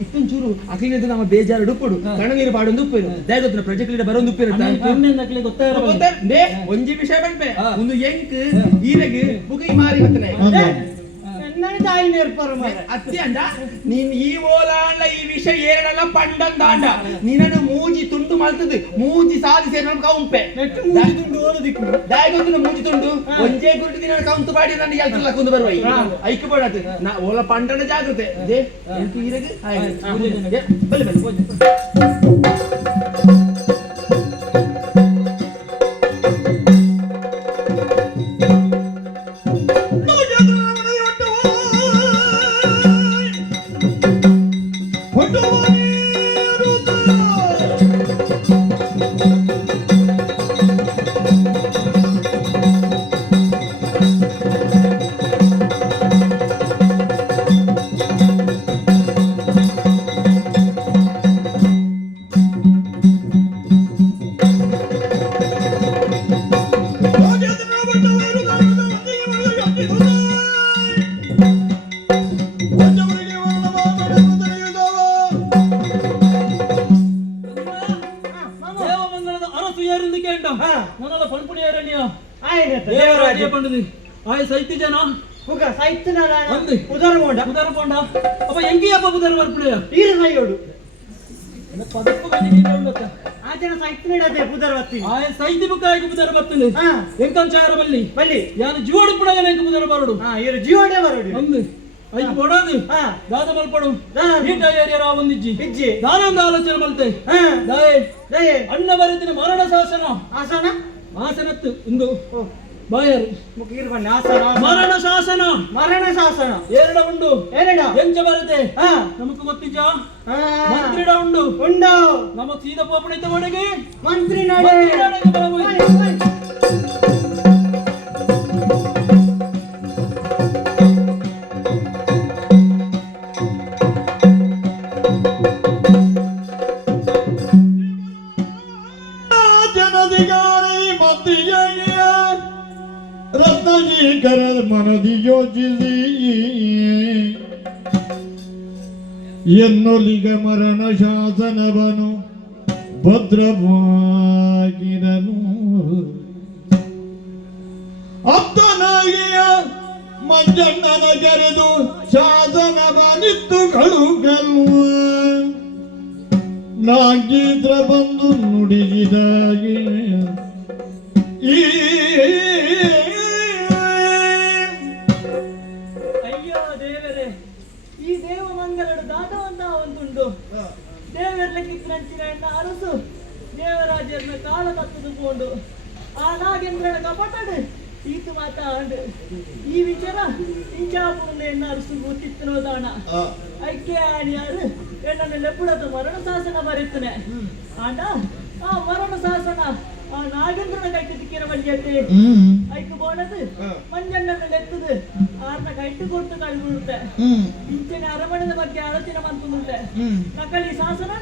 ಇತ್ತೊಂದು ಚೂರು ಅಕ್ಲಿನ ನಮ್ಮ ಬೇಜಾರು ಡುಪ್ಪುಡು ಕಣನೀರು ಪಾಡೊಂದು ಉಪ್ಪೇರು ದಯಗೊತ್ತಿನ ಪ್ರಜೆಗಳಿಗೆ ಬರೋದು ಉಪ್ಪೇರು ಗೊತ್ತಾಯಿರ ಒಂಜಿ ವಿಷಯ ಬಂಪೆ ಒಂದು ಎಂಕ್ ಈರೆಗೆ ಬುಗೈ ಮಾರಿ ಬತ್ತನೆ ಅತ್ಯಂತ ನೀನ್ ಈ ಓಲಾಂಡ ಈ ವಿಷಯ ಏರಡಲ್ಲ ಪಂಡಂದಾಂಡ ನಿನ್ನನ್ನು ಮೂಜಿ ತುಂಡು ಮಾಡ್ತದೆ ಮೂಜಿ ಸಾಧಿಸಿ ಕೌಂಪೆ ದಯಗೊತ್ತಿನ ಮೂಜಿ ತುಂಡು ಒಂಜೇ ಗುರುತು ದಿನ ಕೌಂತು ಮಾಡಿ ನನ್ನ ಎಲ್ತಲ್ಲ ಕುಂದು ಬರುವ ಐಕ್ಯ ಪಡತ್ತೆ ನಾ ಓಲ ಪಂಡನ ಜಾಗ್ರತೆ ದೇ ಎಂಟು ಈರೆಗೆ ಬಲ್ಲಿ ಬಲ್ಲಿ ನನ್ನಲ್ಲ ಪಣಪುಣಿಯರಣ್ಯ ಆಯ್ತು ದೇವರಾಜ್ಯ ಪಂಡದು ಆಯ್ ಸೈತಿ ಜನ ಹುಗ ಸಾಯ್ತು ಅಂದು. ಉದಾರಗೊಂಡ ಉದರಕೊಂಡ ಅಪ್ಪ ಎಂಕಿಯಪ್ಪ ಉದರ ಬರ್ಪುಳಿಯ ಈರು ಸಾಯೋಡು ಪದಪ್ಪು ಗಂಜಿನಿಂದ ಉಂಡತ್ತ ಆಚರಣೆ ಸಾಯ್ತು ನಡತೆ ಪುದರ್ ಬತ್ತಿ ಆಯ್ ಸೈತಿ ಬುಕ್ಕಾಗಿ ಉದರ ಬರ್ತದೆ ಹಾ ಎಂಕಂಚಾರ ಬಲ್ಲಿ ಬಲ್ಲಿ ಯಾನು ಜೀವಡು ಪುಣಗನ ಎಂಕ ಉದರ ಬರಡು ಹಾ ಇರು ಜೀವನೇ ಬರೋಡಿ ಅಂದು ಐದು ಕೊಡೋದು ಹಾ ದಾದ ಮಲ್ಪಡು ದಾದ. ಈಟ ಏರಿಯರ ಒಂದಿಜ್ಜಿ ಇಜ್ಜಿ ದಾನೊಂದು ಆಲೋಚನೆ ಮಲ್ತೆ ಹಾ ದಾಯ್ ದಯೆ ಅಣ್ಣ ಬರೆದಿನ ಮರಣ ಶಾಸನ ಆಸನ ಆಸನತ್ತು ಒಂದು ಓ ಬಾಯರು ಮುಖೀರ್ ಬನ್ನಿ ಆಸನ ಮರಣ ಶಾಸನ ಮರಣ ಶಾಸನ ಎರಡ ಉಂಡು ಎರಡ ಎಂಚ ಬರುತ್ತೆ ಹಾ ನಮಕ್ ಗೊತ್ತಿಜ್ಜ ಹಾ ಮಂತ್ರಿಡ ಉಂಡು ಉಂಡು ನಮಕ್ ಸೀದ ಪೋಪಣಿತ ಒಳಗೆ ಮಂತ್ರಿ ಮಂತ್ರಿ ನಡೆ ನಡೆಗೆ ಬರಬಹುದು. ಜನದಿಗಾರೆ ಮತ್ತಿಯ ರತ್ನಜೀಕರ ಮನದಿ ಯೋಚಿಸಿ ಎನ್ನೊಲಿಗ ಮರಣ ಶಾಸನವನು ಭದ್ರವಾಗಿರನು ಅಪ್ತನಾಗಿಯ ಮಂಜಣ್ಣನ ಕರೆದು ಶಾಸನವನಿತ್ತು ಕಳುಗಲ್ವ ನಾಗೀದ್ರ ಬಂದು ನುಡಿಸಿದಾಗೆ ಈ ಅಯ್ಯೋ ದೇವರೇ ಈ ದೇವ ಮಂಗಲಡು ದಾಟವಂತ ಒಂದುಂಡು ದೇವರ್ಲಕ್ಕಿತ್ತಂಚಿನ ಎನ್ನ ಅರಸು ದೇವರಾಜರನ್ನ ಕಾಲ ಕತ್ತದುಕೊಂಡು ಆ ನಾಗೇಂದ್ರನ ಕಪಟಡು ಈತು ಮಾತಾಡು ಈ ವಿಚಾರ ಇಂಚಾಪುರನ ಎನ್ನ ಅರಸು ಗೊತ್ತಿತ್ತನೋದಾಣ ಐಕ್ಯ ಆಣಿಯಾರು ಎಣ್ಣನ್ನು ಲೆಪ್ಪುಡದ ಮರಣ ಶಾಸನ ಬರೀತಾನೆ ಆಂಡ ಆ ಮರಣ ಶಾಸನ ಆ ನಾಗೇಂದ್ರನ ಕೈக்கு திக்கிற வழியட்டு ஐக்கு போனது ಮಂಜಣ್ಣನ ಲೆತ್ತದು ಆರ್ನ ಕೈಟ್ಟು ಕೊಟ್ಟು ಕಳ್ಬಿಡುತ್ತೆ ಇಂಚಿನ ಅರಮಣದ ಬಗ್ಗೆ ಆಲೋಚನೆ ಮಂತುಂಟೆ ನಕಲಿ ಶಾಸನ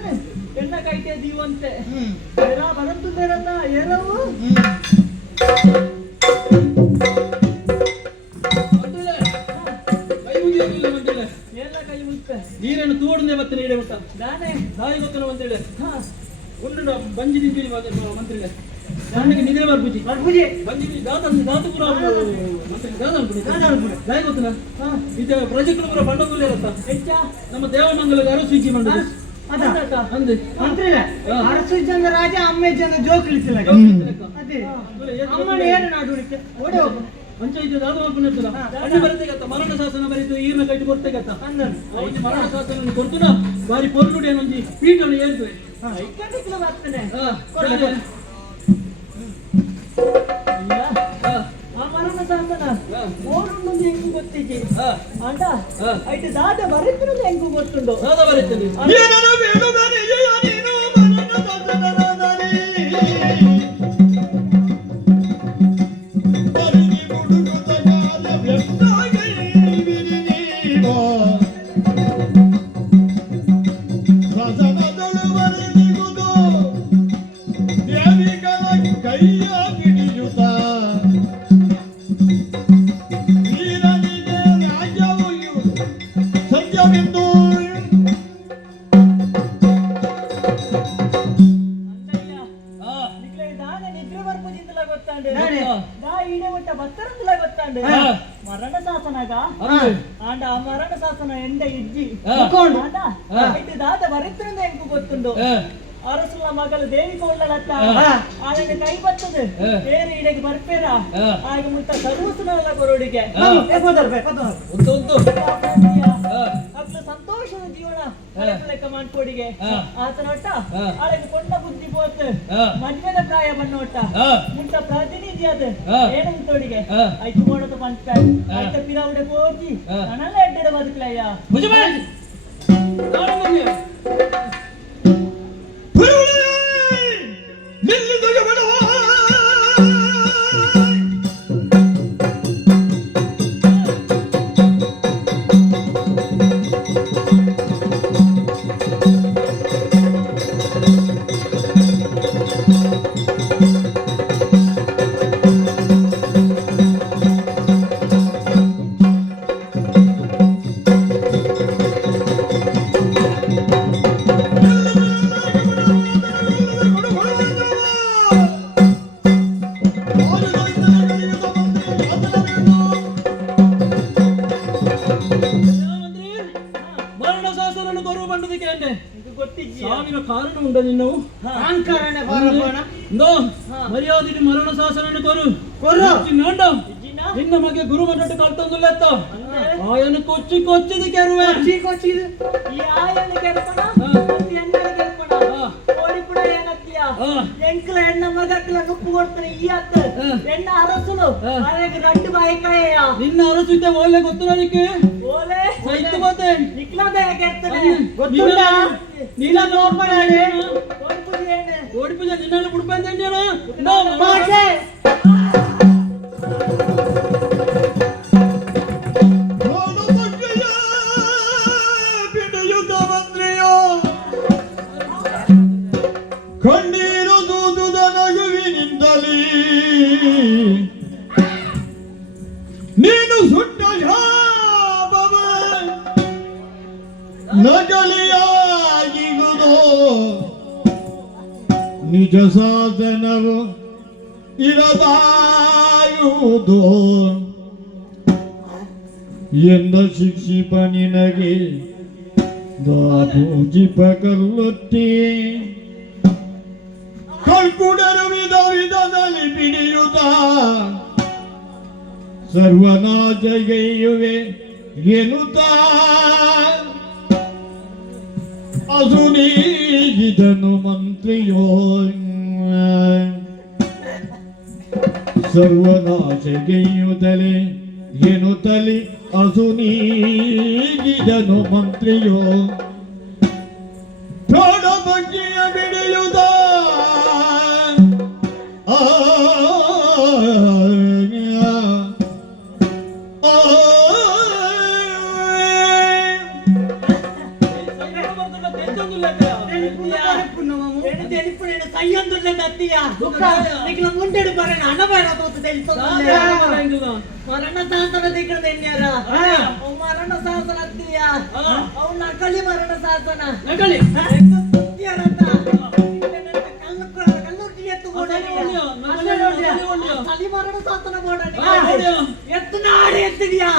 ಎಣ್ಣ ಕೈತೆ ದೀವಂತೆ ಎರ ಬರಂತುಂದೇರಲ್ಲ ಎರವು ಎಲ್ಲ ಕೈ ಮುತ್ತೆ ನೀರನ್ನು ತೋಡನೆ ಮತ್ತೆ ನೀಡೆ ಬಿಟ್ಟ ನಾನೇ ದಾಯಿ ಗೊತ್ತನ ಅಂತೇಳಿ ಹಾ ಉಂಡು ಬಂಜಿ ನಿಂತಿರಿ ಮಂತ್ರಿಲೆ ನನಗೆ ನಿದ್ರೆ ಬರ್ಬುಜಿ ಬರ್ಬುಜಿ ಬಂಜಿ ದಾತಪುರ ಮಂತ್ರಿ ದಾಯಿ ಗೊತ್ತನ ಇದು ಪ್ರಜೆಕುಲ ಬಂಡಗುಲ್ಲ ಇರತ್ತ ಹೆಚ್ಚ ನಮ್ಮ ದೇವಮಂಗಲದ ಅರಸು ಇಜ್ಜಿ ಮಂಡದು ಅದ ಅಂದೆ ಮಂತ್ರಿ ಅರಸು ಜನ ರಾಜ ಅಮ್ಮೆ ಜನ ಜೋಕ್ಲಿತ್ತಿಲ್ಲ ಅದೇ ಅಮ್ಮನ ಏನು ನಾಡುಡಿಕೆ ಓಡಿ ಹೋಗು ಪಂಚಾಯತ್ ದಾದ ಮಾಡ್ಕೊಂಡಿರ್ತದ ಅಣ್ಣ ಬರತೆಗತ್ತ ಮರಣ ಶಾಸನ ಬರೀತು ಈರ್ನ ಕೈಟ್ ಕೊಡ್ತೆಗತ್ತ ಅವತ್ತು ಮರಣ ಶಾಸನ ಕೊಡ್ತುನ ಬಾರಿ ಪೊರ್ಲುಡಿ ಒಂಜಿ ಪೀಠನ ಏರ್ತದೆ ಇಕ್ಕಂಡಿಕ್ಲ ಬರ್ತನೆ ಆ ಮರಣ ಶಾಸನ ಓಡುಂದು ಹೆಂಗು ಗೊತ್ತಿಜ್ಜಿ ಅಂಡ ಐಟು ದಾದ ಬರೀತಿರೋದು ಹೆಂಗು ಗೊತ್ತುಂಡು ದಾದ ಬರೀತದೆ ಏನನು ಬೇಡುದನಿಯೋ ನೀನು ಮರಣ ಶಾಸನದಲ್ಲಿ ಬರಿದಿ ಮುಡುಗುತ್ತ ಕಾಲ ವ್ಯರ್ಥಾಗಿ ಬಿರಿನೀವ ಶಾಸನದೊಳು ಬರಿದಿಗುವುದು ದೇವಿಗಳ ಕೈಯ ಹಿಡಿಯುತ್ತ ವೀರನಿಗೆ ರಾಜ್ಯವು ಸತ್ಯವೆಂದು ನಿದ್ರೆ ಬರ್ಬೋದಿಂದಲ ಗೊತ್ತಾಂಡು ನಾನೇ. ನಾ ಈಡೆ ಒಟ್ಟ ಬತ್ತರಂದಲ ಗೊತ್ತಾಂಡು ಮರಣ ಶಾಸನಗ ಆಂಡ ಆ ಮರಣ ಶಾಸನ ಎಂಡ ಇಜ್ಜಿ ಮುಕ್ಕೊಂಡು. ಆಂಡ ಐಟು ದಾದ ಬರೀತಿರೋದು ಹೆಂಗು ಗೊತ್ತುಂಡು ಅರಸುಲ ಮಗಳು ದೇವಿ ಕೊಳ್ಳಲತ್ತ ಆಳಿನ ಕೈ ಬರ್ತದೆ ಬೇರೆ ಇಡೆಗೆ ಬರ್ಪೇರ ಆಗ ಮುಟ್ಟ ಸರ್ವಸನಲ್ಲ ಕೊರೋಡಿಗೆ ಉಂಟು ಉಂಟು ಅಕ್ಲ ಸಂತೋಷದ ಜೀವನ ಲೆಕ್ಕ ಮಾಡ್ಕೊಡಿಗೆ ಆತನೊಟ್ಟ ಆಳಿಗೆ ಕೊಂಡ ಬುದ್ಧಿ ಪೋತ್ ಮದ್ವೆದ ಪ್ರಾಯ ಬನ್ನೊಟ್ಟ ಮುಟ್ಟ ಪ್ರತಿನಿಧಿ ಅದು ಏನು ಮುಟ್ಟೋಡಿಗೆ ಐದು ಮಾಡೋದು ಪಂಚ ಆಯ್ತ ಪಿರಾವುಡೆ ಹೋಗಿ ನನ್ನೆಲ್ಲ ಎಡ್ಡೆಡೆ ಬದುಕಲಯ್ಯ ಮುಜಬಾಯಿ ನಾನು ಬಂದೆ ಸಾವಿರ ಕಾರಣ ಉಂಡ ನಿನ್ನವು ಅಹಂಕಾರನೇ ಬಾರಪ್ಪಣ. ನೋ ಮರ್ಯಾದಿನಿ ಮರಣ ಶಾಸನ ಕೊರು ಕೊರು. ನೋಡ ನಿನ್ನ ಮಗೆ ಗುರು ಮನ್ನಟ್ಟು ಕಲ್ತೊಂದುಲೆತ್ತ ಆಯನ ಕೊಚ್ಚಿ ಕೊಚ್ಚಿದ ಕೆರುವೆ ಕೊಚ್ಚಿದು ಈ ಆಯನ ಕೆಲ್ಪಣ ಎಣ್ಣೆ ಕೆಲ್ಪಣ ಓಡಿಪುಡ ಏನತ್ತೀಯ ಎಂಕ್ಲ ಹೆಣ್ಣ ಮಗಕ್ಲ ನುಪ್ಪು ಕೊಡ್ತಾನೆ ಈ ಅತ್ತ ಹೆಣ್ಣ ಅರಸಲು ಅದಕ್ಕೆ ರಡ್ಡು ಬಾಯಿಕಾಯ ನಿನ್ನ ಅರಸುತ್ತೆ ಓಲೆ ಗೊತ್ತು ನನಗೆ ಓಲೆ ಸೈತು ಮತ್ತೆ ನಿಕ್ಲಾದ ಯಾಕೆ ಇರ್ತಾನೆ ಗೊತ್ತುಂಟ ನೀಲ ನೋಡ್ಬೇಡಿ ಓಡಿಪುಡಿ ಎಣ್ಣೆ ಓಡಿಪೂಜೆ ನಿನ್ನೆಲ್ಲ ಬಿಡ್ಬಂದೇನು ಭಾಷೆ ಕಣ್ಣೀರು ದೂದುದ ನಗುವಿನಿಂದಲೇ ನೀನು ಸುಟ್ಟ ಶಾಪವ ನಕಲಿಯಾಗಿಗುವುದು ನಿಜ ಸಾಧನವು ಇರದಾಯುವುದು ಎಂದ ಶಿಕ್ಷಿಪ ನಿನಗೆ ದಾಪೂಜಿಪ ಕಲ್ಲೊತ್ತಿ ಕಲ್ಕುಡರು ವಿಧ ವಿಧದಲ್ಲಿ ಬಿಡಿಯುತ್ತ ಸರ್ವನಾಶಗೈಯುವೆ ಎನ್ನುತ್ತ ಅಸುನೀಗಿದನು ಮಂತ್ರಿಯೋ ಸರ್ವನಾಶಗೈಯುತ್ತಲೇ ಎನ್ನುತ್ತಲೇ ಅಸುನೀಗಿದನು ಮಂತ್ರಿಯೋ ಪ್ರಾಣ ಬಗ್ಗಿಯ ಬಿಡಿಯುತ್ತ ಮುಂದೆಡು ಬರೋಣ ಹಣ ಬೇಡ ಮರಣ ಶಾಸನ ದಿಗ್ಗದ ಎನ್ಯಾರ ಮರಣ ಶಾಸನ ಹತ್ತಿಯ ಅವ್ ನಕಲಿ ಮರಣ ಶಾಸನ ನಕಲಿ ಕಲಿ ಮರಣ ಶಾಸನ ಬೋಡ ಎತ್ತು ನಾಡಿ ಎತ್ತಿದ್ಯಾ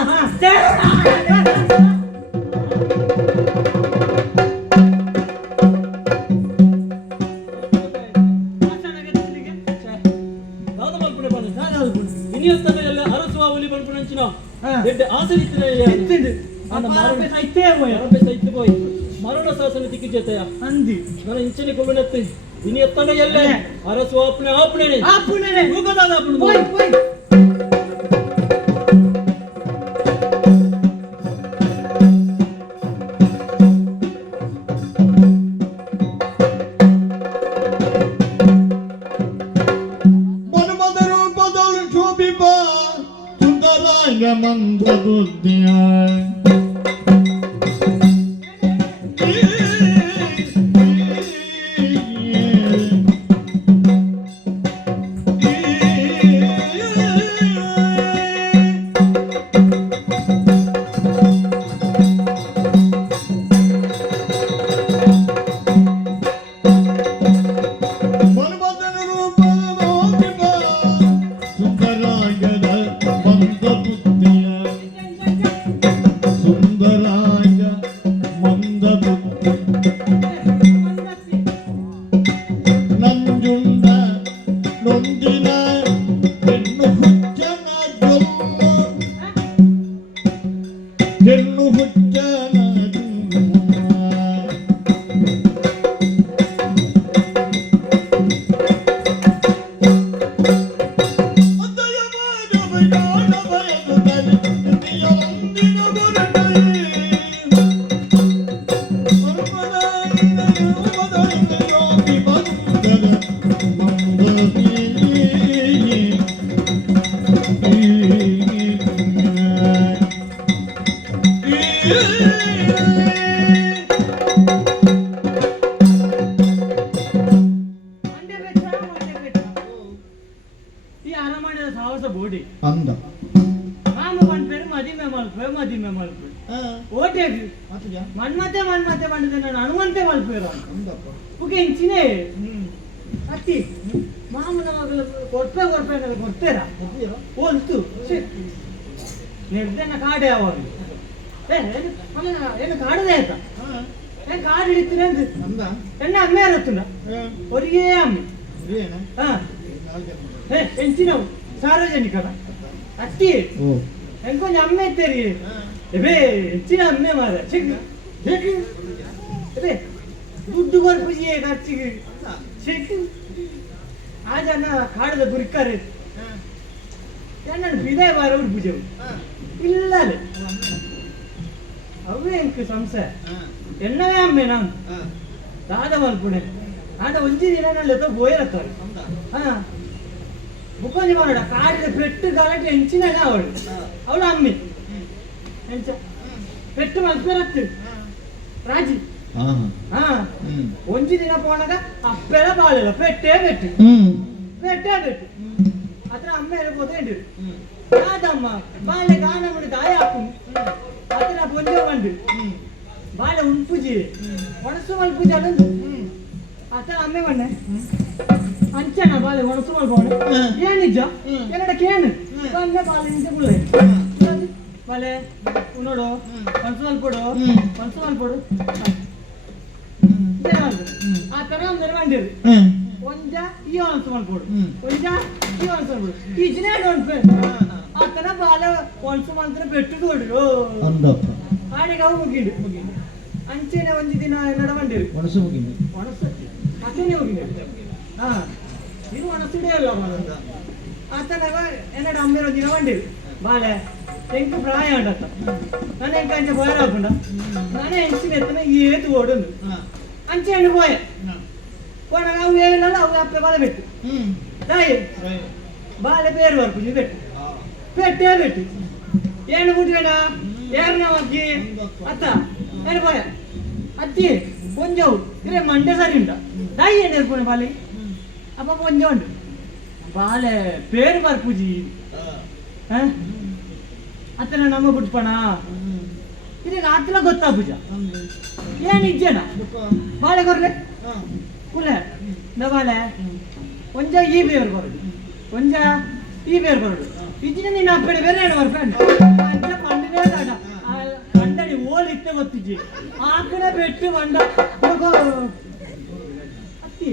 ಮರಣ ಶಾಸನ ದಿಕ್ಕಿಜತೆಯ ಅಂದಿ ನನ್ನ ಇಂಚನೆ ಕೊಬ್ಬನತ್ತೆ ಇನಿ ಎತ್ತಂಡ ಎಲ್ಲೇ ಅರಸು ಆಪಣೆ ಆಪಣೆ ಆಪಣೆ ಹೋಗದಾದ ಆಪಣೆ ಹೋಯ್ ಹೋಯ್ ಮನ್ಮದ ರೂಪದಲ್ಲಿ ಶೋಭಿಪ ಸುಂದರಾಂಗ ಮಂದ ಬುದ್ಧಿಯ ಅಂದ ಮದಿಮೆ ಮಲ್ಪೆ ಓಟೆ ಮನ್ಮತೆ ಮನ್ಮತೆ ಬಂದಿದೆ ನಾನು ಹನುಮಂತೆ ಮಲ್ಪೇರ ಉಗೆ ಇಂಚಿನೇ ಅತ್ತಿ ಮಾಮನ ಮಗಳು ಕೊಡ್ಪೆ ಕೊಡ್ತೇರಾ ಹೋಲ್ತು ನಿರ್ದೇನ ಕಾಡೆ ಅವಾಗ ಏನು ಕಾಡದೆ ಆಯ್ತಾ ഞാൻ കാർഡ് എടുത്തിനെന്ത് എന്താ എന്നെ അമ്മ എത്തുന്ന ഒരേ അമ്മ ആ ಎಂಚಿನ ಸಾರ್ವಜನಿಕರ ಅತ್ತಿ ಎಂಕೊಂಜ ಅಮ್ಮೆ ತೆರಿ ಎಬೇ ಹೆಚ್ಚಿನ ಅಮ್ಮೆ ಮಾರ ಚೆಕ್ ಚೆಕ್ ಎಬೇ ದುಡ್ಡು ಕೊರ್ಪುಜಿಯೇ ಖರ್ಚಿಗೆ ಚೆಕ್ ಆ ಜನ ಕಾಡದ ಗುರಿಕಾರೆ ನನ್ನ ಬಿದಾಯ ಬಾರ ಅವ್ರು ಪೂಜೆವು ಇಲ್ಲಲೆ ಅವೇ ಎಂಕ್ ಸಂಶಯ ಎನ್ನವೇ ಅಮ್ಮೆ ನಾನು ದಾದ ಮಲ್ಪುಣೆ ಆಡ ಒಂಜಿ ದಿನ ನಲ್ಲದ ಬೋಯರತ್ತಾರೆ ಹಾ ಬುಕ್ಕೊಂಜಿ ಮಾಡೋಡ ಕಾಡಿದ ಪೆಟ್ಟು ಕಾಲಕ್ಕೆ ಹೆಂಚಿನಾಗ ಅವಳು ಅಮ್ಮಿ ಹೆಂಚ ಪೆಟ್ಟು ಮಲ್ಪೆರತ್ತು ರಾಜಿ ಹಾ ಒಂಜಿ ದಿನ ಪೋಣಗ ಅಪ್ಪೆಲ ಬಾಳಿಲ್ಲ ಪೆಟ್ಟೇ ಪೆಟ್ಟು ಪೆಟ್ಟೇ ಪೆಟ್ಟು ಅದ್ರ ಅಮ್ಮ ಹೇಳ್ಬೋದೇಂಡು ಯಾದಮ್ಮ ಬಾಳೆ ಗಾನ ಮಾಡಿ ದಾಯ ಹಾಕು ಅದ್ರ ಪೊಂಜ ಬಂಡು ಬಾಳೆ ಉಂಪುಜಿ ಒಣಸು ಮಲ್ಪುಜಿ ಅಲ್ಲೊಂದು ಅತ್ರ ಅಮ್ಮೆ ಬಣ್ಣೆ ಅಂಚನ ಬಾಲೆ ಒಣಸು ಮಲ್ಪೋಣೆ ಏನಿಜ್ಜ ಎರಡ ಕೇನು ಬಂದೆ ಬಾಲೆ ನಿಂತ ಬುಳ್ಳೆ ಬಾಲೆ ನೋಡು ಒಣಸು ಮಲ್ಪೋಡು ಒಣಸು ಮಲ್ಪೋಡು ಆ ತರ ಒಂದು ಬಂದಿರು ಒಂಜ ಈ ಒಣಸು ಮಲ್ಪೋಡು ಒಂಜ ಈ ಒಣಸು ಮಲ್ಪೋಡು ಈ ಜಿನೇ ನೋಡ್ಪೆ ಆ ತರ ಬಾಲೆ ಒಣಸು ಮಲ್ಪನ ಬೆಟ್ಟು ನೋಡ್ರು ಆಡಿಗೆ ಅವು ಮುಗಿಂಡು ಅಂಚೆನೆ ಒಂಜಿ ದಿನ ನಡ ಬಂದಿರು ಒಣಸು ಮುಗಿಂಡು ಒಣಸು ಅತ್ತನೇ ಹೋಗಿದ್ದೆ ಹಾ ಇದು ಒಣಸಿಡೇ ಅಲ್ಲ ಮಾದಂತ ಆತನಾಗ എന്നോട് അമ്മ ഒരു ദിനം വണ്ടി ബാലെ എനിക്ക് പ്രായം ഉണ്ടത്ത ഞാൻ എനിക്ക് അഞ്ച് പോയാറാക്കണ്ട ഞാൻ എനിക്ക് എത്തുന്ന ഏത് ഓടുന്നു അഞ്ചാണ് പോയ പോണ വേലല്ല അവ അപ്പ ബാല പെട്ടു ദായി ബാല പേര് വർക്കും ഇത് പെട്ടു പെട്ടേ പെട്ടു ಏನು ಬಿಟ್ಬೇಡ ಯಾರನ್ನ ಹಾಕಿ ಅತ್ತ ಏನು പോയ ಅತ್ತಿ ಕೊಂಜವು ಇರೇ ಮಂಡ್ಯ ಸರಿ ಉಂಟ ದಾಯಿ ಏನು ಇರ್ಬೋದು ಬಾಲೆ ಅಪ್ಪ ಕೊಂಜ ಉಂಟು ಬಾಲೆ ಪೇರು ಬರ್ಪೂಜಿ ಅತ್ತನ ನಮ್ಮ ಬಿಟ್ಪಣ ಇದೀಗ ಆತಲ ಗೊತ್ತಾ ಪೂಜ ಏನು ಇಜ್ಜೇನ ಬಾಳೆ ಕೊರ್ಲೆ ಕುಲೆ ಬಾಳೆ ಒಂಜ ಈ ಬೇರು ಬರೋದು ಒಂಜ ಈ ಬೇರು ಬರೋದು ಇಜ್ಜಿನ ನೀನು ಅಪ್ಪಡೆ ಬೇರೆ ಏನು ಬರ್ಕೊಂಡು ಅಂಚ ಪಂಡಿನೇ ದಾಡ ಅಂಡಡಿ ಓಲ್ ಇತ್ತೆ ಗೊತ್ತಿಜ್ಜಿ ಆಕಡೆ ಬೆಟ್ಟು ಬಂಡ ಅತ್ತಿ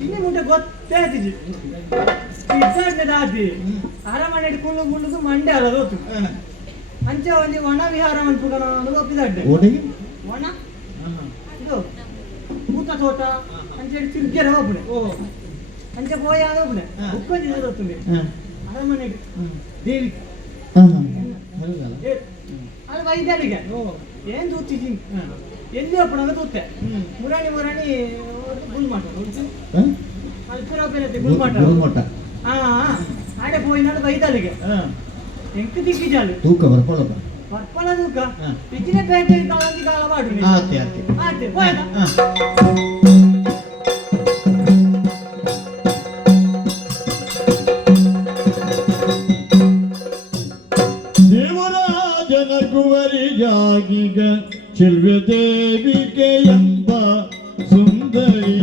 ಇನ್ನೇ ಮುಟ್ಟ ಗೊತ್ತೇ ಆತಿಜಿ ದಾದಿ ಅರಮನೆ ಕುಳ್ಳು ಮುಳ್ಳುದು ಮಂಡೆ ಅಲ್ಲ ಗೊತ್ತು ಅಂಚೆ ಒಂದು ಒಣ ವಿಹಾರ ಅನ್ಪುಡ ಒಪ್ಪಿದಡ್ಡೆ ಒಣ ಇದು ಊಟ ತೋಟ ಅಂಚೆ ತಿರ್ಗ್ಯಾರ ಹೋಗ್ಬಿಡೆ ಅಂಚೆ ಪೋಯ ಹೋಗ್ಬಿಡೆ ಉಕ್ಕೊಂಜಿ ಗೊತ್ತುಂಡೆ ಅರಮನೆ ದೇವಿ ಅದು ವೈದ್ಯರಿಗೆ ಏನ್ ತೂತಿಜಿ ಎಲ್ಲಿ ಒಪ್ಪಣಗ ತೂತೆ ಮುರಾಣಿ ಗುಲ್ ಮಾಡೋದು ಅಲ್ಪರೊಬ್ಬರತ್ತೆ ಗುಲ್ ಮಾಡೋದು ಹಾ ಆಡೆ ಪೋಯಿನಾಡು ವೈದ್ಯರಿಗೆ ಎಂಕ್ ದಿಕ್ಕಿಜಾಲು ತೂಕ ಬರ್ಕೊಳ್ಳ ಬರ್ಪಳ ತೂಕ ಇಚ್ಚಿನ ಪೇಟೆ ಕಾಲಂಜಿ ಕಾಲ ಮಾಡು ಆತೆ ಆತೆ ಆತೆ ಹೋಯ್ತ ದೇವರಾಜನ ಕುವರಿಗಾಗಿಗ ಚೆಲ್ವದೇವಿಗೆ ಎಂಬ ಸುಂದರಿ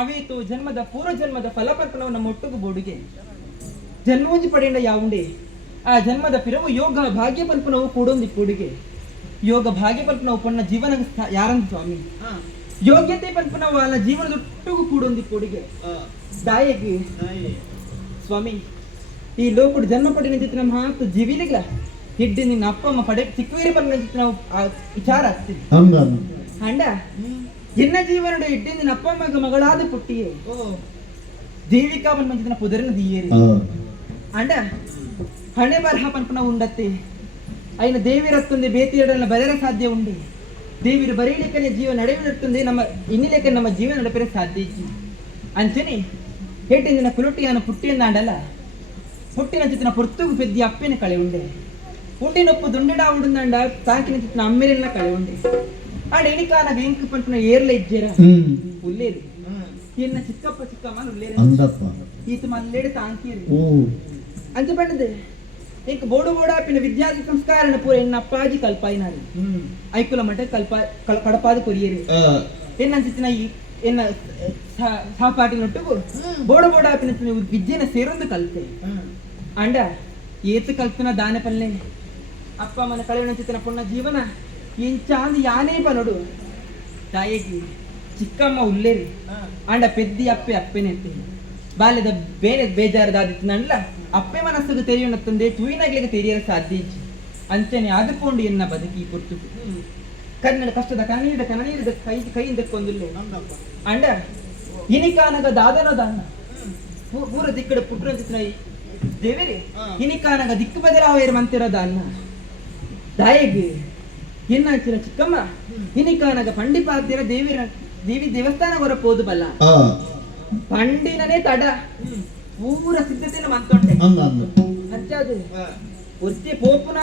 ಅವೇತು ಜನ್ಮದ ಪೂರ್ವ ಜನ್ಮದ ಫಲಪರ್ಪಣವು ನಮ್ಮ ಒಟ್ಟುಗು ಬೋಡಿಗೆ ಜನ್ಮೋಂಜಿ ಪಡೆಯಂಡ ಯಾವುಂಡೆ ಆ ಜನ್ಮದ ಪಿರವು ಯೋಗ ಭಾಗ್ಯ ಪಲ್ಪನವು ಕೂಡೊಂದಿ ಕೂಡಿಗೆ ಯೋಗ ಭಾಗ್ಯ ಪಲ್ಪನವು ಪೊನ್ನ ಜೀವನ ಯಾರಂದು ಸ್ವಾಮಿ ಯೋಗ್ಯತೆ ಪಲ್ಪನವು ಅಲ್ಲ ಜೀವನದೊಟ್ಟುಗು ಕೂಡೊಂದಿ ಕೂಡಿಗೆ ದಾಯಗೆ ಸ್ವಾಮಿ ಈ ಲೋಕುಡು ಜನ್ಮ ಪಡಿನ ಚಿತ್ರ ಮಾತು ಜೀವಿಲಿಗ್ಲ ಹಿಡ್ಡಿ ನಿನ್ನ ಅಪ್ಪ ಅಮ್ಮ ಪಡೆ ಚಿಕ್ಕವೇರಿ ಪಲ್ಪನ ಚಿತ್ರ ನಾವು ವಿಚಾರ ಆಗ್ತೀವಿ ಅಂಡ ಎನ್ನ ಜೀವನಡು ಹಿಡ್ಡಿ ನಿನ್ನ ಅಪ್ಪ ಅಮ್ಮಗ ಮಗಳಾದ ಪುಟ್ಟಿಯೇ ದೇವಿಕಾ ಮಂಚಿನ ಪುದರಿನ ದಿಯೇರಿ ಅಂಡ ಹಣೆ ಬರಹ ಪನ್ಪನ ಉಂಡತ್ತೆ అయిన ದೇವಿ ರತ್ತೊಂದೆ ಬೇತಿಯಡನ ಬದಲ ಸಾಧ್ಯ ಉಂಡೆ ದೇವಿರು ಬರೀಲಿಕ್ಕನೆ ಜೀವ ನಡೆಯುತ್ತಂದೆ ನಮ್ಮ ಇನ್ನಿಲೆಕ್ಕ ನಮ್ಮ ಜೀವನ ನಡೆಪರೆ ಸಾಧ್ಯ ಇಜ್ಜಿ ಅಂಚನೆ ಹೇಟಿಂದಿನ ಕುಲುಟಿಯನ ಪುಟ್ಟಿಯನ್ನ ಆಡಲ್ಲ ಪುಟ್ಟಿನ ಚಿತ್ರ ಪುರ್ತುಗು ಪೆದ್ದಿ ಅಪ್ಪೆನ ಕಳೆ ಉಂಡೆ ಉಂಡಿನೊಪ್ಪು ದುಂಡಿಡ ಉಂಡಂಡ ತಾಕಿನ ಚಿತ್ರ ಅಮ್ಮೆರೆಲ್ಲ ಕಳೆ ಉಂಡೆ ಆಡ ಎಣಿಕಾನಾಗ ಎಂಕು ಪಂಪನ ಏರ್ಲ ಇಜ್ಜೇರ ಉಲ್ಲೇರಿ ಎನ್ನ ಚಿಕ್ಕಪ್ಪ ಚಿಕ್ಕಮ್ಮ ಉಲ್ಲೇರಿ ಈತ ಮಲ್ಲೇಡಿ ತಾಂಕೀರಿ ಅಂಚ ಪಂಡದೆ ಇಂಕ ಬೋಡು ಬೋಡಾಪಿನ ವಿದ್ಯಾರ್ಥಿ ಸಂಸ್ಕಾರನ ಪೂರ ಎನ್ನ ಅಪ್ಪಾಜಿ ಕಲ್ಪಾಯಿನಾರಿ ಐಕುಲ ಮಠ ಕಡಪಾದ ಕೊರಿಯರಿ ಎನ್ನಂಚಿನ ಈ ಎನ್ನ ಸಹಪಾಠಿನೊಟ್ಟಿಗೂ ಬೋಡ ಬೋಡಾಪಿನ ವಿದ್ಯೆನ ಸೇರೊಂದು ಕಲ್ತೆ ಅಂಡ ಏತು ಕಲ್ಪನ ದಾನ ಪಲ್ಲೆ ಅಪ್ಪ ಅಮ್ಮನ ಕಳೆಯಣ ಚಿತ್ತನ ಪುಣ್ಣ ಜೀವನ ಇಂಚಾಂದ್ ಯಾನೇ ಪನೋಡು ತಾಯಿಗೆ ಚಿಕ್ಕಮ್ಮ ಉಲ್ಲೇರಿ ಅಂಡ ಪೆದ್ದಿ ಅಪ್ಪೆ ಅಪ್ಪೆನೆತ್ತೆ ಬಾಲ್ಯದ ಬೇರೆ ಬೇಜಾರದಾದಿತ್ತನಲ್ಲ ಅಪ್ಪೆ ಮನಸ್ಸಿಗೆ ತೆರೆಯುವಂತಂದೆ ತೂಯಿನಾಗ್ಲಿಗೆ ತೆರೆಯಲು ಸಾಧ್ಯ ಇಜ್ಜಿ ಅಂಚನೆ ಆದುಕೊಂಡು ಎನ್ನ ಬದುಕಿ ಕೊಟ್ಟು ಕನ್ನಡ ಕಷ್ಟದ ಕನೀರದ ಕೈಯಿಂದ ಕೊಂದಿಲ್ಲ ಅಂಡ ಇನಿಕಾನಗ ದಾದನ ದಾನ ಪೂರ ದಿಕ್ಕಡ ಪುಟ್ರ ದೇವೇರಿ ಇನಿಕಾನಗ ದಿಕ್ಕು ಬದಲಾವೇರು ಮಂತಿರೋದ ಅನ್ನ ದಾಯಿಗೆ ಎನ್ನಾಚಿನ ಚಿಕ್ಕಮ್ಮ ಇನಿಕಾನಗ ಪಂಡಿಪಾತಿರ ದೇವಿ ದೇವಸ್ಥಾನ ಹೊರಪೋದು ಬಲ್ಲ ಪಂಡಿನನೇ ತಡ ಪೂರ ಸಿದ್ಧತೆನ ಮಂತೊಂಡೆ ಅಂಚಾದು ಒತ್ತೆ ಪೋಪುನ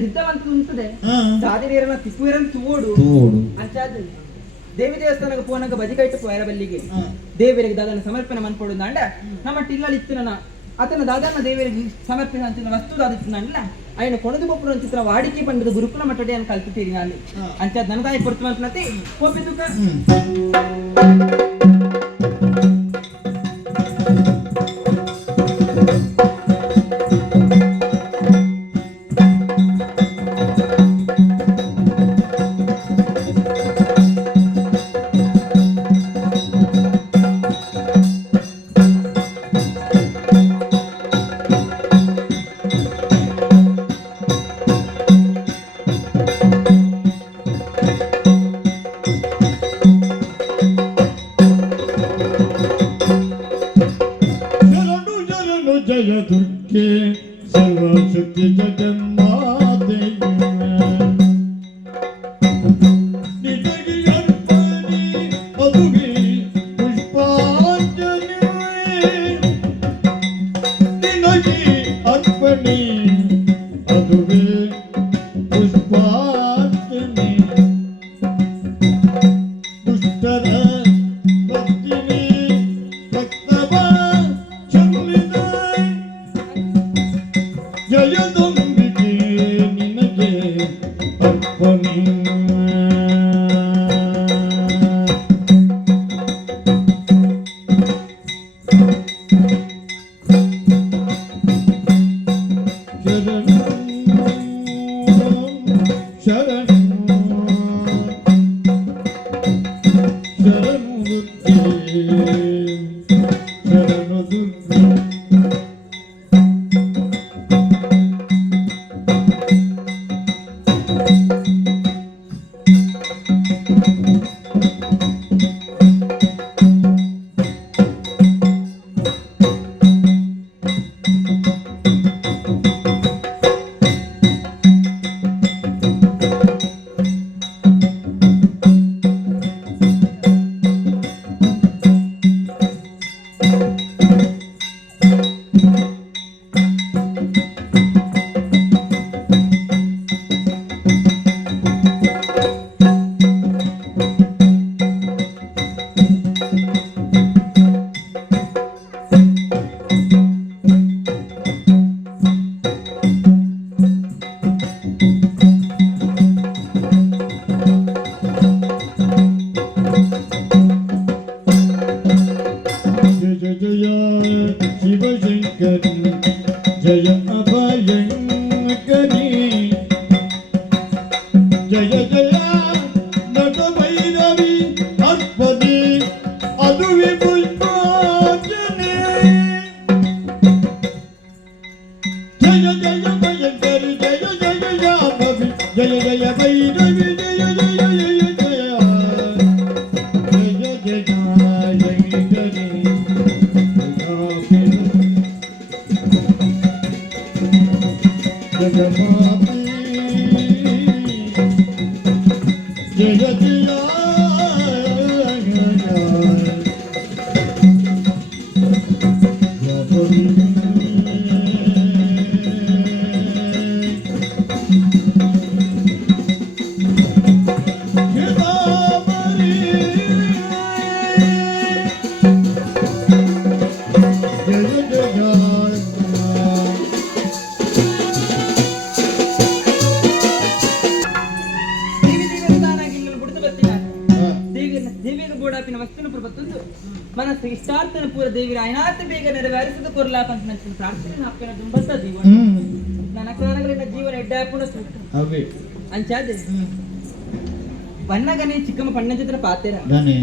ಸಿದ್ಧವಂತ ಉಂಟದೆ ಸಾದಿರೇರನ ತಿಕ್ಕುವಿರನ್ ತೂಡು ಅಂಚಾದು ದೇವಿ ದೇವಸ್ಥಾನಕ್ಕೆ ಪೋನಾಗ ಬಜಿ ಕೈಟ್ಟು ಪೋಯರ ಬಲ್ಲಿಗೆ ದೇವರಿಗೆ ದಾದನ ಸಮರ್ಪಣೆ ಮನ್ಪೊಡು ಅಂಡ ನಮ್ಮ ಟಿಲ್ಲಳಿತ್ತಿನ ಆತನ ದಾದನ ದೇವರಿಗೆ ಸಮರ್ಪಣೆ ಅಂಚಿನ ವಸ್ತು ದಾದಿತ್ತಿನಲ್ಲ ఆయన కొనదు పప్పున చిత్ర వాడికి పండుగ గురుకుల మట్టడి అని కల్పితేరి నాలి అంతే ధనదాయ పొర్తుమంతనతి కోపెదుక ಜಯ ದುರ್ಗೆ ಸರ್ವಶಕ್ತಿ ಜಗನ್ಮಾತೆ ನಿನಗೆ ಅರ್ಪಣೆ ಅದುವೆ ಪುಷ್ಪಾಂಜಲಿ ನಿನಗೆ ಅರ್ಪಣೆ ಅದುವೆ ಪುಷ್ಪಾಂಜಲಿ ದುಷ್ಟರ ಭಕ್ತಿನಿ ಭಕ್ತವ ಚೊಲ್ಲಿದ ಜಯದೊಂದಿಗೆ ನಿನಗೆ ಅರ್ಪಣೆ ಜಯ ಅಭಯಂಕರಿ ಜಯ ಜಯ ನಟ ಭೈರವಿ ಅರ್ಪಣೆ ಅದುವೆ ಪುಷ್ಪಾಂಜಲಿ ಜಯ ಜಯ ಭಯಂಕರಿ ಜಯ ಜಯ ಜಾಹ್ನವಿ ಜಯ ಜಯ ಭೈರವಿ ಜಯ ಜಯ ಜಯ ಜಯ ಜಯ ಭಯಂಕರಿ ಜಗಮಾತೆ ಜಯ ಜಯ ಮನಸ್ಸು ಇಷ್ಟಾರ್ಥನ ಪೂರ ದೇವಿರ ಅಯನಾಥ ಬೇಗ ನೆರವೇರಿಸದ ಕೊರ್ಲಾಪ ಅಂತ ನನ್ನ ಪ್ರಾರ್ಥನೆ ಹಾಕಿನ ತುಂಬಂತ ಜೀವನ ನನ್ನ ಕಾರಣಗಳಿಂದ ಜೀವನ ಎಡ್ಡಾಪುಣ ಅವೇ ಅಂಚಾದೆ ಬಣ್ಣಗನೆ ಚಿಕ್ಕಮ್ಮ ಪಣ್ಣ ಚಿತ್ರ ಪಾತೆರ ದಾನೆ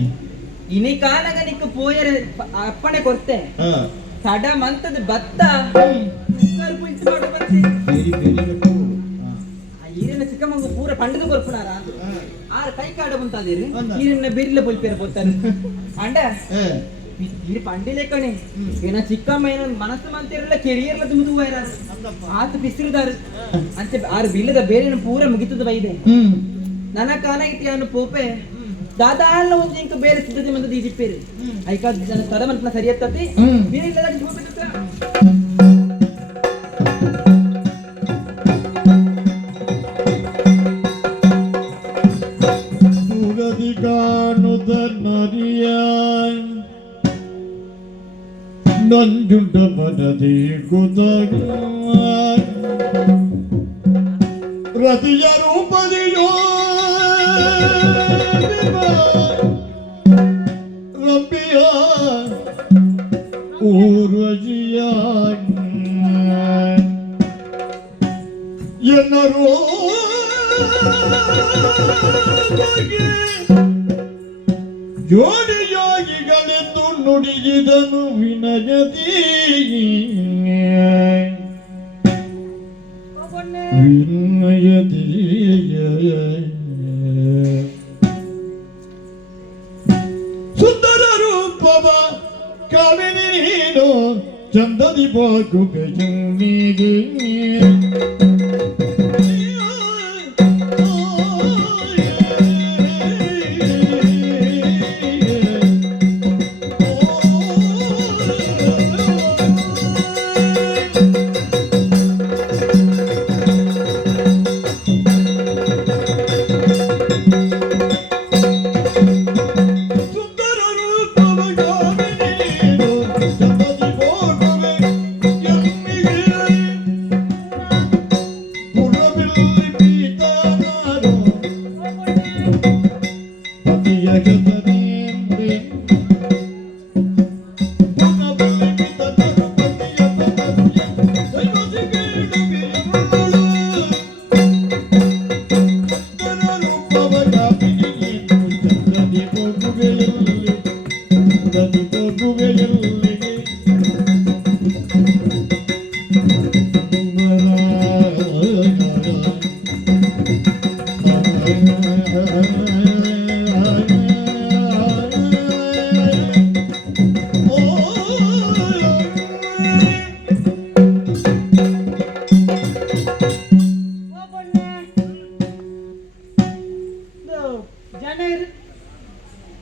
ಇನಿ ಕಾಲಗನಿಕ ಪೋಯರ ಅಪ್ಪಣೆ ಕೊರ್ತೆ ತಡ ಮಂತದ ಬತ್ತ ಸ್ವಲ್ಪ ಇಂಚು ಮಾಡು ಬಂತಿ ಈರಿನ ಚಿಕ್ಕಮ್ಮಂಗ ಪೂರ ಪಂಡದ ಕೊರ್ಪುನಾರ ಆರ ಕೈ ಕಾಡ ಬಂತಾದಿರಿ ಈರಿನ ಬೆರಿಲ ಪೊಲ್ಪೇರ ಪೋತಾರೆ ಅಂಡ ಈ ಪಂಡಿಲೆ ಕಣೆ ಏನ ಚಿಕ್ಕಮ್ಮ ಏನ ಮನಸ್ಸು ಮಂತಿರಲ್ಲ ಕೆರಿಯರ್ಲ ತುಂಬು ಬೈರಾರ ಆತ ಬಿಸಿರಿದಾರು ಅಂತೆ ಆರು ಬಿಲ್ಲದ ಬೇರೆ ಪೂರ ಮುಗಿತದ ಬೈದೆ ನನ್ನ ಕಾಲಾಗಿತಿ ಅನ್ನು ಪೋಪೆ ದಾದಾಲ್ಲ ಒಂದು ಇಂಕ ಬೇರೆ ಸಿದ್ಧತೆ ಮಂದದ ಈಜಿಪ್ಪೇರಿ ಐಕಾದ ಜನ ತರಮಂತನ ಸರಿಯತ್ತತಿ ಬೇರೆ ಇಲ್ಲದ ದೂರದಿ ಕಾಣುದ ನರಿಯ ನಂಜುಂಡ ಮನದಿ ಕುದಾಗ ರತಿಯ ರೂಪದಿಯೋ ರಬ್ಬಿಯ ಊರ್ವಜಿಯ ಎನ್ನರೋ ಜೋಡಿಯಾಗಿಗಳೆಂದು ನುಡಿಗಿದನು ವಿನಯದಿ ವಿನಯದಿ ಸುಂದರ ರೂಪವ ಕಾಮಿನಿ ನೀನು ಚಂದದಿ ಬಾಗುವೆ ಜನ್ನಿಗೆ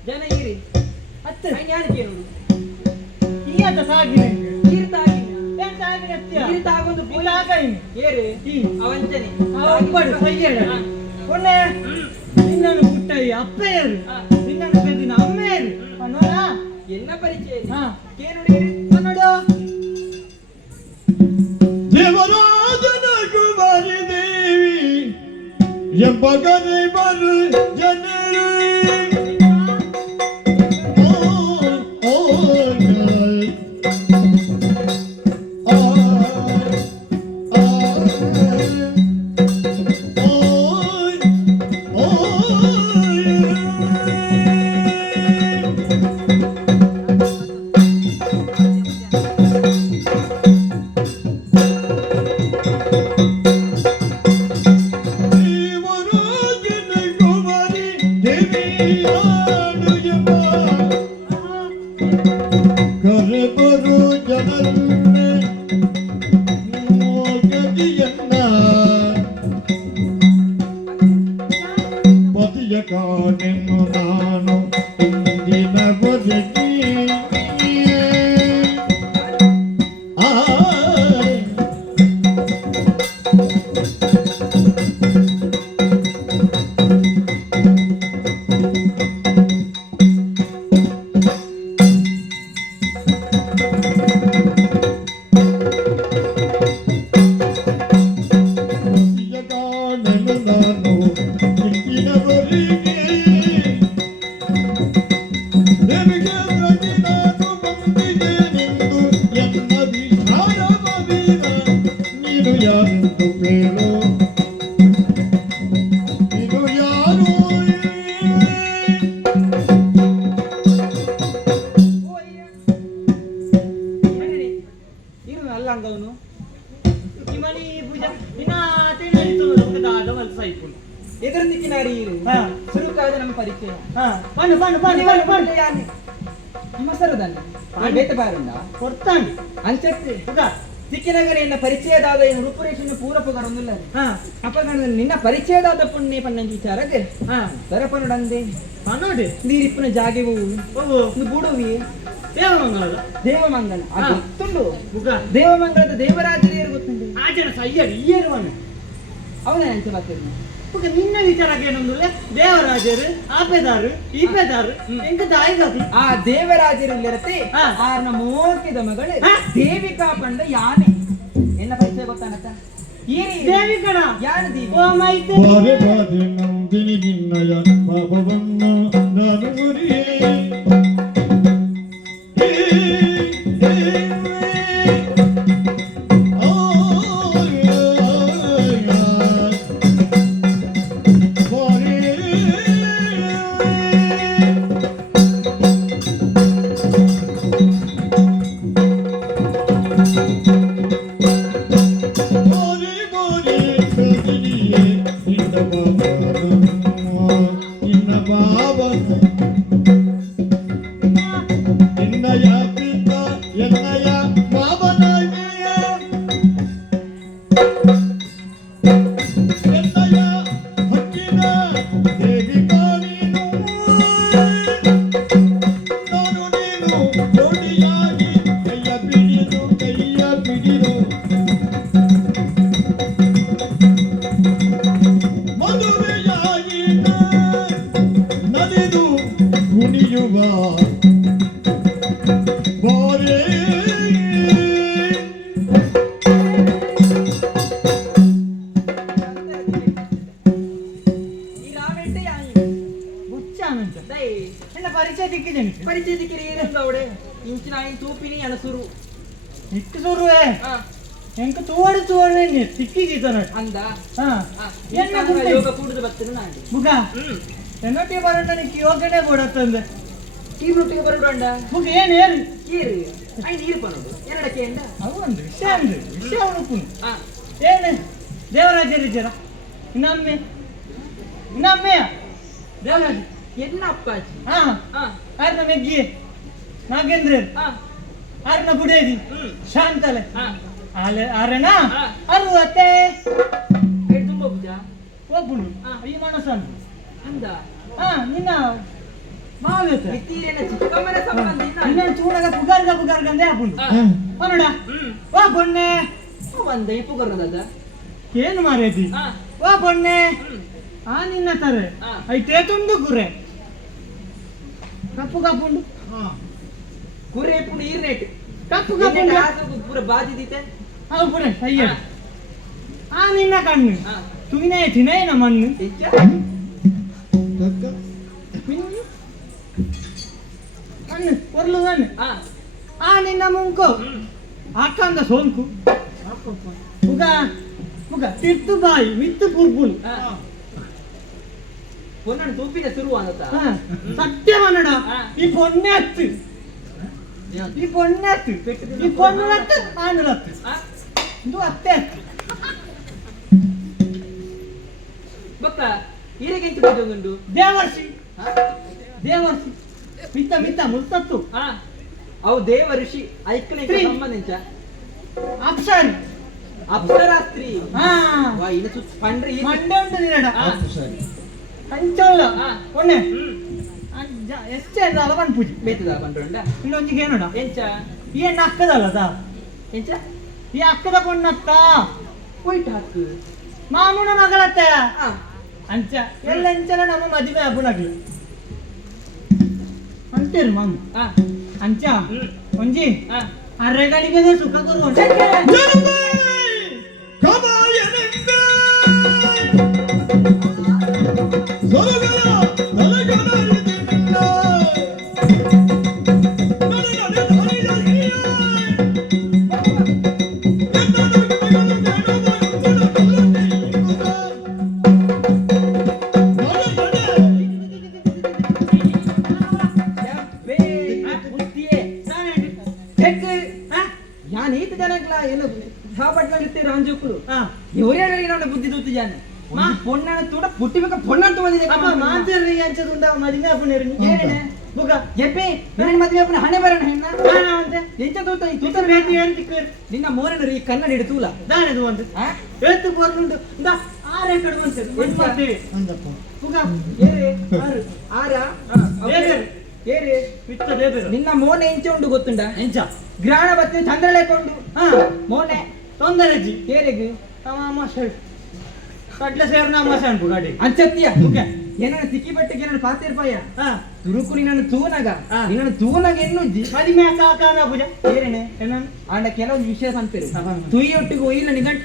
ಜನ ಇರಿ ಅತ್ತ ഞാൻ കേറുന്നു ഈ അത്ത സാഗിനെ ഇരുതാഗിന ഞാൻ സാഗിനെ അത്യ ഇരുതാಗೊಂದು ಪುಲಾಗೈ ಏರೆ ಅವಂತನೆ ಅಪ್ಪಡು ಸಯ್ಯಡ ಕೊನೆ ನಿನ್ನನ್ನು ಪುಟ್ಟಯ್ಯ ಅಪ್ಪಯ್ಯರು ನಿನ್ನನ್ನು ಬೆಂದಿನ ಅಮ್ಮೆಯರು ನೋಡ ಎನ್ನ ಪರಿಚಯ ಕೇನುಡಿರಿ ನೋಡು ದೇವರಾಜನ ಕುಮಾರಿ ದೇವಿ ಎಂಬಗನೆ ಬರು ಜನರು ನಾನು ಇಂದಿನ ಬದುಕಿ ಅಂಗವನು ಇವನಿ ಪೂಜಾ ಇನ್ನ ತೇನಳಿತು ದಾದ ವಲ್ಸ ಇತ್ತು ಎದುರು ದಿಕ್ಕಿನಾರಿ ಸುರುಕಾದ ನಮ್ಮ ಪರಿಚಯ ಬಣ್ಣ ಬಣ್ಣ ಬಣ್ಣ ಬಣ್ಣ ಬಣ್ಣ ಯಾನೆ ನಿಮ್ಮ ಸರದಲ್ಲಿ ಬೇತ ಬಾರುಂಡ ಕೊಡ್ತಾಂಡಿ ಅಂಚತ್ತೆ ದಿಕ್ಕಿನಗರ ಎನ್ನ ಪರಿಚಯದಾದ ಏನು ರೂಪುರೇಷೆಯನ್ನು ಪೂರಪುಗರೊಂದಿಲ್ಲ ಅಪಗಣದಲ್ಲಿ ನಿನ್ನ ಪರಿಚಯದಾದ ಪುಣ್ಯ ಪನ್ನಂಜಿ ವಿಚಾರದೆ ಸರಪನುಡಂದೆ ಪನ್ನೋಡೆ ನೀರಿಪ್ಪನ ಜಾಗೆವು ಬೂಡವಿ ದೇವಮಂಗಲ ಗೊತ್ತುಂಡು ದೇವಮಂಗಲದ ದೇವರಾಜರು ಗೊತ್ತುಂಡು ಆಚನ ಸಯ್ಯಡು ಈಯರುವನು ಅವನ ಅಂಚ ಬರ್ತಿದ್ದ ನಿನ್ನ ವಿಚಾರ ಏನೊಂದುಲ್ಲ ದೇವರಾಜರು ಆಪೆದಾರು ಈಪೆದಾರು ಎಂಕ ದಾಯಿಗಾತಿ ಆ ದೇವರಾಜರು ಇಲ್ಲಿರತ್ತೆ ಆರ್ನ ಮೋಕಿದ ಮಗಳು ದೇವಿಕಾ ಪಂಡ ಯಾನೆ ಎನ್ನ ಪರಿಚಯ ಗೊತ್ತಾನತ್ತ ದೇವಿಕಣ ಯಾನ ದೇವಿ ಓ ಮೈತೆ ಬಾರೆ ಬಾರೆ ನಂದಿನಿ ನಿನ್ನಯ ಪಾಪವನ್ನ ನಾನು ಮುರಿಯೇ in the ತೂಪಿನಿ ಅನಸುರು ಇಟ್ಟು ಸುರುವೆ ಆ, ಎಂಕ ತೋಡಿ ನೀ ಸಿಕ್ಕಿಗೀತ ನೋಡಿ ಅಂದ ಹಾ ಎನ್ನ ನಾನು ಗುಡ್ಡೆ ಯೋಗ ಕೂಡುದು ಬರ್ತೀನಿ ನಾನು ಮುಗ ಎನ್ನೊಟ್ಟಿ ಬರೋಣ ನಿಕ್ಕೆ ಯೋಗನೆ ಕೊಡತ್ತಂದೆ ಕೀರೊಟ್ಟಿಗೆ ಬರೋಡ ಮುಗ ಏನು ಹೇಳಿ ಕೀರು ಐ ನೀರು ಪನೋಡು ಎರಡಕ್ಕೆ ಎಂದ ಅವು ಒಂದು ವಿಷಯ ಉಣುಕುನು ಆ, ಏನು ದೇವರಾಜರಿದ್ದೀರ ಇನ್ನೊಮ್ಮೆ ದೇವರಾಜ ಎನ್ನ ಅಪ್ಪಾಜಿ ಹಾ ಆ, ಆರ್ನ ಮೆಗ್ಗಿ ನಾಗೇಂದ್ರ ಆ, ಆರ್ನ ಗುಡೇದಿ ಶಾಂತಲೆ ಆ, ಆರೆನ ಹಾ. ಅರುವತ್ತೆ ಏಟ್ ತುಂಬ ಭುಜ ಒಬ್ಬನು ಹಾ. ಈ ಮನಸ್ಸನ್ನು ಅಂದ ಹಾ ನಿನ್ನ ಮಾವೇತ ಮಿತ್ತಿರೇನ ಚಿಕ್ಕಮ್ಮನ ಸಂಬಂಧ ಇನ್ನ ಇನ್ನೊಂದು ಚೂಡಗ ಪುಗಾರ್ಗಂದೆ ಹಾಕೊಂಡು ಆ, ನೋಡ ಓ ಬೊಣ್ಣೆ ಒಂದ ಇಪ್ಪು ಬರೋದದ ಏನು ಮಾರೇದಿ ಆ, ಓ ಬೊಣ್ಣೆ ಹ್ಮ್, ಆ ನಿನ್ನ ತಾರೆ ಹಾ. ಐತೆ ತುಂಡು ಗುರೆ ಕಪ್ಪು ಕಪ್ಪುಂಡು ಕುರೆ ಪುಣ ಈರ್ನೇಟ್ ಕಪ್ಪು ಕಪ್ಪುಂಡು ಪೂರ ಬಾದಿದಿತೆ ಅವು ಪುರೆ ಅಯ್ಯ ಆ ನಿನ್ನ ಕಣ್ಣು ಆ, ತುಗಿನೇ ತಿನೇನ ಮಣ್ಣು ಹೆಚ್ಚ ಕಣ್ಣು ಕೊರ್ಲು ಕಣ್ಣು ಆ, ಆ ನಿನ್ನ ಮುಂಕು ಹ್ಮ್, ಅಕ್ಕಂದ ಸೋಂಕು ಮುಗ ತಿರ್ತು ಬಾಯಿ ಮಿತ್ತು ಪುರ್ಪುಲ್ ಆ. ಪೊನ್ನಣ್ಣು ತೂಪಿನ ಶುರು ಅನ್ನತ್ತ ಸತ್ಯ ಮನ್ನಡ ಹಾ. ಈ ಪೊನ್ನೆ ಹತ್ತು ಈ ಪೊನ್ನೆ ಹತ್ತು ಈ ಪೊಣ್ಣು ಹತ್ತು ಆಂಡ್ರ ಹತ್ತು ಆ, ಇದು ಅತ್ತೆ ಹತ್ತು ಬೊಕ್ಕ ಈರೆಗೆಂಚು ಬುಜೊಂದುಂಡು ದೇವರ್ಷಿ ಮಿತ್ತ ಮುಲ್ತತ್ತು ಆ, ಅವು ದೇವ ಋಷಿ ಐಕ್ಕನ ಸ್ತ್ರೀ. ಸಂಬಂಧ ಎಂಚ ಅಪ್ಸರಿ ಅಪ್ಸರಾಸ್ತ್ರಿ ಹಾ ವಾ ಇನ್ನು ಸುತ್ತ ಪಂಡ್ರೆ ಈ ಮಂಡೆ ಉಂಟು ನಿನ್ನಡ ಆ, ಅಂಚಲ್ಲ ಹಾ. ಒಣ್ಣೆ ಹ್ಮ್, ಎಷ್ಟೇ ಅಲವನ್ ಪೂಜೆ ಬೇತದ ಪಂಡ್ರಂಡ ಇನ್ನೊಂದಿಗೆ ಏನೋಡ ಎಂಚ ಈ ಹೆಣ್ಣು ಅಕ್ಕದಲ್ಲದ ಎಂಚ ಈ ಅಕ್ಕದ ಪೊಣ್ಣಕ್ಕ ಹೋಯ್ತು ಹಾಕು ಮಾಮೂನ ಮಗಳತ್ತೆ ಆ, ಅಂಚ ಎಲ್ಲ ಎಂಚಲ ನಮ್ಮ ಮದುವೆ ಹಬ್ಬನಾಗ್ಲಿ ಅಂತೀರಿ ಮಾಮ ಆ, ಅಂಚ ಹ್ಮ್, ಒಂಜಿ ಆ, ಅರೆಗಳಿಗೆ ಸುಖ ಕೊಡುವಂತ ಬೇ, ಬುದ್ಧಿಯೇ. ಹೆಕ್ಕು, ಆ, ಯಾನ್ ಈತ ಜನಕ್ಲ ಏನು ಸಾಪಟ್ಲಾಗಿರ್ತೀರ ಅಂಜುಕ್ಕಳು ಇವರೇ ನಾನು ಬುದ್ಧಿ ತೂತು ಜಾನೆ ಪೊಣ್ಣನ ತೂಟ ಪುಟ್ಟಿಬೇಕ ಪೊಣ್ಣನ ತೂದಿದೆ ಮಾಂತರಿ ಅಂಚದುಂಡ ಮದುವೆ ಹಬ್ಬನೇರಿ ಏನೇನೆ ಬುಗ ಎಪ್ಪಿ ನನ್ನ ಮದುವೆ ಅಪ್ಪನ ಹಣೆ ಬರೋಣ ಹೆಣ್ಣ ಅಂತೆ ಎಂಚ ತೂತ ಈ ತೂತ ತೂತ ಬೇತಿ ಏನು ತಿಕ್ಕರ್ ನಿನ್ನ ಮೋರನ ಈ ಕನ್ನಡ ಹಿಡಿತೂಲ ದಾನದು ಅಂತ ಏತು ಬರ್ನುಂಡು ಇಂದ ಆರೆ ಕಡೆ ಬಂತೆ ಒಂದು ಮಾಡ್ತೀವಿ ಬುಗ ಏರೆ ಆರ ಏರೆ ಏರೆ ಮಿತ್ತ ದೇವರು ನಿನ್ನ ಮೋನೆ ಎಂಚ ಉಂಡು ಗೊತ್ತುಂಡ ಎಂಚ ಗ್ರಹಣ ಬತ್ತೆ ಚಂದ್ರಲೇಕೊಂಡು ಹಾ ಮೋನೆ ತೊಂದರೆಜಿ ಏರೆಗ್ ಅಮ್ಮ ಸರಿ ಕಡ್ಲೆ ಸೇರ್ನ ಅಮ್ಮ ಸಣ್ಣ ಗಾಡಿ ಅಂಚತ್ತೀಯ ಓಕೆ ಏನನ್ನ ತಿಕ್ಕಿ ಬಟ್ಟೆಗೆ ನಾನು ಪಾತಿರ್ಪಾಯ ಹಾ ತುರುಕು ನಿನ್ನ ತೂನಗ ಹಾ. ನಿನ್ನ ತೂನಗ ಎನ್ನುಜ್ಜಿ ಮದಿಮೆ ಕಾಕಾನ ಪೂಜೆ ಏರೇನೆ ಏನನ್ ಆಂಡ ಕೆಲವೊಂದು ವಿಷಯ ಸಂಪೇರು ಹಾ. ತುಯ್ಯೊಟ್ಟಿಗೆ ಒಯ್ಯಿಲ್ಲ ನಿಗಂಟ್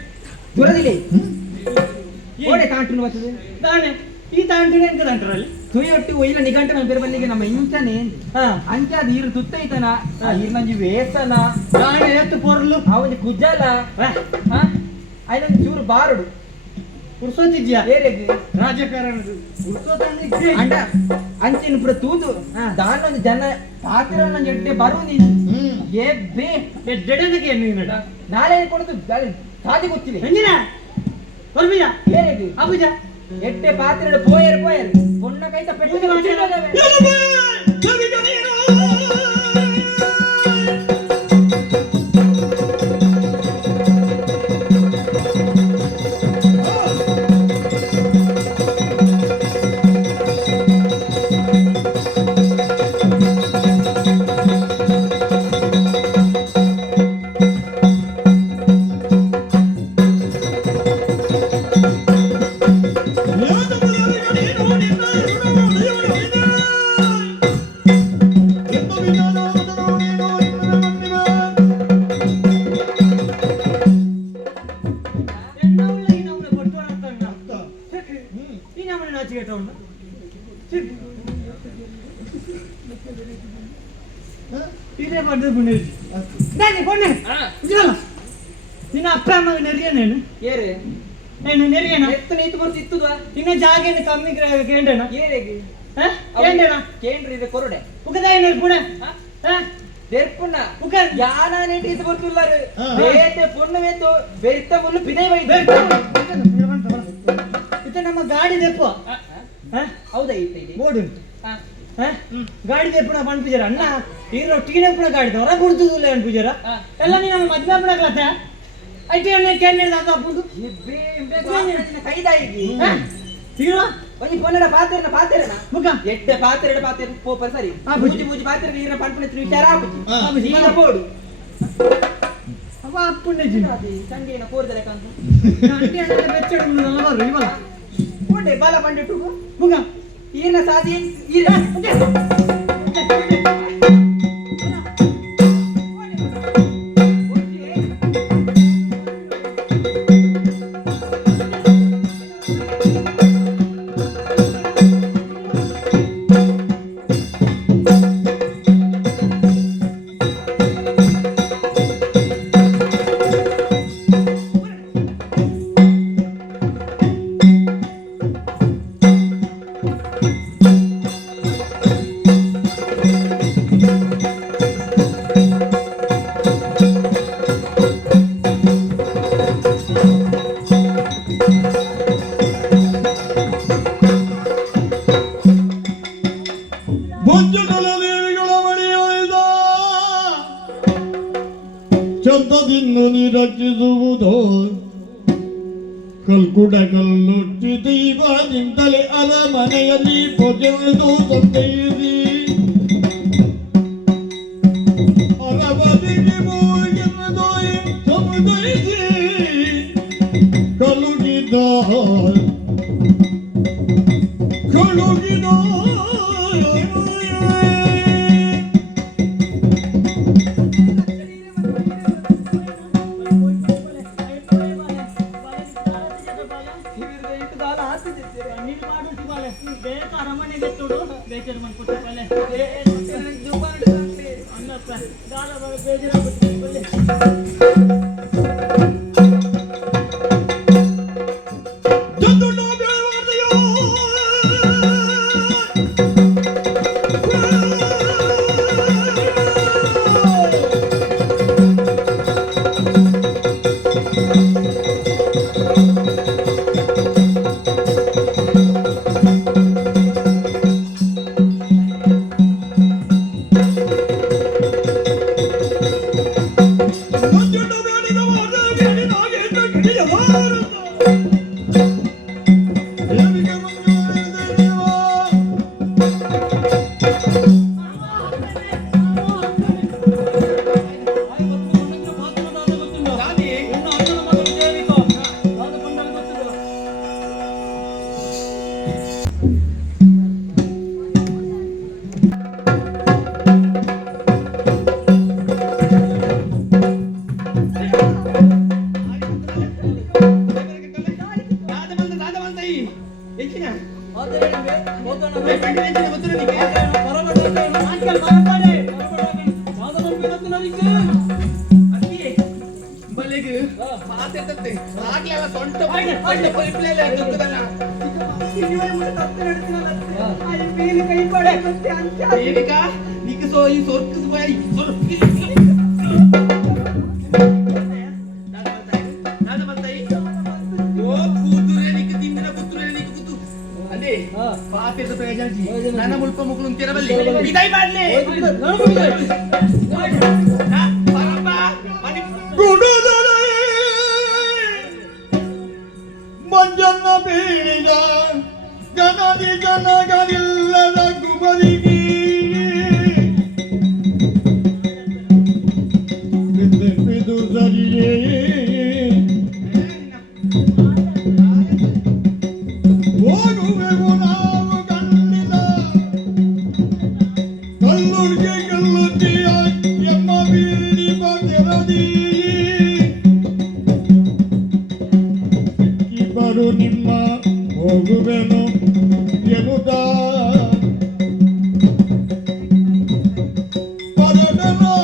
ದುರದಿಲೆ ಓಡೆ ತಾಂಟು ಬರ್ತದೆ ದಾನೆ ಈ ತಾಂಟಿನ ಎಂತ ತಾಂಟ್ರಲ್ಲಿ ತುಯ್ಯೊಟ್ಟಿಗೆ ಒಯ್ಯಿಲ್ಲ ನಿಗಂಟ ನನ್ನ ಪೇರು ಬಲ್ಲಿಗೆ ನಮ್ಮ ಇಂಚನೆ ಹಾ ಅಂಚ ಅದು ಈರು ತುತ್ತೈತನ ಈರ್ನಂಜಿ ವೇಸನ ದಾನೆ ಎತ್ತು ಪೊರ್ಲು ಅವನಿಗೆ ಕುಜ್ಜಾಲ ಐದೊಂದು ಚೂರು ಬಾರುಡು ಪುರ್ಸೋತಿದ್ಯಾ ಏರೆಗ್ ರಾಜಕಾರಣದ ಪುರ್ಸೋತಂದಿದ್ದೆ ಅಂಡ ಅಂಚಿನ ಪುರ ತೂದು ಹಾ. ದಾನೊಂದು ಜನ ಪಾತ್ರ ನನ್ನ ಎಡ್ಡೆ ಬರು ನೀನು ಏ ಬೇ ಎಡ್ಡೆಡೆದಕ್ಕೆ ನೀನಡ ನಾಳೆ ಕೊಡದು ಸಾಧಿ ಗೊತ್ತಿಲ್ಲ ಹೆಂಗಿನ ಬರ್ಬಿಜ ಏರೆಗ್ ಅಬುಜ ಎಟ್ಟೆ ಪಾತ್ರೆ ಪೋಯರ್ ಪೊಣ್ಣ ಕೈತ ಪೆಟ್ಟು ದಾನಿ ಪೊಣ್ಣೆ ಇದಲ್ಲ ನಿನ್ನ ಅಪ್ಪ ಅಮ್ಮ ನೆರಿಯನೇನು ಏರೆ ಏನು ನೆರಿಯನ ಎತ್ತನ ಇತ್ತು ಬರ್ತಿತ್ತುದ ನಿನ್ನ ಜಾಗೇನು ಕಮ್ಮಿ ಕೇಂಡೇನ ಏರೆಗೆ ಕೇಂಡೇನ ಕೇಂದ್ರಿ ಇದೆ ಕೊರಡೆ ಉಕದ ಏನು ಪುಣ ದೆರ್ಪುಣ್ಣ ಉಕ ಯಾನ ನೆಟ್ಟಿ ಇದು ಬರ್ತಿಲ್ಲಾರು ಬೇತೆ ಪೊಣ್ಣವೇತು ಬೆರ್ತ ಮುಳ್ಳು ಪಿದೆ ಬೈದು ಇದು ನಮ್ಮ ಗಾಡಿ ದೆಪ್ಪು ಹೌದಾ ಇತ್ತ ಇದೆ ಬೋರ್ಡ್ ಉಂಟು ಗಾಡಿ ದೆಪ್ಪುನ ಪಂಪಿಜರ ಅಣ್ಣ ಇರೋ ಟೀನ ಪುಣ ಗಾಡಿ ಹೊರ ಕೊಡ್ತದಿಲ್ಲ ಅನ್ಪಿಜರ ಎಲ್ಲ ನೀ ನಮ್ಮ ಮದ್ವೆ ಪುಣ ಕತೆ ಐಟಿ ಅಣ್ಣ ಕೇಂದ್ರ ಅದು ಅಪ್ಪುದು ಕೈದಾಯಿಗಿ ಇರೋ ಒಂಜಿ ಪೊನ್ನಡ ಪಾತೆರನ ಮುಖ ಎಡ್ಡೆ ಪಾತೆರ ಪೋಪರ್ ಸರಿ ಬುಜ್ಜಿ. ಮೂಜಿ ಪಾತೆರ ನೀರಿನ ಪಂಪಣೆ ವಿಚಾರ ಆಪುಜಿ ಈಗ ಬೋಡು ಅವ ಅಪ್ಪುಣ್ಣ ಜಿನ ಸಂಗೇನ ಕೋರ್ದರೆ ಕಾಂತ ಅಂಟಿ ಅಣ್ಣ ಬೆಚ್ಚಡು ಮುಂದಲ್ಲ ಬರು ಇವಲ್ಲ ಕೋಡೆ ಬಾಲ ಪಂಡೆ ಟುಕು ಮುಖ ಈರ್ನ ಸಾದಿ ಈರ ಭುಜಗಳ ದೇವಿಗಳ ಮಣಿಯಾಯ್ದ ಶಬ್ದದಿಂದ ನಿರಕ್ಷಿಸುವುದು ಕಲ್ಕುಡ ಕಲ್ಲುಟ್ಟಿದ ಈಗ ನಿಂತಲೇ ಅರಮನೆಯಲ್ಲಿ ಪೊಜೆದು ತಂದೆಯಿರಿ ಅರಬದಿಗೆ ಮೂಗಿನದು ಸಮುದೈಸಿ ಕಲುಗಿದ ಅರಮನೆಗೆ ತೊಡು ಬೇಜಾರು ಮಾಡ್ಕೊಟ್ಟು ಬಲೆ ಅನ್ನಪ್ಪ ಗಾಲ ಬೇಜಾರಾಗ್ಬಿಟ್ಟು ಬಲೆ ನನ್ನ ಮುಲ್ಪ ಮುಕ್ಳು ತಿರಬಲ್ಲಿ ಬಿದಾಯಿ ಮಾಡ್ಲಿ ಮಂಜನ್ನ ಬೀಳಿದ ಗಣನಿ ಜನಗಳಿಲ್ಲದ ಗುಬರಿಗೆ ಬಿದ್ದು ಸರಿಯೇ ಹೋಗುವೆವು ನಾವು ಕಣ್ಣಿನ ಕಲ್ಲುರ್ಗೆ ಕಲ್ಲುತ್ತಿಯ ಎಮ್ಮ ಬೀಳಿ ಬಂದಿರದಿ ಇಬ್ಬರು ನಿಮ್ಮ ಹೋಗುವೆನು ಎನ್ನುತ್ತ ಹೊರಡಲು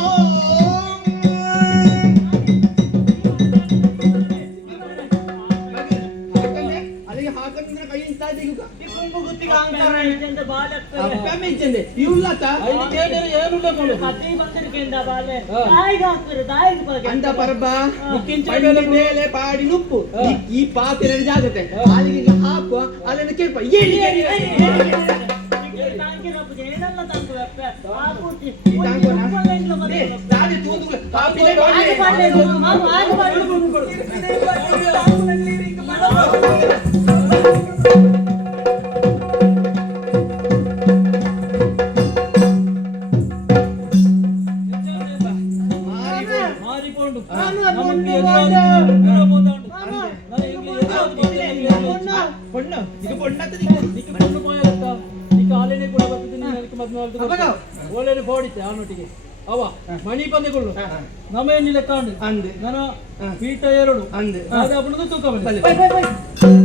ತಕೊಂಡು ಕತ್ತಿ ಬಂದಿರ್ಕೆಂದ ಬಾಲೆ ತಾಯಿಗೆ ಹಾಕ್ತಾರೆ ತಾಯಿಗೆ ಬಗ್ಗೆ ಅಂದ ಪರಬ ಮೇಲೆ ಪಾಡಿ ನುಪ್ಪು ಈ ಪಾತ್ರೆ ಜಾಗತೆ ಅಲ್ಲಿಗೆ ಹಾಕು ಅಲ್ಲನ್ನು ಕೇಳ್ಪ ಏಳಿ ತಾಂಕಿ ರಪ್ಪು ಏನಲ್ಲ ತಂಕು ಅಪ್ಪ ಆ ಕೂತಿ ದಾದಿ ತೂದು ಕಾಪಿಲೆ ಆಗ ಮಾಡ್ಲೇದು ಆಗ ಮಾಡ್ಲೇದು ಮಾರಿಕೊಂಡು பொண்ணு இது பொண்ணாத்தது నీకు పొన్ను పోయాలక్క నీకు ఆలేనే కూడా బతుకుతుంది నీకు మధ్య ఓలేని పోడితే ఆనొಟ್ಟಿಗೆ ಅವ ಮಣಿ ಪಂದಿಗಳು ನಮೇನಿಲ್ಲ ಕಾಂಡು ಅಂದೆ ನಾನು ಪೀಠ ಎರಡು ಅಂದೆ ಅದೇ ಅಪ್ಪನದು ತೂಕ ಬಂದಿದೆ